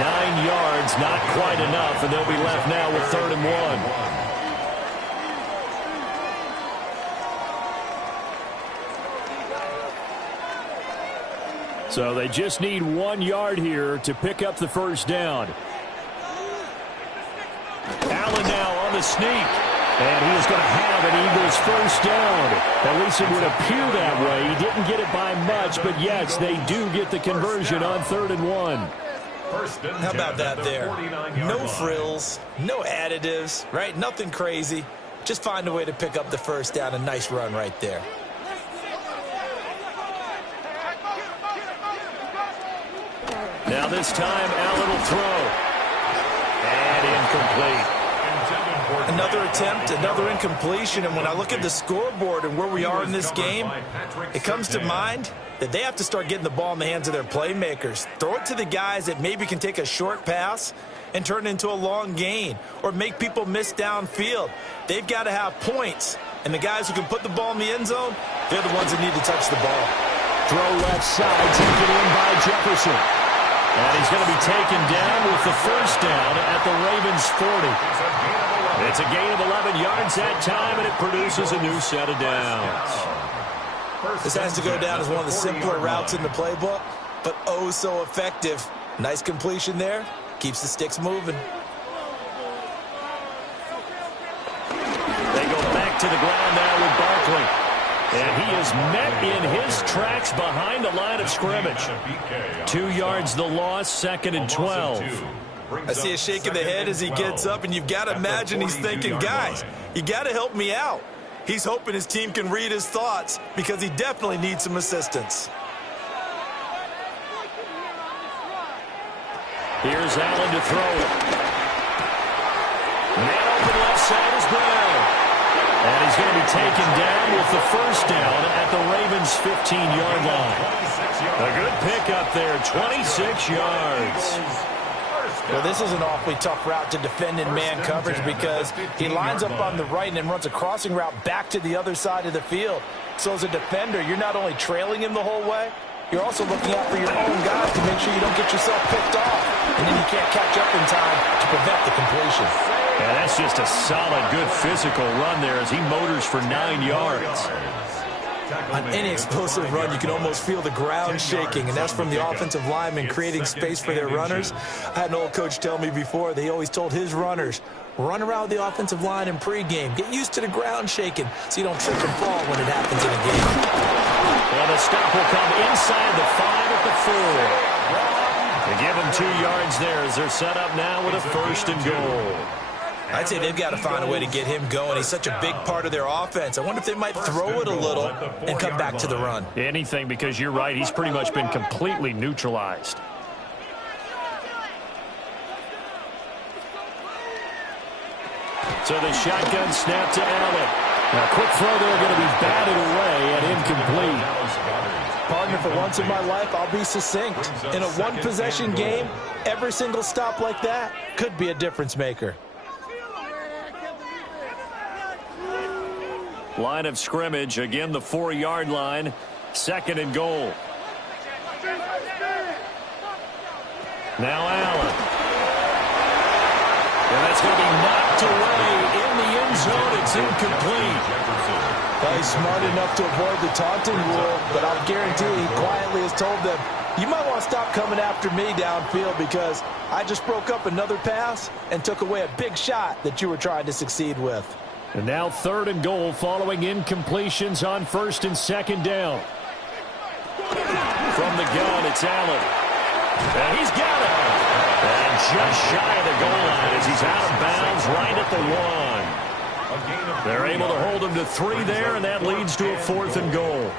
9 yards, not quite enough, and they'll be left now with 3rd and 1. So they just need 1 yard here to pick up the first down. Allen now on the sneak. And he is going to have an Eagles first down. At least it would appear that way. He didn't get it by much, but yes, they do get the conversion on 3rd and 1. How about that there? No frills, no additives, right? Nothing crazy. Just find a way to pick up the first down. A nice run right there. Now this time, Allen will throw. And incomplete. Another attempt, another incompletion, and when I look at the scoreboard and where we are in this game, it comes to mind that they have to start getting the ball in the hands of their playmakers. Throw it to the guys that maybe can take a short pass and turn it into a long gain or make people miss downfield. They've got to have points, and the guys who can put the ball in the end zone, they're the ones that need to touch the ball. Throw left side, taken in by Jefferson. And he's going to be taken down with the first down at the Ravens 40. It's a gain of 11 yards that time, and it produces a new set of downs. This has to go down as one of the simpler routes in the playbook, but oh so effective. Nice completion there. Keeps the sticks moving. They go back to the ground now with Barkley. And he is met in his tracks behind the line of scrimmage. 2 yards the loss, 2nd and 12. I see a shake of the head as he gets up, and you've got to imagine he's thinking, guys, you got to help me out. He's hoping his team can read his thoughts because he definitely needs some assistance. Here's Allen to throw it. Man open left side is Brown. And he's going to be taken down with the first down at the Ravens' 15-yard line. A good pickup there, 26 yards. Well, this is an awfully tough route to defend in man coverage because he lines up on the right and then runs a crossing route back to the other side of the field. So as a defender, you're not only trailing him the whole way, you're also looking out for your own guys to make sure you don't get yourself picked off. And then you can't catch up in time to prevent the completion. Yeah, that's just a solid, good physical run there as he motors for 9 yards. On any explosive run, you can almost feel the ground shaking, and that's from the offensive linemen creating space for their runners. I had an old coach tell me before, they always told his runners, run around the offensive line in pregame. Get used to the ground shaking so you don't trip and fall when it happens in a game. Well, the stop will come inside the 5 at the 4. They give him 2 yards there as they're set up now with a 1st and goal. I'd say they've got to find a way to get him going. He's such a big part of their offense. I wonder if they might throw it a little and come back to the run. Anything, because you're right. He's pretty much been completely neutralized. So the shotgun snap to Allen. Now, quick throw there going to be batted away and incomplete. Partner, for once in my life, I'll be succinct. In a one-possession game, every single stop like that could be a difference maker. Line of scrimmage, again the 4-yard line, 2nd and goal. Now Allen. And that's going to be knocked away in the end zone. It's incomplete. Well, he's smart enough to avoid the taunting rule, but I'll guarantee he quietly has told them, you might want to stop coming after me downfield because I just broke up another pass and took away a big shot that you were trying to succeed with. And now 3rd and goal following incompletions on 1st and 2nd down. From the gun, it's Allen. And he's got it. And just shy of the goal line as he's out of bounds right at the 1. They're able to hold him to 3 there, and that leads to a 4th and goal.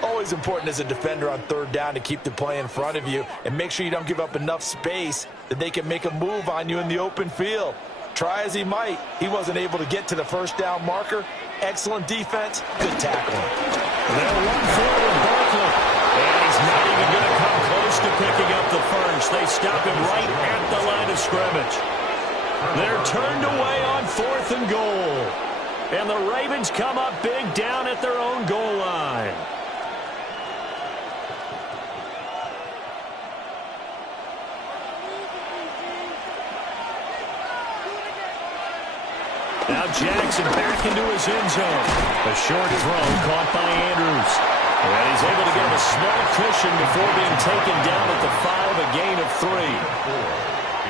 Always important as a defender on 3rd down to keep the play in front of you and make sure you don't give up enough space that they can make a move on you in the open field. Try as he might, he wasn't able to get to the 1st down marker. Excellent defense, good tackling. They'll run forward, Barkley. And he's not even going to come close to picking up the 1st. They stop him right at the line of scrimmage. They're turned away on 4th and goal. And the Ravens come up big down at their own goal line. Now Jackson back into his end zone. A short throw caught by Andrews. And he's able to get him a small cushion before being taken down at the 5, a gain of 3.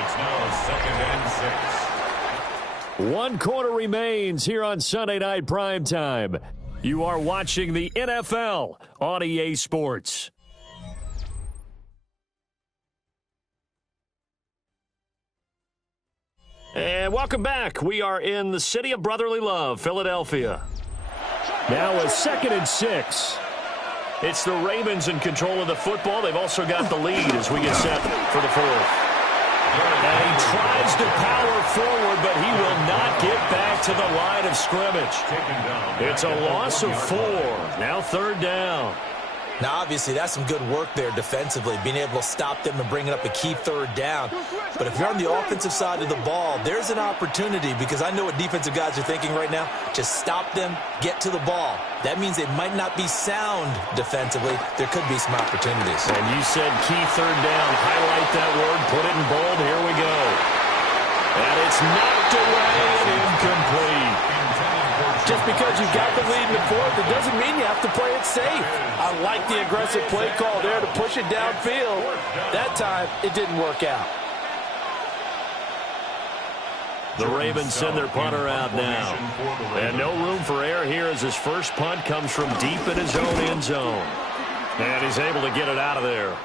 It's now 2nd and 6. 1 quarter remains here on Sunday Night Primetime. You are watching the NFL on EA Sports. And welcome back. We are in the city of brotherly love, Philadelphia. Now a 2nd and 6. It's the Ravens in control of the football. They've also got the lead as we get set for the 4th. And he tries to power forward, but he will not get back to the line of scrimmage. It's a loss of 4. Now 3rd down. Now, obviously, that's some good work there defensively, being able to stop them and bringing up a key 3rd down. But if you're on the offensive side of the ball, there's an opportunity because I know what defensive guys are thinking right now. Just stop them, get to the ball. That means they might not be sound defensively. There could be some opportunities. And you said key 3rd down. Highlight that word. Put it in bold. Here we go. And it's knocked away and incomplete. Just because you've got the lead in the 4th, it doesn't mean you have to play it safe. I like the aggressive play call there to push it downfield. That time, it didn't work out. The Ravens send their punter out now. And no room for error here as his first punt comes from deep in his own end zone. And he's able to get it out of there.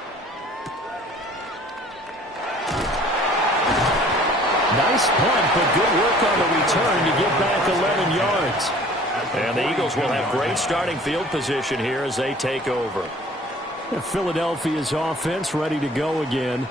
Nice punt, but good work on the return to get back 11 yards. And the Eagles will have great starting field position here as they take over. Philadelphia's offense ready to go again.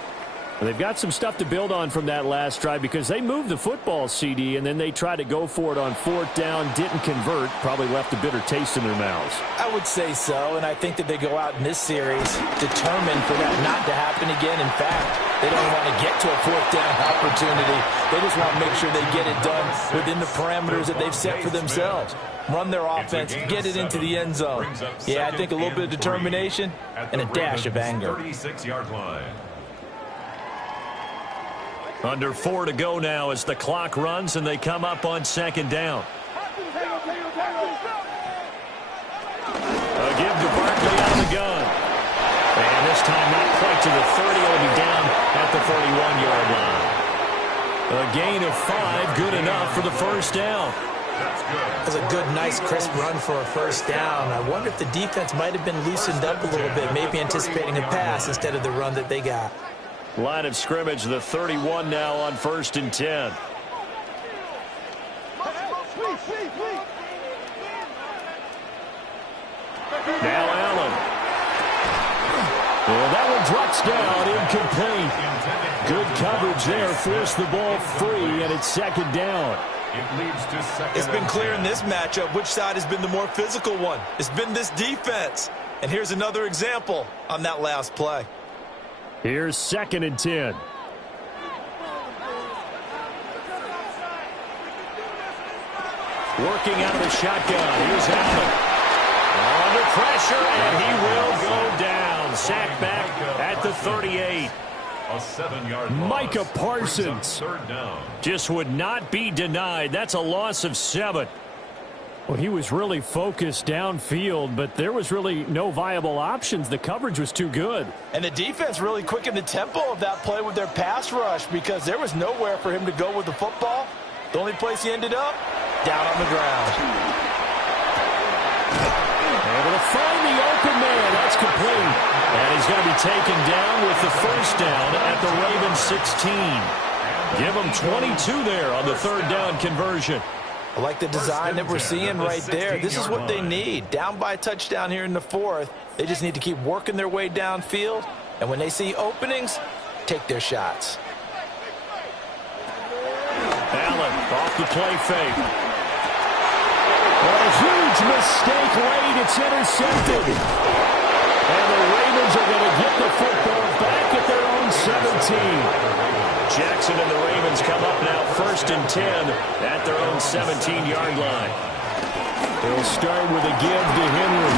They've got some stuff to build on from that last drive because they moved the football, CD, and then they tried to go for it on 4th down, didn't convert, probably left a bitter taste in their mouths. I would say so, and I think that they go out in this series determined for that not to happen again. In fact, they don't want to get to a 4th down opportunity. They just want to make sure they get it done within the parameters that they've set for themselves. Run their offense, get it into the end zone. Yeah, I think a little bit of determination and a dash of anger. 36-yard line. Under 4 to go now as the clock runs and they come up on 2nd down. A give to Barkley out of the gun. And this time not quite to the 30. It'll be down at the 41-yard line. A gain of 5, good enough for the 1st down. That's a good, nice, crisp run for a 1st down. I wonder if the defense might have been loosened up a little bit, maybe anticipating a pass instead of the run that they got. Line of scrimmage, the 31 now on 1st and 10. Now Allen. And that one drops down, incomplete. Good coverage there, forced the ball free, and it's 2nd down. It leads to 2nd. It's been clear in this matchup which side has been the more physical one. It's been this defense. And here's another example on that last play. Here's 2nd and 10. Working out of the shotgun. Here's Allen. Under pressure, and he will go down. Sack back at the 38. A 7-yard loss. Micah Parsons 3rd down. just would not be denied. That's a loss of 7. Well, he was really focused downfield, but there was really no viable options. The coverage was too good. And the defense really quickened the tempo of that play with their pass rush because there was nowhere for him to go with the football. The only place he ended up, down on the ground. Able to find the open man. That's complete. And he's going to be taken down with the 1st down at the Ravens 16. Give him 22 there on the 3rd down conversion. I like the design that we're seeing right there. This is what they need. Down by a touchdown here in the 4th. They just need to keep working their way downfield. And when they see openings, take their shots. Allen off the play fake. A huge mistake late. It's intercepted. And the Ravens are going to get the football back at their own 17. Jackson and the Ravens come up now 1st and 10 at their own 17-yard line. They'll start with a give to Henry.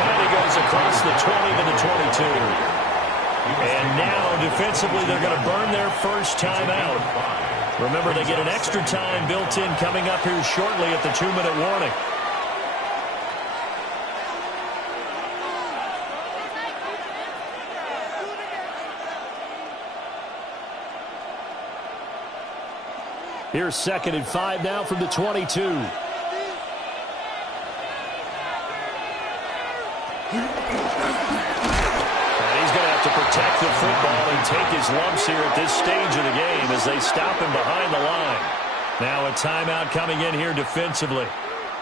And he goes across the 20 to the 22. And now defensively they're going to burn their first timeout. Remember, they get an extra time built in coming up here shortly at the 2-minute warning. Here's 2nd and 5 now from the 22. And he's going to have to protect the football and take his lumps here at this stage of the game as they stop him behind the line. Now a timeout coming in here defensively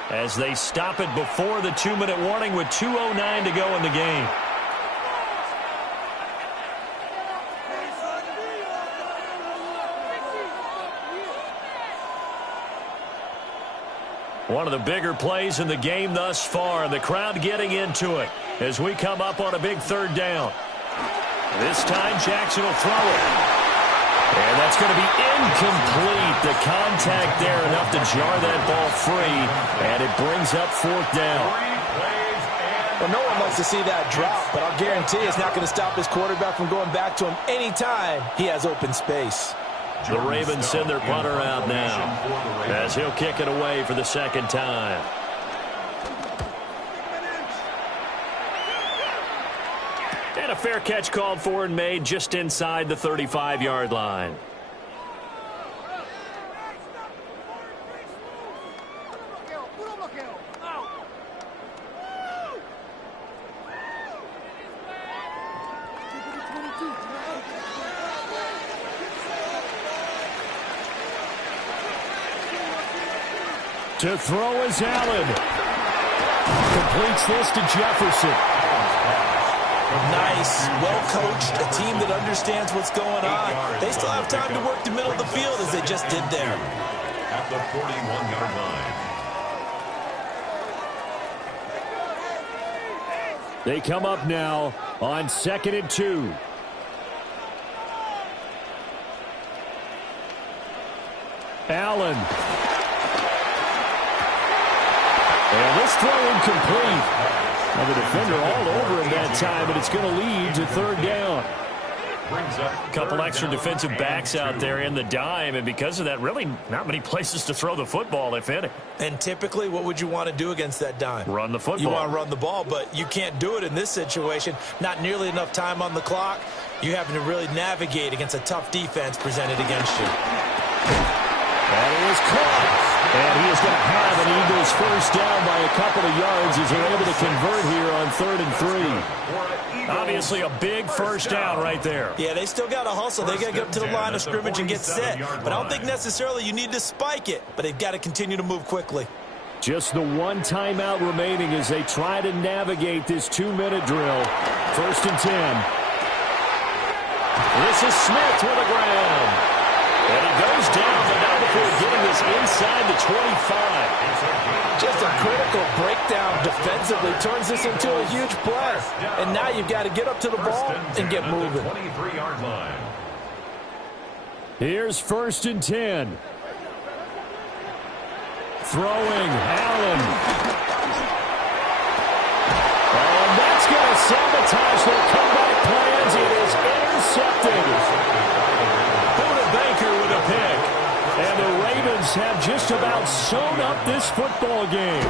as they stop it before the 2-minute warning with 2:09 to go in the game. One of the bigger plays in the game thus far. The crowd getting into it as we come up on a big 3rd down. This time Jackson will throw it. And that's going to be incomplete. The contact there enough to jar that ball free. And it brings up 4th down. Well, no one likes to see that drop, but I'll guarantee it's not going to stop his quarterback from going back to him anytime he has open space. The Ravens send their punter out now as he'll kick it away for the 2nd time. And a fair catch called for and made just inside the 35-yard line. To throw is Allen. Completes this to Jefferson. Nice nice, well-coached, a team that understands what's going on. They still have time to work the middle of the field as they just did there. At the 41-yard line. They come up now on 2nd and 2. Allen. And this throw incomplete. And the defender all over him that time, and it's going to lead to 3rd down. A couple extra defensive backs out there in the dime, and because of that, really not many places to throw the football, if any. And typically, what would you want to do against that dime? Run the football. You want to run the ball, but you can't do it in this situation. Not nearly enough time on the clock. You having to really navigate against a tough defense presented against you. And it was caught. And he is going to have an Eagles first down by a couple of yards as they're able to convert here on 3rd and 3. Obviously a big first down right there. Yeah, they still got to hustle. They got to get up to the line of scrimmage and get set. But I don't think necessarily you need to spike it, but they've got to continue to move quickly. Just the one timeout remaining as they try to navigate this 2-minute drill. 1st and 10. This is Smith to the ground. And he goes down, but not before getting this inside the 25. Just a critical breakdown defensively. Turns this into a huge play. And now you've got to get up to the ball and get moving. 23-yard line. Here's 1st and 10. Throwing, Allen. Oh, and that's going to sabotage their comeback plans. It is intercepted. Baker with a pick. And the Ravens have just about sewn up this football game.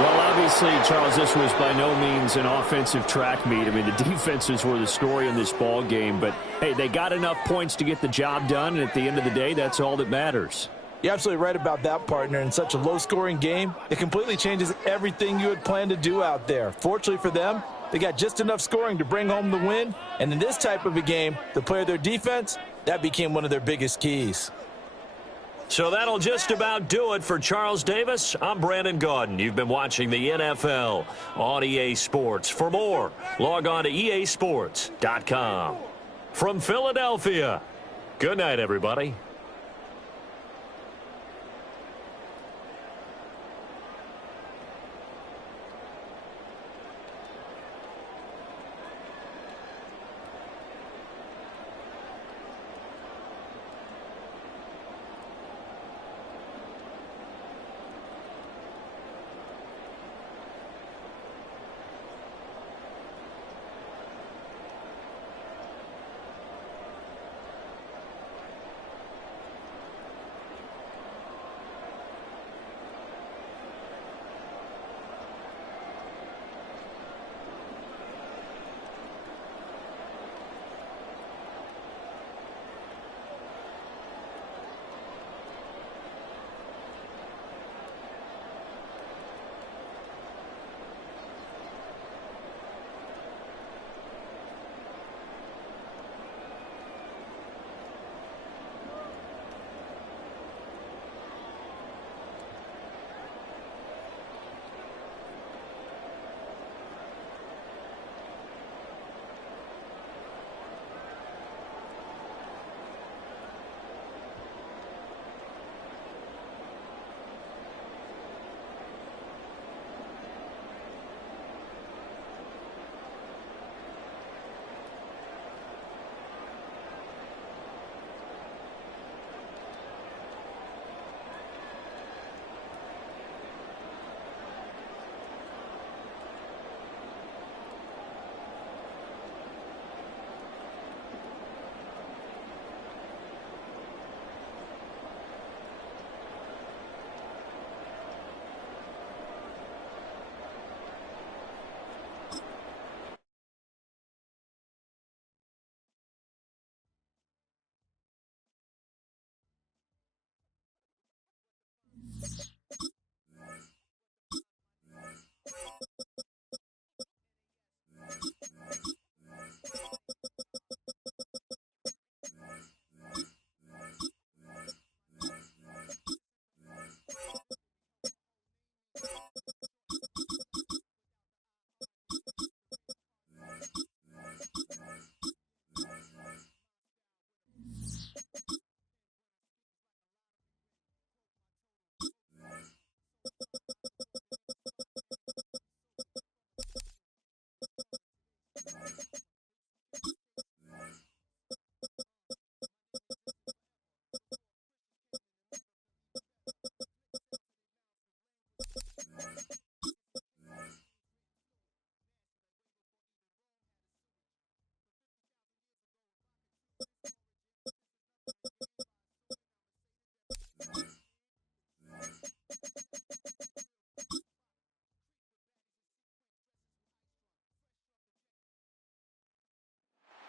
Well, obviously, Charles, this was by no means an offensive track meet. I mean, the defenses were the story in this ball game. But, hey, they got enough points to get the job done. And at the end of the day, that's all that matters. You're absolutely right about that, partner. In such a low-scoring game, it completely changes everything you had planned to do out there. Fortunately for them, they got just enough scoring to bring home the win. And in this type of a game, to play their defense, that became one of their biggest keys. So that'll just about do it for Charles Davis. I'm Brandon Gaudin. You've been watching the NFL on EA Sports. For more, log on to easports.com. From Philadelphia, good night, everybody.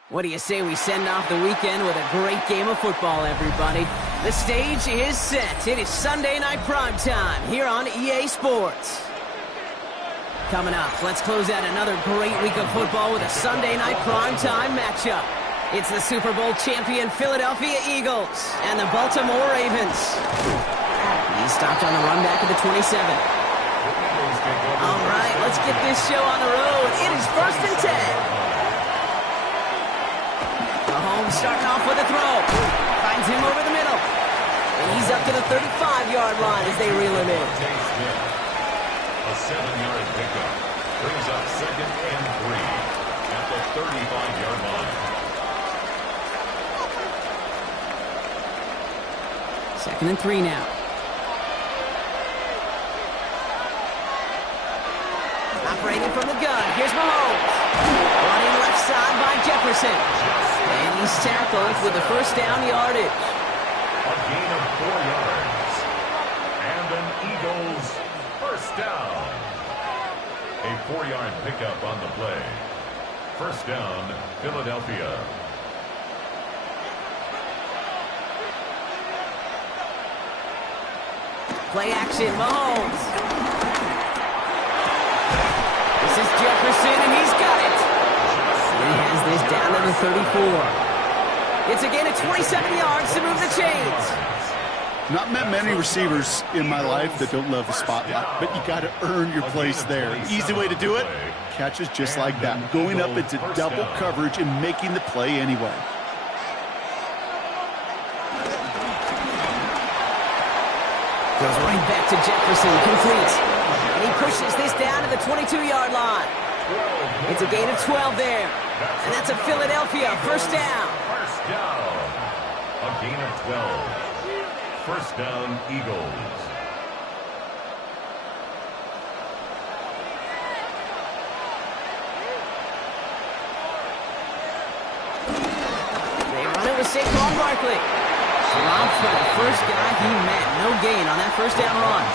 What do you say we send off the weekend with a great game of football, everybody? The stage is set. It is Sunday night primetime here on EA Sports. Coming up, let's close out another great week of football with a Sunday night primetime matchup. It's the Super Bowl champion Philadelphia Eagles and the Baltimore Ravens. He stopped on the run back at the 27. All right, let's get this show on the road. It is 1st and 10. Mahomes starting off with a throw. Finds him over the middle. And he's up to the 35-yard line as they reel him in. A 7-yard pickup. Brings up 2nd and 3 at the 35-yard line. 2nd and 3 now. Operating from the gun. Here's Mahomes. Running left side by Jefferson. And he's tackled with the first down yardage. A gain of 4 yards. And an Eagles first down. A 4-yard pickup on the play. First down, Philadelphia. Play action, Mahomes. This is Jefferson, and he's got it. He has this down to the 34. It's a gain of 27 yards to move the chains. Not met many receivers in my life that don't love the spotlight, but you got to earn your place there. An easy way to do it, catches just like that, going up into double coverage and making the play anyway. Goes right back to Jefferson, complete. And he pushes this down to the 22-yard line. It's a gain of 12 there. And that's a Philadelphia first down. First down. A gain of 12. First down, Eagles. They run it with Saquon Barkley. Dropped for the first guy he met. No gain on that first down run.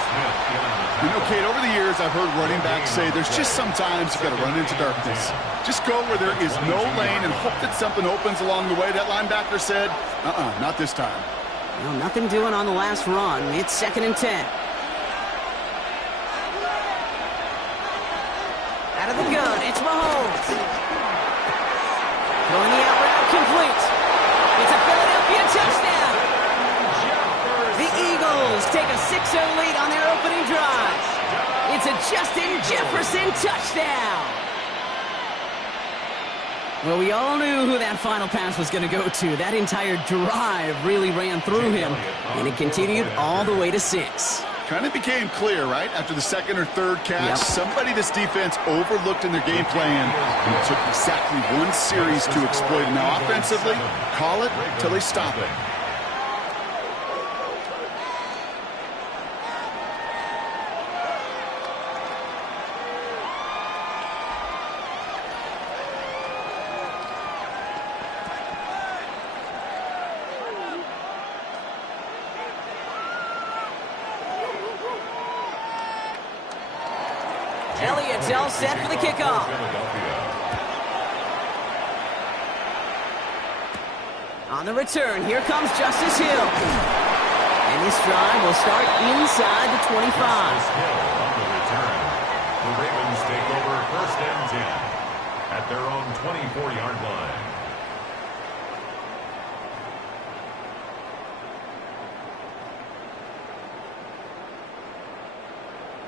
You know, Kate, over the years, I've heard running backs say there's just sometimes you got to run into darkness. Just go where there is no lane and hope that something opens along the way. That linebacker said, not this time. Well, nothing doing on the last run. It's 2nd and 10. Out of the gun, it's Mahomes. Throwing the out route, complete. It's a Philadelphia touchdown. The Eagles take a 6-0 lead on their opening drive. It's a Justin Jefferson touchdown. Well, we all knew who that final pass was going to go to. That entire drive really ran through him, and it continued all the way to 6. Kind of became clear, right? After the 2nd or 3rd catch, somebody this defense overlooked in their game plan, and it took exactly one series to exploit it. Now, offensively, call it till they stop it. Elliott's all set for the kickoff. On the return, here comes Justice Hill. And this drive will start inside the 25. The Ravens take over 1st and 10 at their own 24-yard line.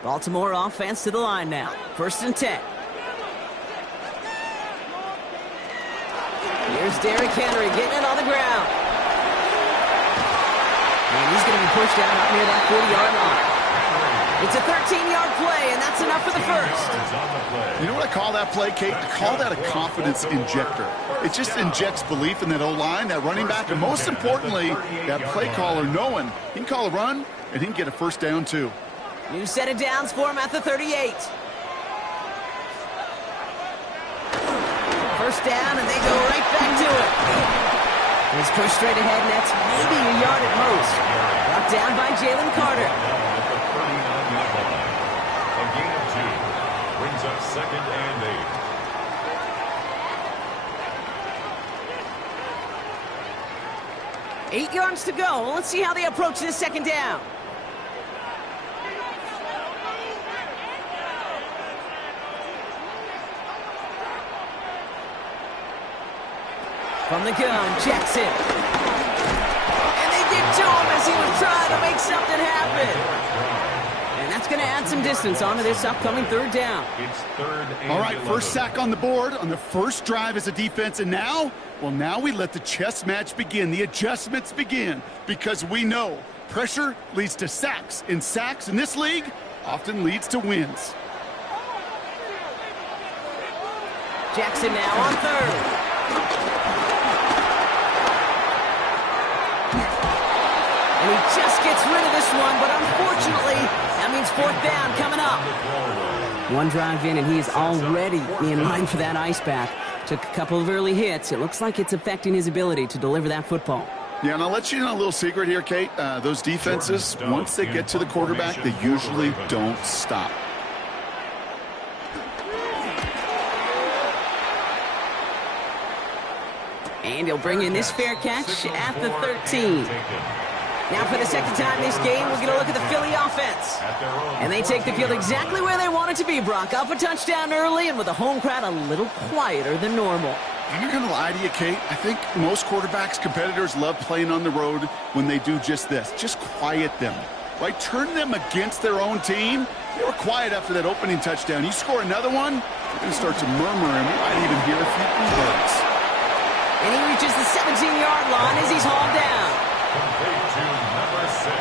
Baltimore offense to the line now. 1st and 10. Here's Derrick Henry getting it on the ground. And he's going to be pushed out up near that 40-yard line. It's a 13-yard play, and that's enough for the first. You know what I call that play, Kate? I call that a confidence injector. It just injects belief in that O-line, that running back, and most importantly, that play caller knowing he can call a run and he can get a first down too. New set of downs for him at the 38. First down, and they go right back to it. He's pushed straight ahead, and that's maybe a yard at most. Brought down by Jalen Carter. A gain of 2 brings up 2nd and 8. 8 yards to go. Let's see how they approach this second down. From the gun, Jackson. And they get to him as he was trying to make something happen. And that's going to add some distance onto this upcoming third down. It's third and All right, 11. first sack on the board on the first drive as a defense. And now, well, now we let the chess match begin. The adjustments begin because we know pressure leads to sacks. And sacks in this league often leads to wins. Jackson now on third. And he just gets rid of this one, but unfortunately, that means fourth down coming up. One drive in, and he is already in line for that ice bath. Took a couple of early hits. It looks like it's affecting his ability to deliver that football. Yeah, and I'll let you know a little secret here, Kate. Those defenses, once they get to the quarterback, they usually don't stop. And he'll bring in this fair catch at the 13. Now for the second time this game, we're going to look at the Philly offense. And they take the field exactly where they want it to be, Brock. Up a touchdown early and with the home crowd a little quieter than normal. I'm not going to lie to you, Kate. I think most quarterbacks, competitors love playing on the road when they do just this. Just quiet them, right? Turn them against their own team. They were quiet after that opening touchdown. You score another one, they're going to start to murmur, and we might even hear a few birds. And he reaches the 17-yard line as he's hauled down. Complete to number 6,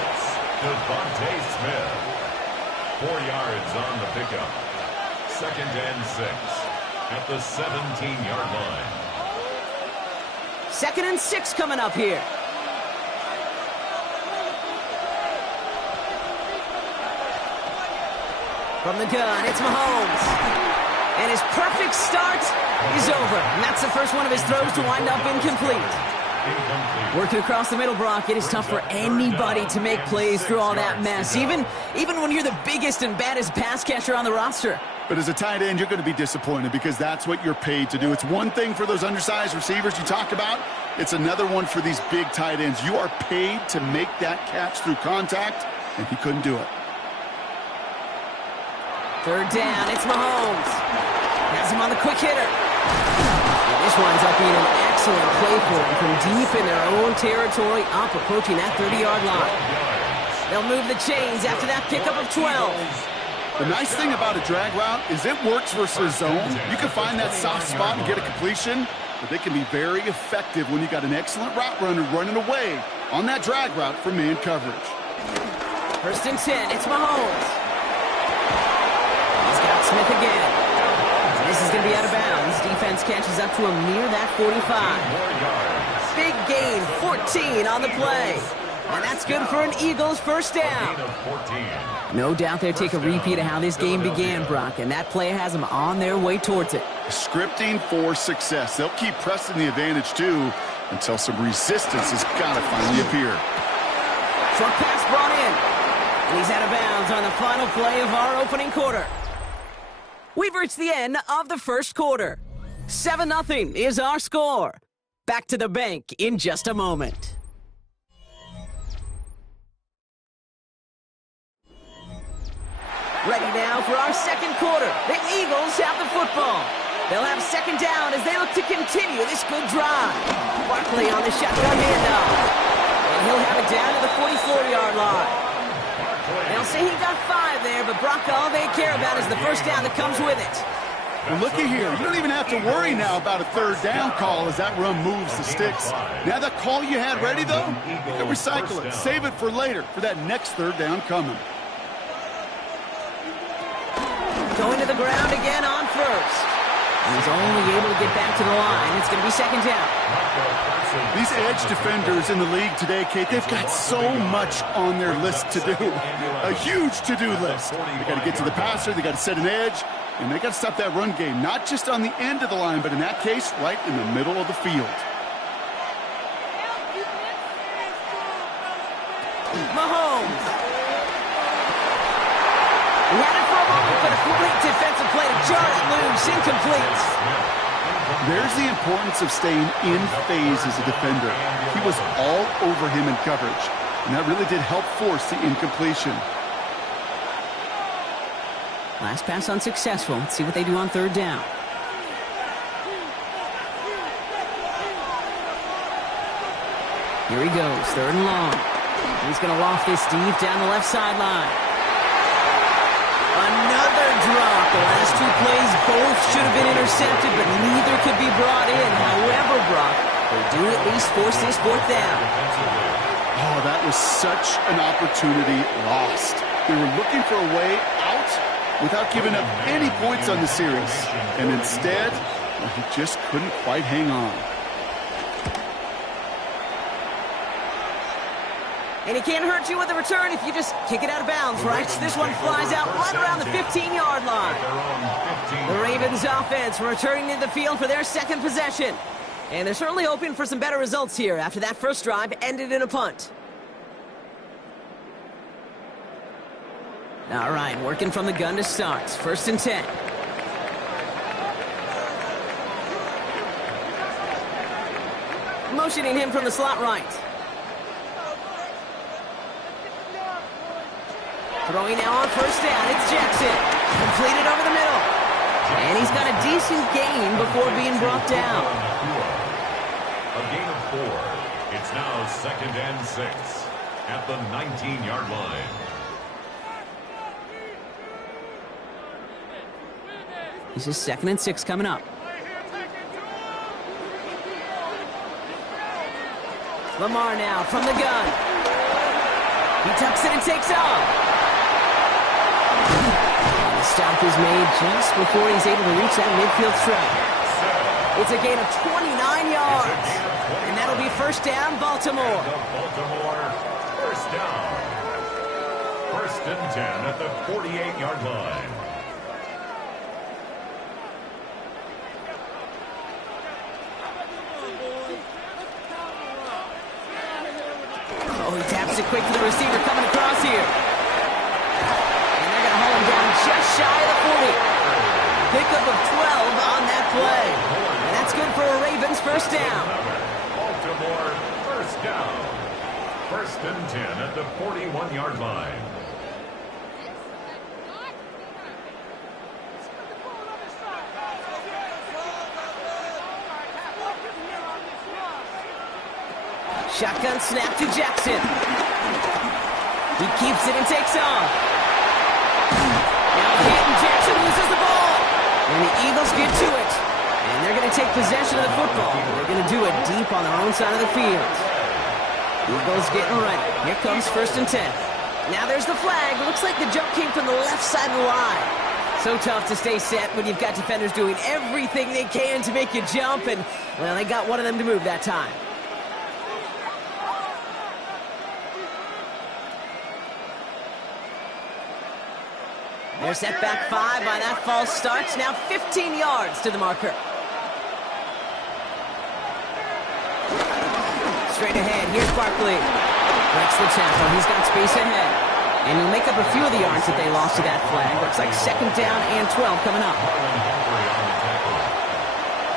Devontae Smith. 4 yards on the pickup. Second and 6 at the 17-yard line. Second and 6 coming up here. From the gun, it's Mahomes. And his perfect start is over. And that's the first one of his throws to wind up incomplete. Working across the middle, Brock, it is tough for anybody to make plays through all that mess, even when you're the biggest and baddest pass catcher on the roster. But as a tight end, you're going to be disappointed because that's what you're paid to do. It's one thing for those undersized receivers you talk about. It's another one for these big tight ends. You are paid to make that catch through contact, and he couldn't do it. Third down, it's Mahomes. Has him on the quick hitter. And this winds up being an excellent play for him from deep in their own territory, up approaching that 30-yard line. They'll move the chains after that pickup of 12. The nice thing about a drag route is it works versus zone. You can find that soft spot and get a completion, but they can be very effective when you got an excellent route runner running away on that drag route for man coverage. First and 10, it's Mahomes. He's got Smith again. This is going to be out of bounds. Defense catches up to him near that 45. Big gain, 14 on the play. And that's good for an Eagles first down. No doubt they'll take a repeat of how this game began, Brock, and that play has them on their way towards it. Scripting for success. They'll keep pressing the advantage, too, until some resistance has got to finally appear. Short pass brought in. And he's out of bounds on the final play of our opening quarter. We've reached the end of the first quarter. 7-0 is our score. Back to the bank in just a moment. Ready now for our second quarter. The Eagles have the football. They'll have second down as they look to continue this good drive. Barkley on the shotgun handoff. And he'll have it down to the 44-yard line. They'll say he got 5 there, but Brock, all they care about is the first down that comes with it. Well, looky here. You don't even have to worry now about a third down call as that run moves the sticks. Now that call you had ready, though, you can recycle it. Save it for later, for that next third down coming. Going to the ground again on first. He's only able to get back to the line. It's going to be second down. These edge defenders in the league today, Kate, they've got so much on their list to do. A huge to-do list. They got to get to the passer, they got to set an edge, and they got to stop that run game, not just on the end of the line, but in that case, right in the middle of the field. Mahomes. He had it for a moment, but a complete defensive play to jar it loose. Incomplete. There's the importance of staying in phase as a defender. He was all over him in coverage, and that really did help force the incompletion. Last pass unsuccessful. Let's see what they do on third down. Here he goes, third and long. He's going to loft this deep down the left sideline. Another drop. The last two plays both should have been intercepted, but neither could be brought in. However, Brock, they do at least force this fourth down. Oh, that was such an opportunity lost. They were looking for a way out without giving up any points on the series. And instead, he just couldn't quite hang on. And he can't hurt you with a return if you just kick it out of bounds, right? This one flies out right around the 15-yard line. The Ravens offense returning to the field for their second possession. And they're certainly hoping for some better results here after that first drive ended in a punt. All right, working from the gun to start. 1st and 10. Motioning him from the slot right. Throwing now on 1st down, it's Jackson. Completed over the middle. And he's got a decent gain before being brought down. A gain of 4. It's now 2nd and 6 at the 19-yard line. This is 2nd and 6 coming up. Lamar now from the gun. He tucks it and takes off. The stop is made just before he's able to reach that midfield strike. It's a gain of 29 yards. And that'll be 1st down, Baltimore. Baltimore, 1st down. 1st and 10 at the 48-yard line. Oh, he taps it quick to the receiver coming across here. And they're going to haul him down just shy of the 40. Pickup of 12 on that play. And that's good for a Ravens 1st down. Baltimore, 1st down. 1st and 10 at the 41-yard line. Shotgun snap to Jackson. He keeps it and takes off. Now Hayden Jackson loses the ball. And the Eagles get to it. And they're going to take possession of the football. They're going to do it deep on their own side of the field. Eagles getting ready. Here comes 1st and 10. Now there's the flag. Looks like the jump came from the left side of the line. So tough to stay set when you've got defenders doing everything they can to make you jump. And, well, they got one of them to move that time. They're set back 5 by that false start. Now 15 yards to the marker. Straight ahead, here's Barkley. Breaks the tackle, he's got space ahead. And he'll make up a few of the yards that they lost to that flag. Looks like 2nd down and 12 coming up.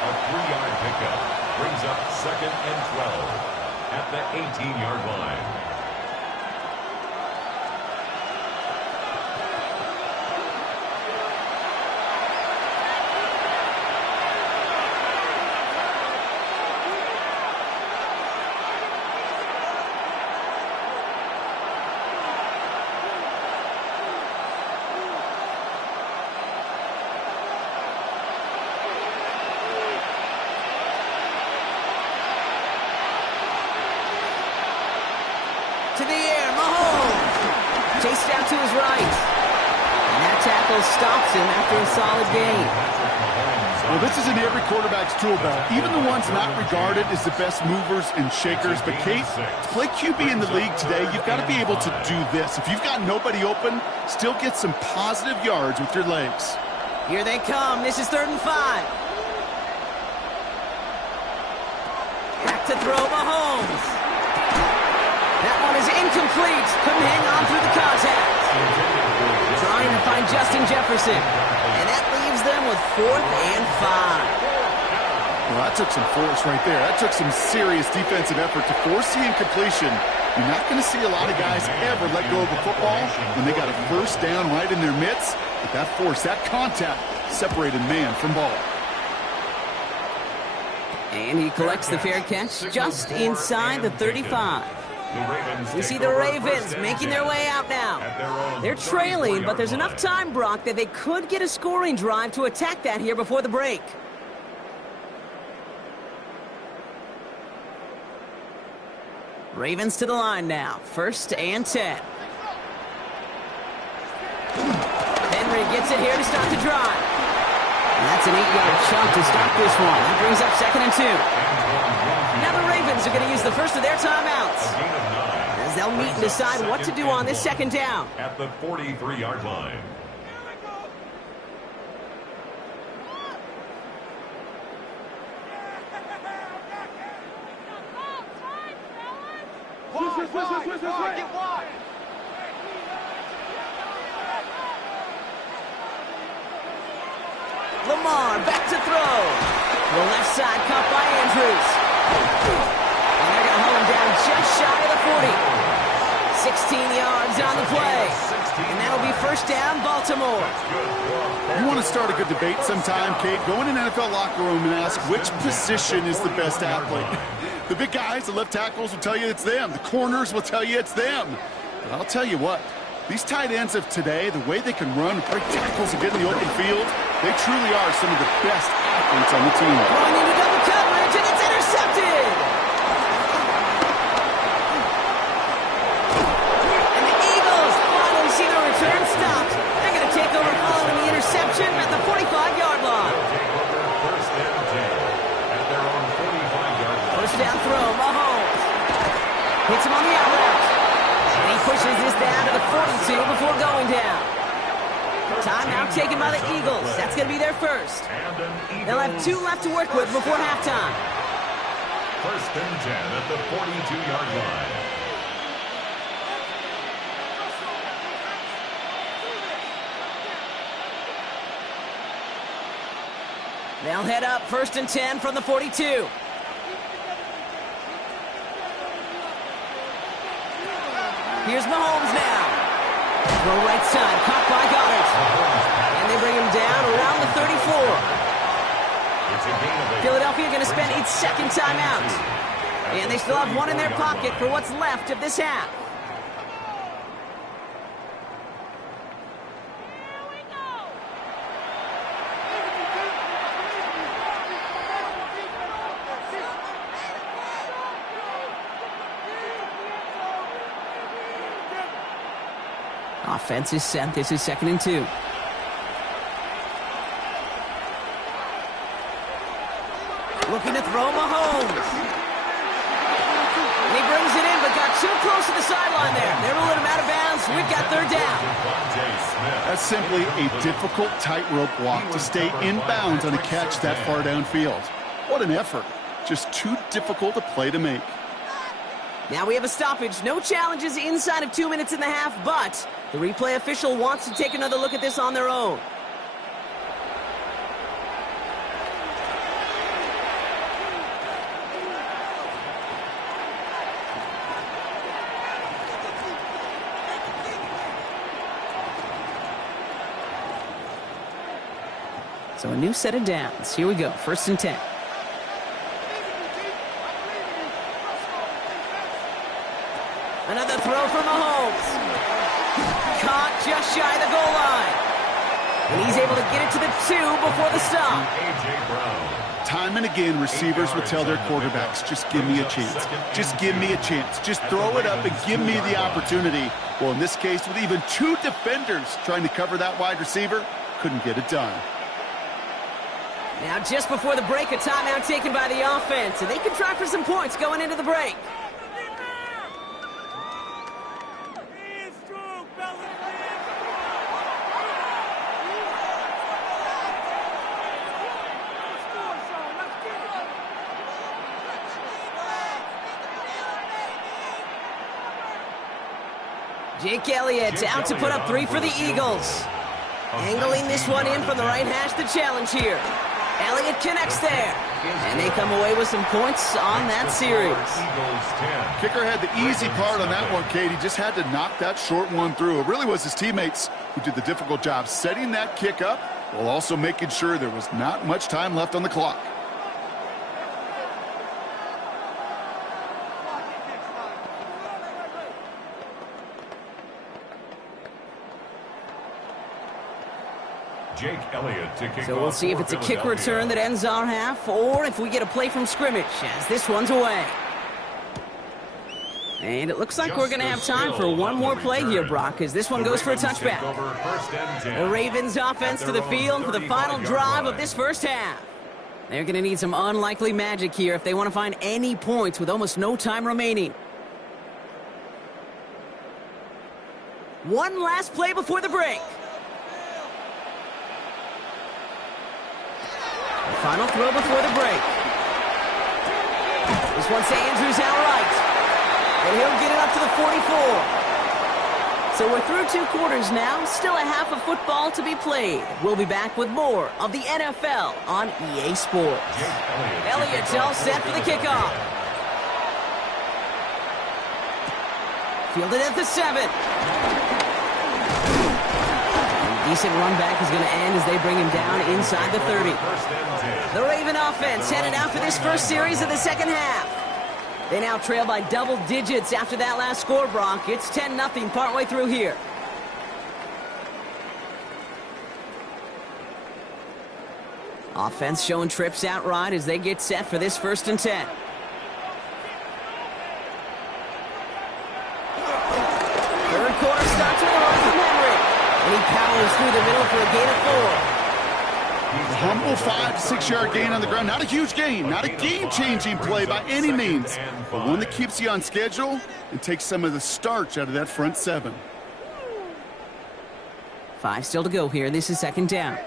A 3-yard pickup brings up 2nd and 12 at the 18-yard line. To the air, Mahomes. Chased out to his right. And that tackle stops him after a solid gain. Well, this is in every quarterback's tool belt, even the ones not regarded as the best movers and shakers. But, Kate, to play QB in the league today, you've got to be able to do this. If you've got nobody open, still get some positive yards with your legs. Here they come. This is 3rd and 5. Back to throw, Mahomes. That one is incomplete. Couldn't hang on through the contact. Trying to find Justin Jefferson. And that leaves them with 4th and 5. Well, that took some force right there. That took some serious defensive effort to force the incompletion. You're not going to see a lot of guys ever let go of a football when they got a first down right in their midst. But that force, that contact, separated man from ball. And he collects the fair catch just inside the 35. We see the Ravens making their way out now. They're trailing, but there's enough time, Brock, that they could get a scoring drive to attack that here before the break. Ravens to the line now. 1st and 10. Henry gets it here to start the drive. And that's an 8-yard chunk to start this one. That brings up 2nd and 2. Now the Ravens are going to use the first of their timeouts, as they'll meet and decide what to do on this 2nd down. At the 43-yard line. Get wide. Lamar back to throw. The left side caught by Andrews. And they're going to hold him down just shy of the 40. 16 yards on the play. And that'll be 1st down, Baltimore. You want to start a good debate sometime, Kate? Go in an NFL locker room and ask which position is the best athlete. The big guys, the left tackles, will tell you it's them. The corners will tell you it's them. But I'll tell you what, these tight ends of today, the way they can run, break tackles, and get in the open field, they truly are some of the best athletes on the team. Going into double coverage, and it's intercepted. And the Eagles finally see the return stopped. They're going to take over following the interception at the 45-yard line. First down throw, Mahomes. Hits him on the out route. And he pushes this down to the 42 before going down. Timeout taken by the Eagles. That's going to be their first. They'll have 2 left to work with before halftime. 1st and 10 at the 42-yard line. They'll head up 1st and 10 from the 42. Here's Mahomes now. Throw right side, caught by Goddard. And they bring him down around the 34. Philadelphia going to spend its 2nd timeout. And they still have 1 in their pocket for what's left of this half. Offense is set. This is 2nd and 2. Looking to throw Mahomes. And he brings it in, but got too close to the sideline there. They ruled him out of bounds. We've got 3rd down. That's simply a difficult tightrope walk to stay in bounds on a catch that far downfield. What an effort. Just too difficult a play to make. Now we have a stoppage. No challenges inside of 2 minutes and a half, but the replay official wants to take another look at this on their own. So a new set of downs. Here we go. 1st and 10. Another throw for Mahomes. Caught just shy of the goal line. And he's able to get it to the 2 before the stop. Time and again, receivers will tell their quarterbacks, just give me a chance. Just give me a chance. Just throw it up and give me the opportunity. Well, in this case, with even 2 defenders trying to cover that wide receiver, couldn't get it done. Now, just before the break, a timeout taken by the offense. And they can try for some points going into the break. Jake Elliott out to put up 3 for the Eagles. Angling this one in from the right hash, the challenge here. Elliott connects there. And they come away with some points on that series. Kicker had the easy part on that one, Katie. Just had to knock that short one through. It really was his teammates who did the difficult job setting that kick up while also making sure there was not much time left on the clock. Jake Elliott to kick So we'll see if it's a kick return that ends our half, or if we get a play from scrimmage as this one's away. And it looks like we're going to have time for one more play here, Brock, as this one goes for a touchback. The Ravens offense to the field for the final drive of this first half. They're going to need some unlikely magic here if they want to find any points with almost no time remaining. One last play before the break. Final throw before the break. This one's to Andrews outright. And he'll get it up to the 44. So we're through 2 quarters now. Still a half of football to be played. We'll be back with more of the NFL on EA Sports. Elliott's all set for the kickoff. Fielded at the 7. Decent run back is going to end as they bring him down inside the 30. The Raven offense headed out for this first series of the second half. They now trail by double digits after that last score, Brock. It's 10-0 partway through here. Offense showing trips outright as they get set for this 1st and 10. Third quarter starts with a run from Henry. And he powers through the middle for a gain of 4. A humble 5 to 6 yard gain on the ground. Not a huge gain, not a game-changing play by any means, but one that keeps you on schedule and takes some of the starch out of that front 7. 5 still to go here. This is 2nd down.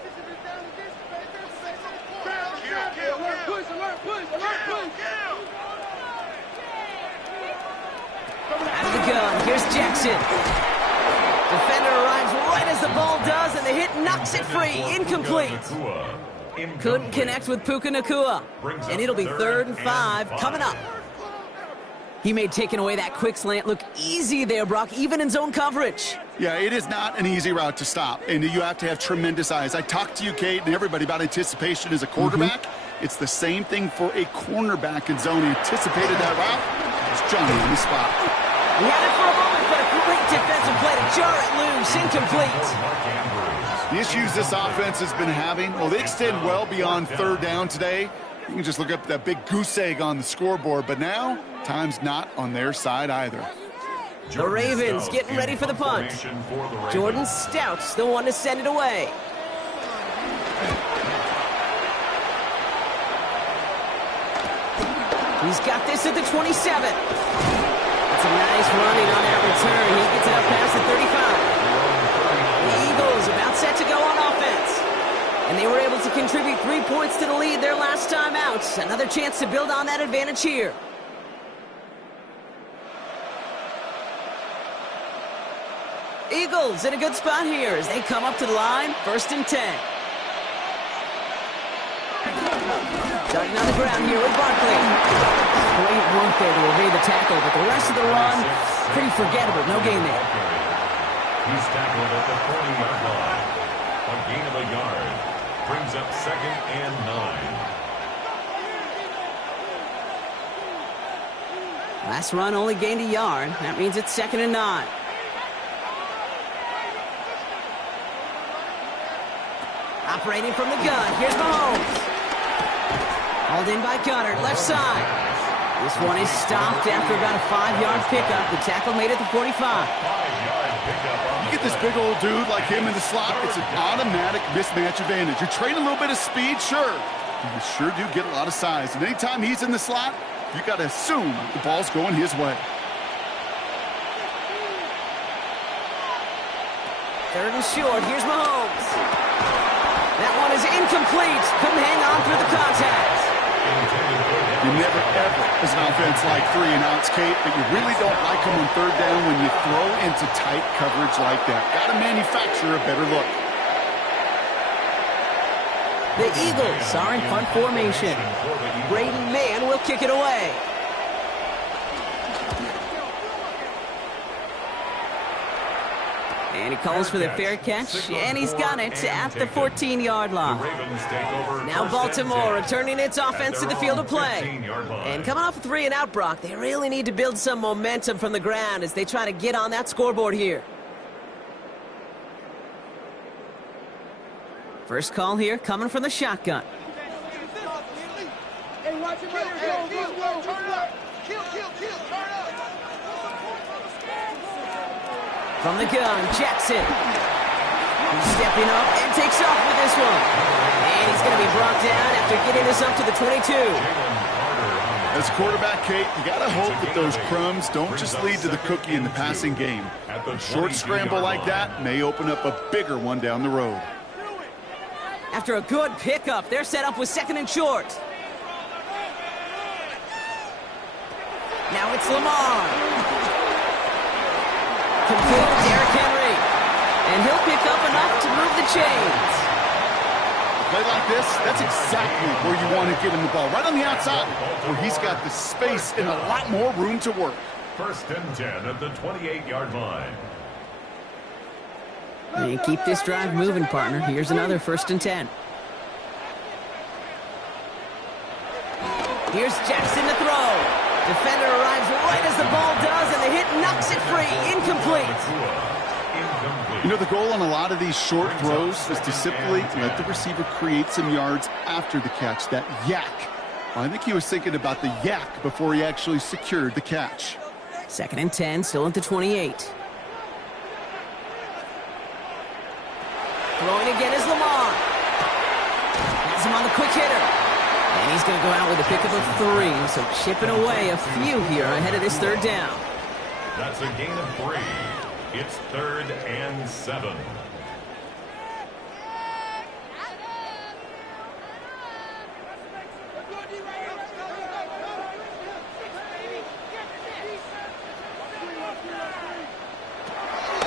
Out of the gun, here's Jackson. Defender arrives right as the ball does, and the hit knocks it free. Incomplete. Couldn't connect with Puka Nacua. And it'll be 3rd and 5 coming up. He made taking away that quick slant look easy there, Brock, even in zone coverage. Yeah, it is not an easy route to stop, and you have to have tremendous eyes. I talked to you, Kate, and everybody about anticipation as a quarterback. It's the same thing for a cornerback in zone. He anticipated that route. It's Johnny on the spot. He had it for a moment, but a great defensive play to jar it loose. Incomplete. The issues this offense has been having, well, they extend well beyond 3rd down today. You can just look up that big goose egg on the scoreboard, but now time's not on their side either. The Ravens getting ready for the punt. Jordan Stout's the one to send it away. He's got this at the 27. That's a nice running on that return. He gets it up past the 35. The Eagles about set to go on offense. And they were able to contribute 3 points to the lead their last time out. Another chance to build on that advantage here. Eagles in a good spot here as they come up to the line. 1st and 10. Starting on the ground here with Barkley. Great work there to evade the tackle, but the rest of the run, pretty forgettable. No gain there. He's tackled at the 40-yard line. A gain of a yard. Brings up 2nd and 9. Last run only gained a yard. That means it's 2nd and 9. Operating from the gun. Here's Mahomes. Hauled in by Goddard, left side. This one is stopped after about a 5-yard pickup. The tackle made it to 45. You get this big old dude like him in the slot, it's an automatic mismatch advantage. You're trading a little bit of speed, sure. You sure do get a lot of size. And anytime he's in the slot, you got to assume the ball's going his way. 3rd and short. Here's Mahomes. That one is incomplete. Couldn't hang on through the contact. You never, ever, as an offense, like 3 and outs, Kate, but you really don't like them on 3rd down when you throw into tight coverage like that. Got to manufacture a better look. The Eagles are in punt formation. Braden Mann will kick it away. And he calls for the fair catch, and he's got it at the 14-yard line. Now Baltimore returning its offense to the field of play. And coming off a 3-and-out, Brock, they really need to build some momentum from the ground as they try to get on that scoreboard here. First call here coming from the shotgun. From the gun, Jackson. He's stepping up and takes off with this one. And he's going to be brought down after getting this up to the 22. As a quarterback, Kate, you got to hope that those crumbs don't just lead to the cookie in the passing game. A short scramble like that may open up a bigger one down the road. After a good pickup, they're set up with 2nd and short. Now it's Lamar. Complete to Derrick Henry. And he'll pick up enough to move the chains. A play like this, that's exactly where you want to give him the ball. Right on the outside, where he's got the space and a lot more room to work. 1st and 10 at the 28-yard line. And keep this drive moving, partner. Here's another 1st and 10. Here's Jackson to throw. Defender arrives right as the ball does, and the hit knocks it free. Incomplete. You know, the goal on a lot of these short throws is to simply let the receiver create some yards after the catch, that yak. Well, I think he was thinking about the yak before he actually secured the catch. 2nd and 10, still at the 28. Throwing again is Lamar. Has him on the quick hitter. And he's going to go out with a pickup of 3, so chipping away a few here ahead of this 3rd down. That's a gain of 3. It's 3rd and 7.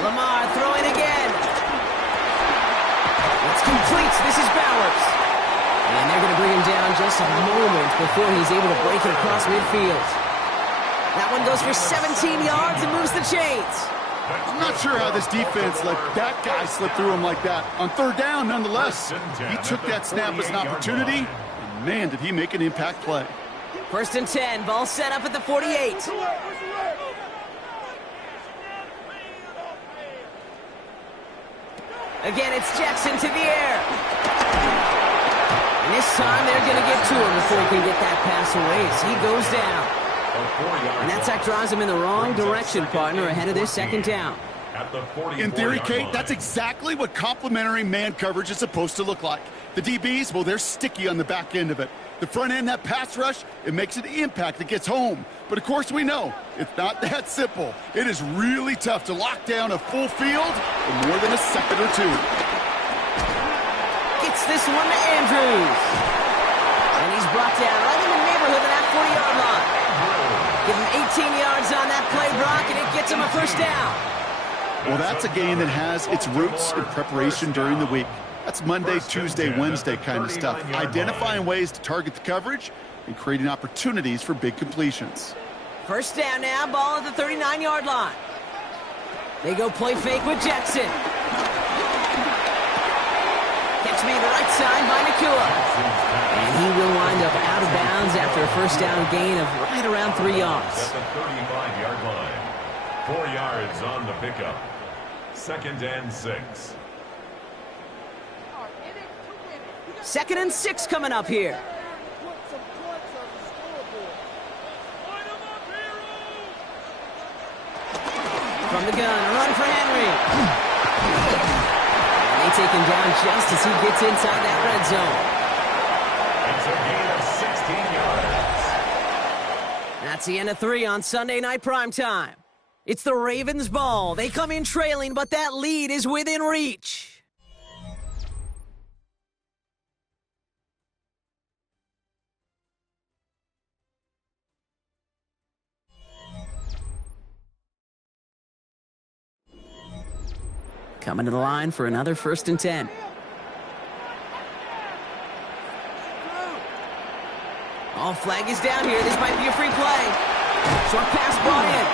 Lamar throwing again. It's complete. This is Bowers. And they're going to bring him down just a moment before he's able to break it across midfield. That one goes for 17 yards and moves the chains. I'm not sure how this defense let that guy slip through him like that. On 3rd down, nonetheless, he took that snap as an opportunity, and man, did he make an impact play. 1st and 10, ball set up at the 48. Again, it's Jackson to the air. And this time, they're going to get to him before he can get that pass away as he goes down. And that sack drives him in the wrong direction, partner, ahead of this 2nd down. In theory, Kate, that's exactly what complementary man coverage is supposed to look like. The DBs, well, they're sticky on the back end of it. The front end, that pass rush, it makes an impact that gets home. But, of course, we know it's not that simple. It is really tough to lock down a full field in more than a second or two. Gets this one to Andrews. And he's brought down right in the neighborhood of that 40-yard line. Give him 18 yards on that play, Brock, and it gets him a 1st down. Well, that's a game that has its roots in preparation during the week. That's Monday, Tuesday, Wednesday kind of stuff. Identifying ways to target the coverage and creating opportunities for big completions. 1st down now, ball at the 39-yard line. They go play fake with Jackson. Catch me the right side by Nakua. And he will wind up out of bounds after a 1st down gain of right around 3 yards. At the 35-yard line. 4 yards on the pickup. 2nd and 6. 2nd and 6 coming up here. From the gun, a run for Henry. And they take him down just as he gets inside that red zone. It's a gain of 16 yards. That's the end of 3 on Sunday Night Primetime. It's the Ravens ball. They come in trailing, but that lead is within reach. Coming to the line for another 1st and 10. Oh, flag is down here. This might be a free play. Short pass brought in.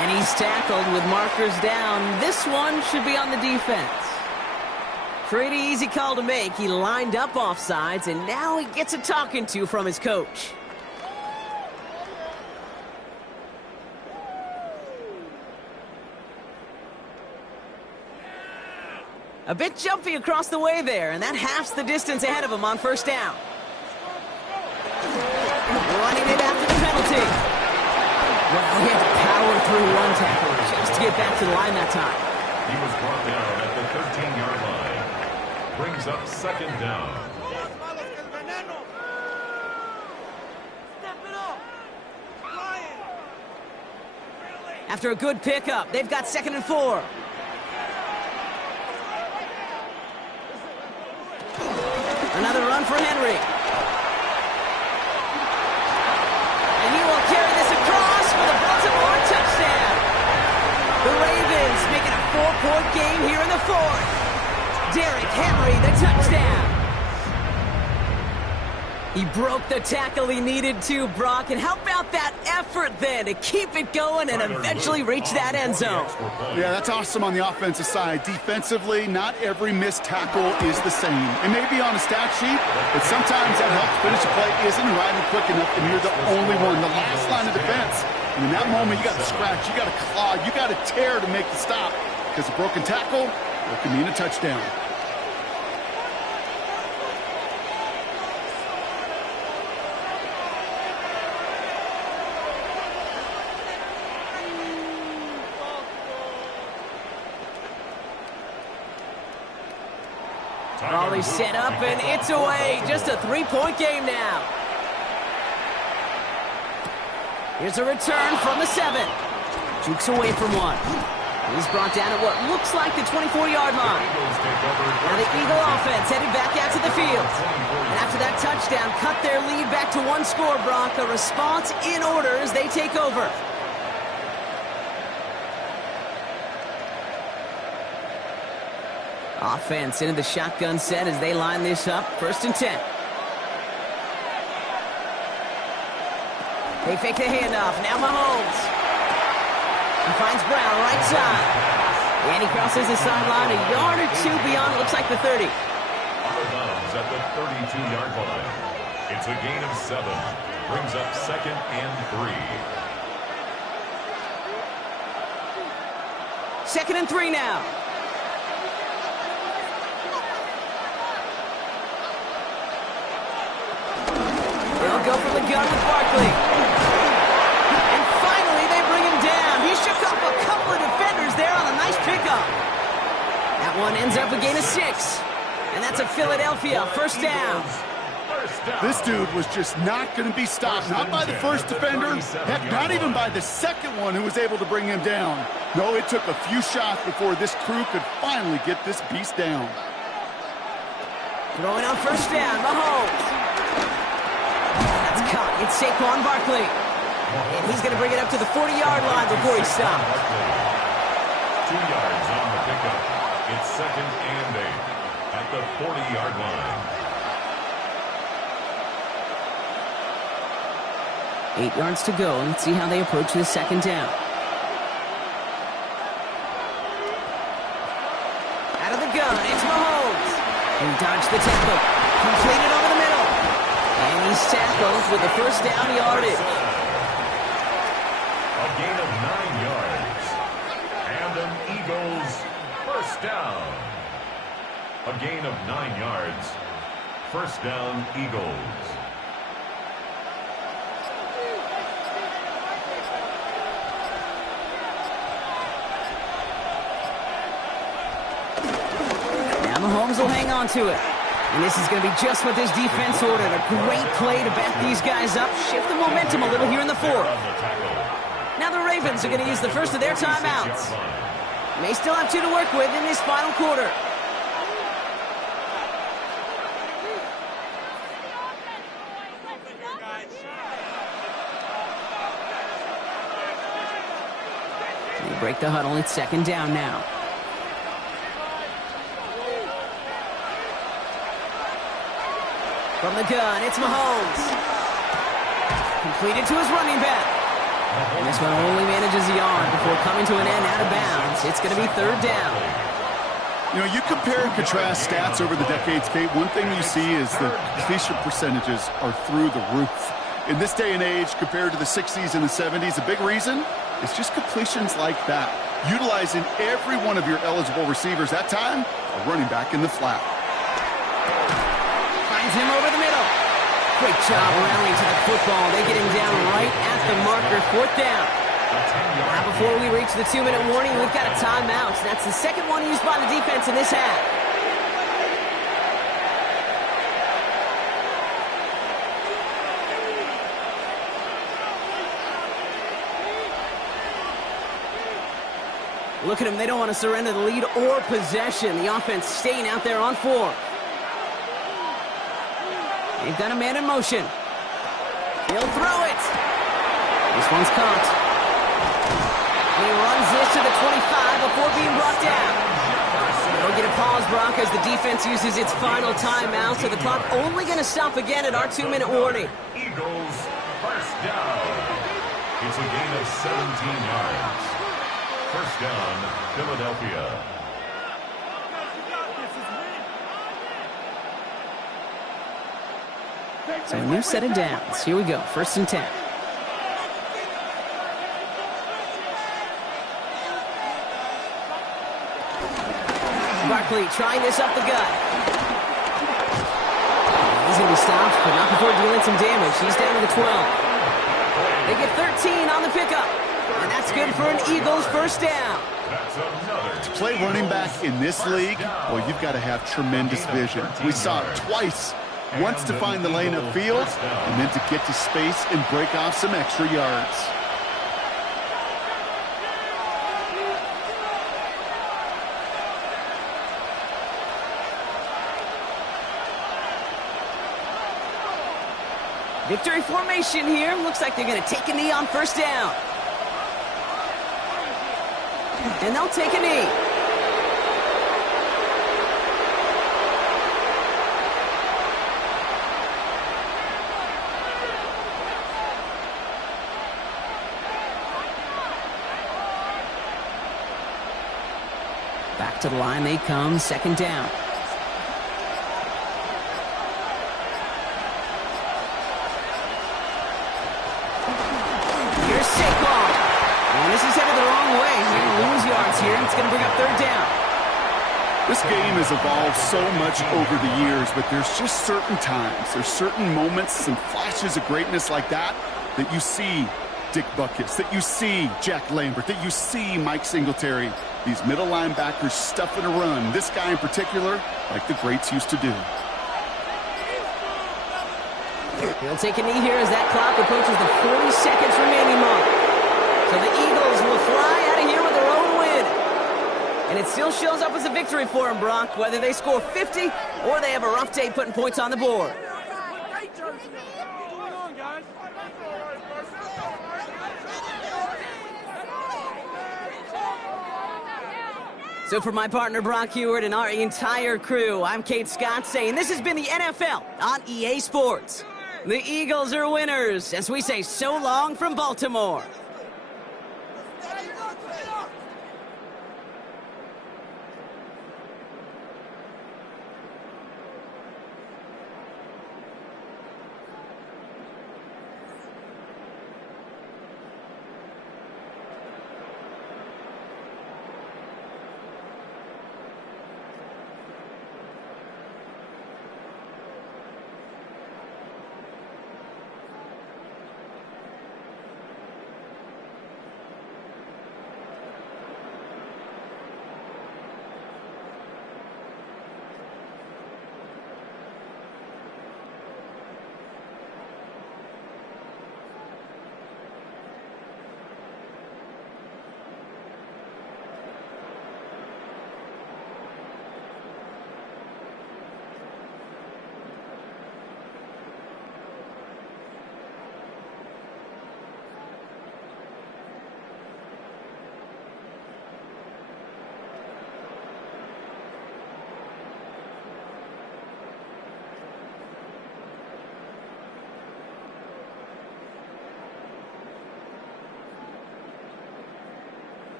And he's tackled with markers down. This one should be on the defense. Pretty easy call to make. He lined up offsides, and now he gets a talking to from his coach. A bit jumpy across the way there, and that halves the distance ahead of him on first down. Running it after the penalty. Well, he had to power through one tackle just to get back to the line that time. He was brought down at the 13-yard line. Brings up second down. After a good pickup, they've got 2nd and 4. Another run for Henry. And he will carry this across for the Baltimore touchdown. The Ravens making a 4-point game here in the 4th. Derrick Henry, the touchdown. He broke the tackle he needed to, Brock, and how about that effort then to keep it going and eventually reach that end zone? Yeah, that's awesome on the offensive side. Defensively, not every missed tackle is the same. It may be on a stat sheet, but sometimes that helps finish a play isn't arriving quick enough, and you're the only one, the last line of defense. And in that moment, you got to scratch, you got to claw, you got to tear to make the stop, because a broken tackle, it can mean a touchdown. Raleigh set up, and it's away. Just a 3-point game now. Here's a return from the 7. Jukes away from one. He's brought down at what looks like the 24-yard line. Now the Eagle offense headed back out to the field. And after that touchdown, cut their lead back to 1 score, Brock. A response in order as they take over. Offense into the shotgun set as they line this up. 1st and 10. They fake the handoff. Now Mahomes. He finds Brown right side. And he crosses the sideline a yard or 2 beyond. Looks like the 30. Out of bounds at the 32-yard line. It's a gain of 7. Brings up 2nd and 3. 2nd and 3 now. They'll go from the gun with Barkley. And finally, they bring him down. He shook up a couple of defenders there on a nice pickup. That one ends up a gain of 6. And that's a Philadelphia 1st down. This dude was just not going to be stopped. Not by the first defender. Heck, not even by the second one who was able to bring him down. No, it took a few shots before this crew could finally get this beast down. Throwing on 1st down, Mahomes. That's caught. It's Saquon Barkley. And he's going to bring it up to the 40-yard line before he stopped. 2 yards on the pickup. It's 2nd and 8 at the 40-yard line. 8 yards to go. Let's see how they approach this 2nd down. Out of the gun, it's Mahomes. He dodged the tackle. Completed over the middle. And he's tackled with the 1st down yardage. A gain of 9 yards. And an Eagles 1st down. A gain of 9 yards. 1st down, Eagles. Now Mahomes will hang on to it. And this is going to be just what this defense ordered. A great play to back these guys up, shift the momentum a little here in the 4th. Now the Ravens are going to use the first of their timeouts. May still have 2 to work with in this final quarter. They break the huddle. It's 2nd down now. From the gun, it's Mahomes. Completed to his running back. And this one only manages a yard before coming to an end out of bounds. It's going to be third down. You know, you compare and contrast stats over the decades, Kate. One thing you see is the completion percentages are through the roof. In this day and age, compared to the 60s and the 70s, a big reason is just completions like that. Utilizing every one of your eligible receivers. That time, a running back in the flat. Finds him over the middle. Great job rallying to the football. They get him down right at the marker, fourth down. Now, before we reach the 2-minute warning, we've got a timeout. That's the second one used by the defense in this half. Look at them. They don't want to surrender the lead or possession. The offense staying out there on 4. They've got a man in motion. He'll throw it. This one's caught. He runs this to the 25 before being brought down. They'll get a pause, Brock, as the defense uses its final timeout, so the clock only going to stop again at our 2-minute warning. Eagles first down. It's a gain of 17 yards. First down, Philadelphia. So a new set of downs. Here we go, 1st and 10. Barkley trying this up the gut. He's going to be stopped, but not before dealing some damage. He's down to the 12. They get 13 on the pickup. And that's good for an Eagles first down. To play running back in this league, well, you've got to have tremendous vision. We saw it twice. Once to find the lane upfield, and then to get to space and break off some extra yards. Victory formation here. Looks like they're going to take a knee on first down. And they'll take a knee. Back to the line they come, second down. Here's Saquon. And this is headed the wrong way. They're going to lose yards here, and it's going to bring up third down. This game has evolved so much over the years, but there's just certain times, there's certain moments, some flashes of greatness like that you see Dick Butkus, that you see Jack Lambert, that you see Mike Singletary. These middle linebackers stuffing a run. This guy in particular, like the greats used to do. He'll take a knee here as that clock approaches the 40 seconds remaining mark. So the Eagles will fly out of here with their own win. And it still shows up as a victory for them, Brock, whether they score 50 or they have a rough day putting points on the board. So for my partner, Brock Huard, and our entire crew, I'm Kate Scott saying this has been the NFL on EA Sports. The Eagles are winners as we say so long from Baltimore.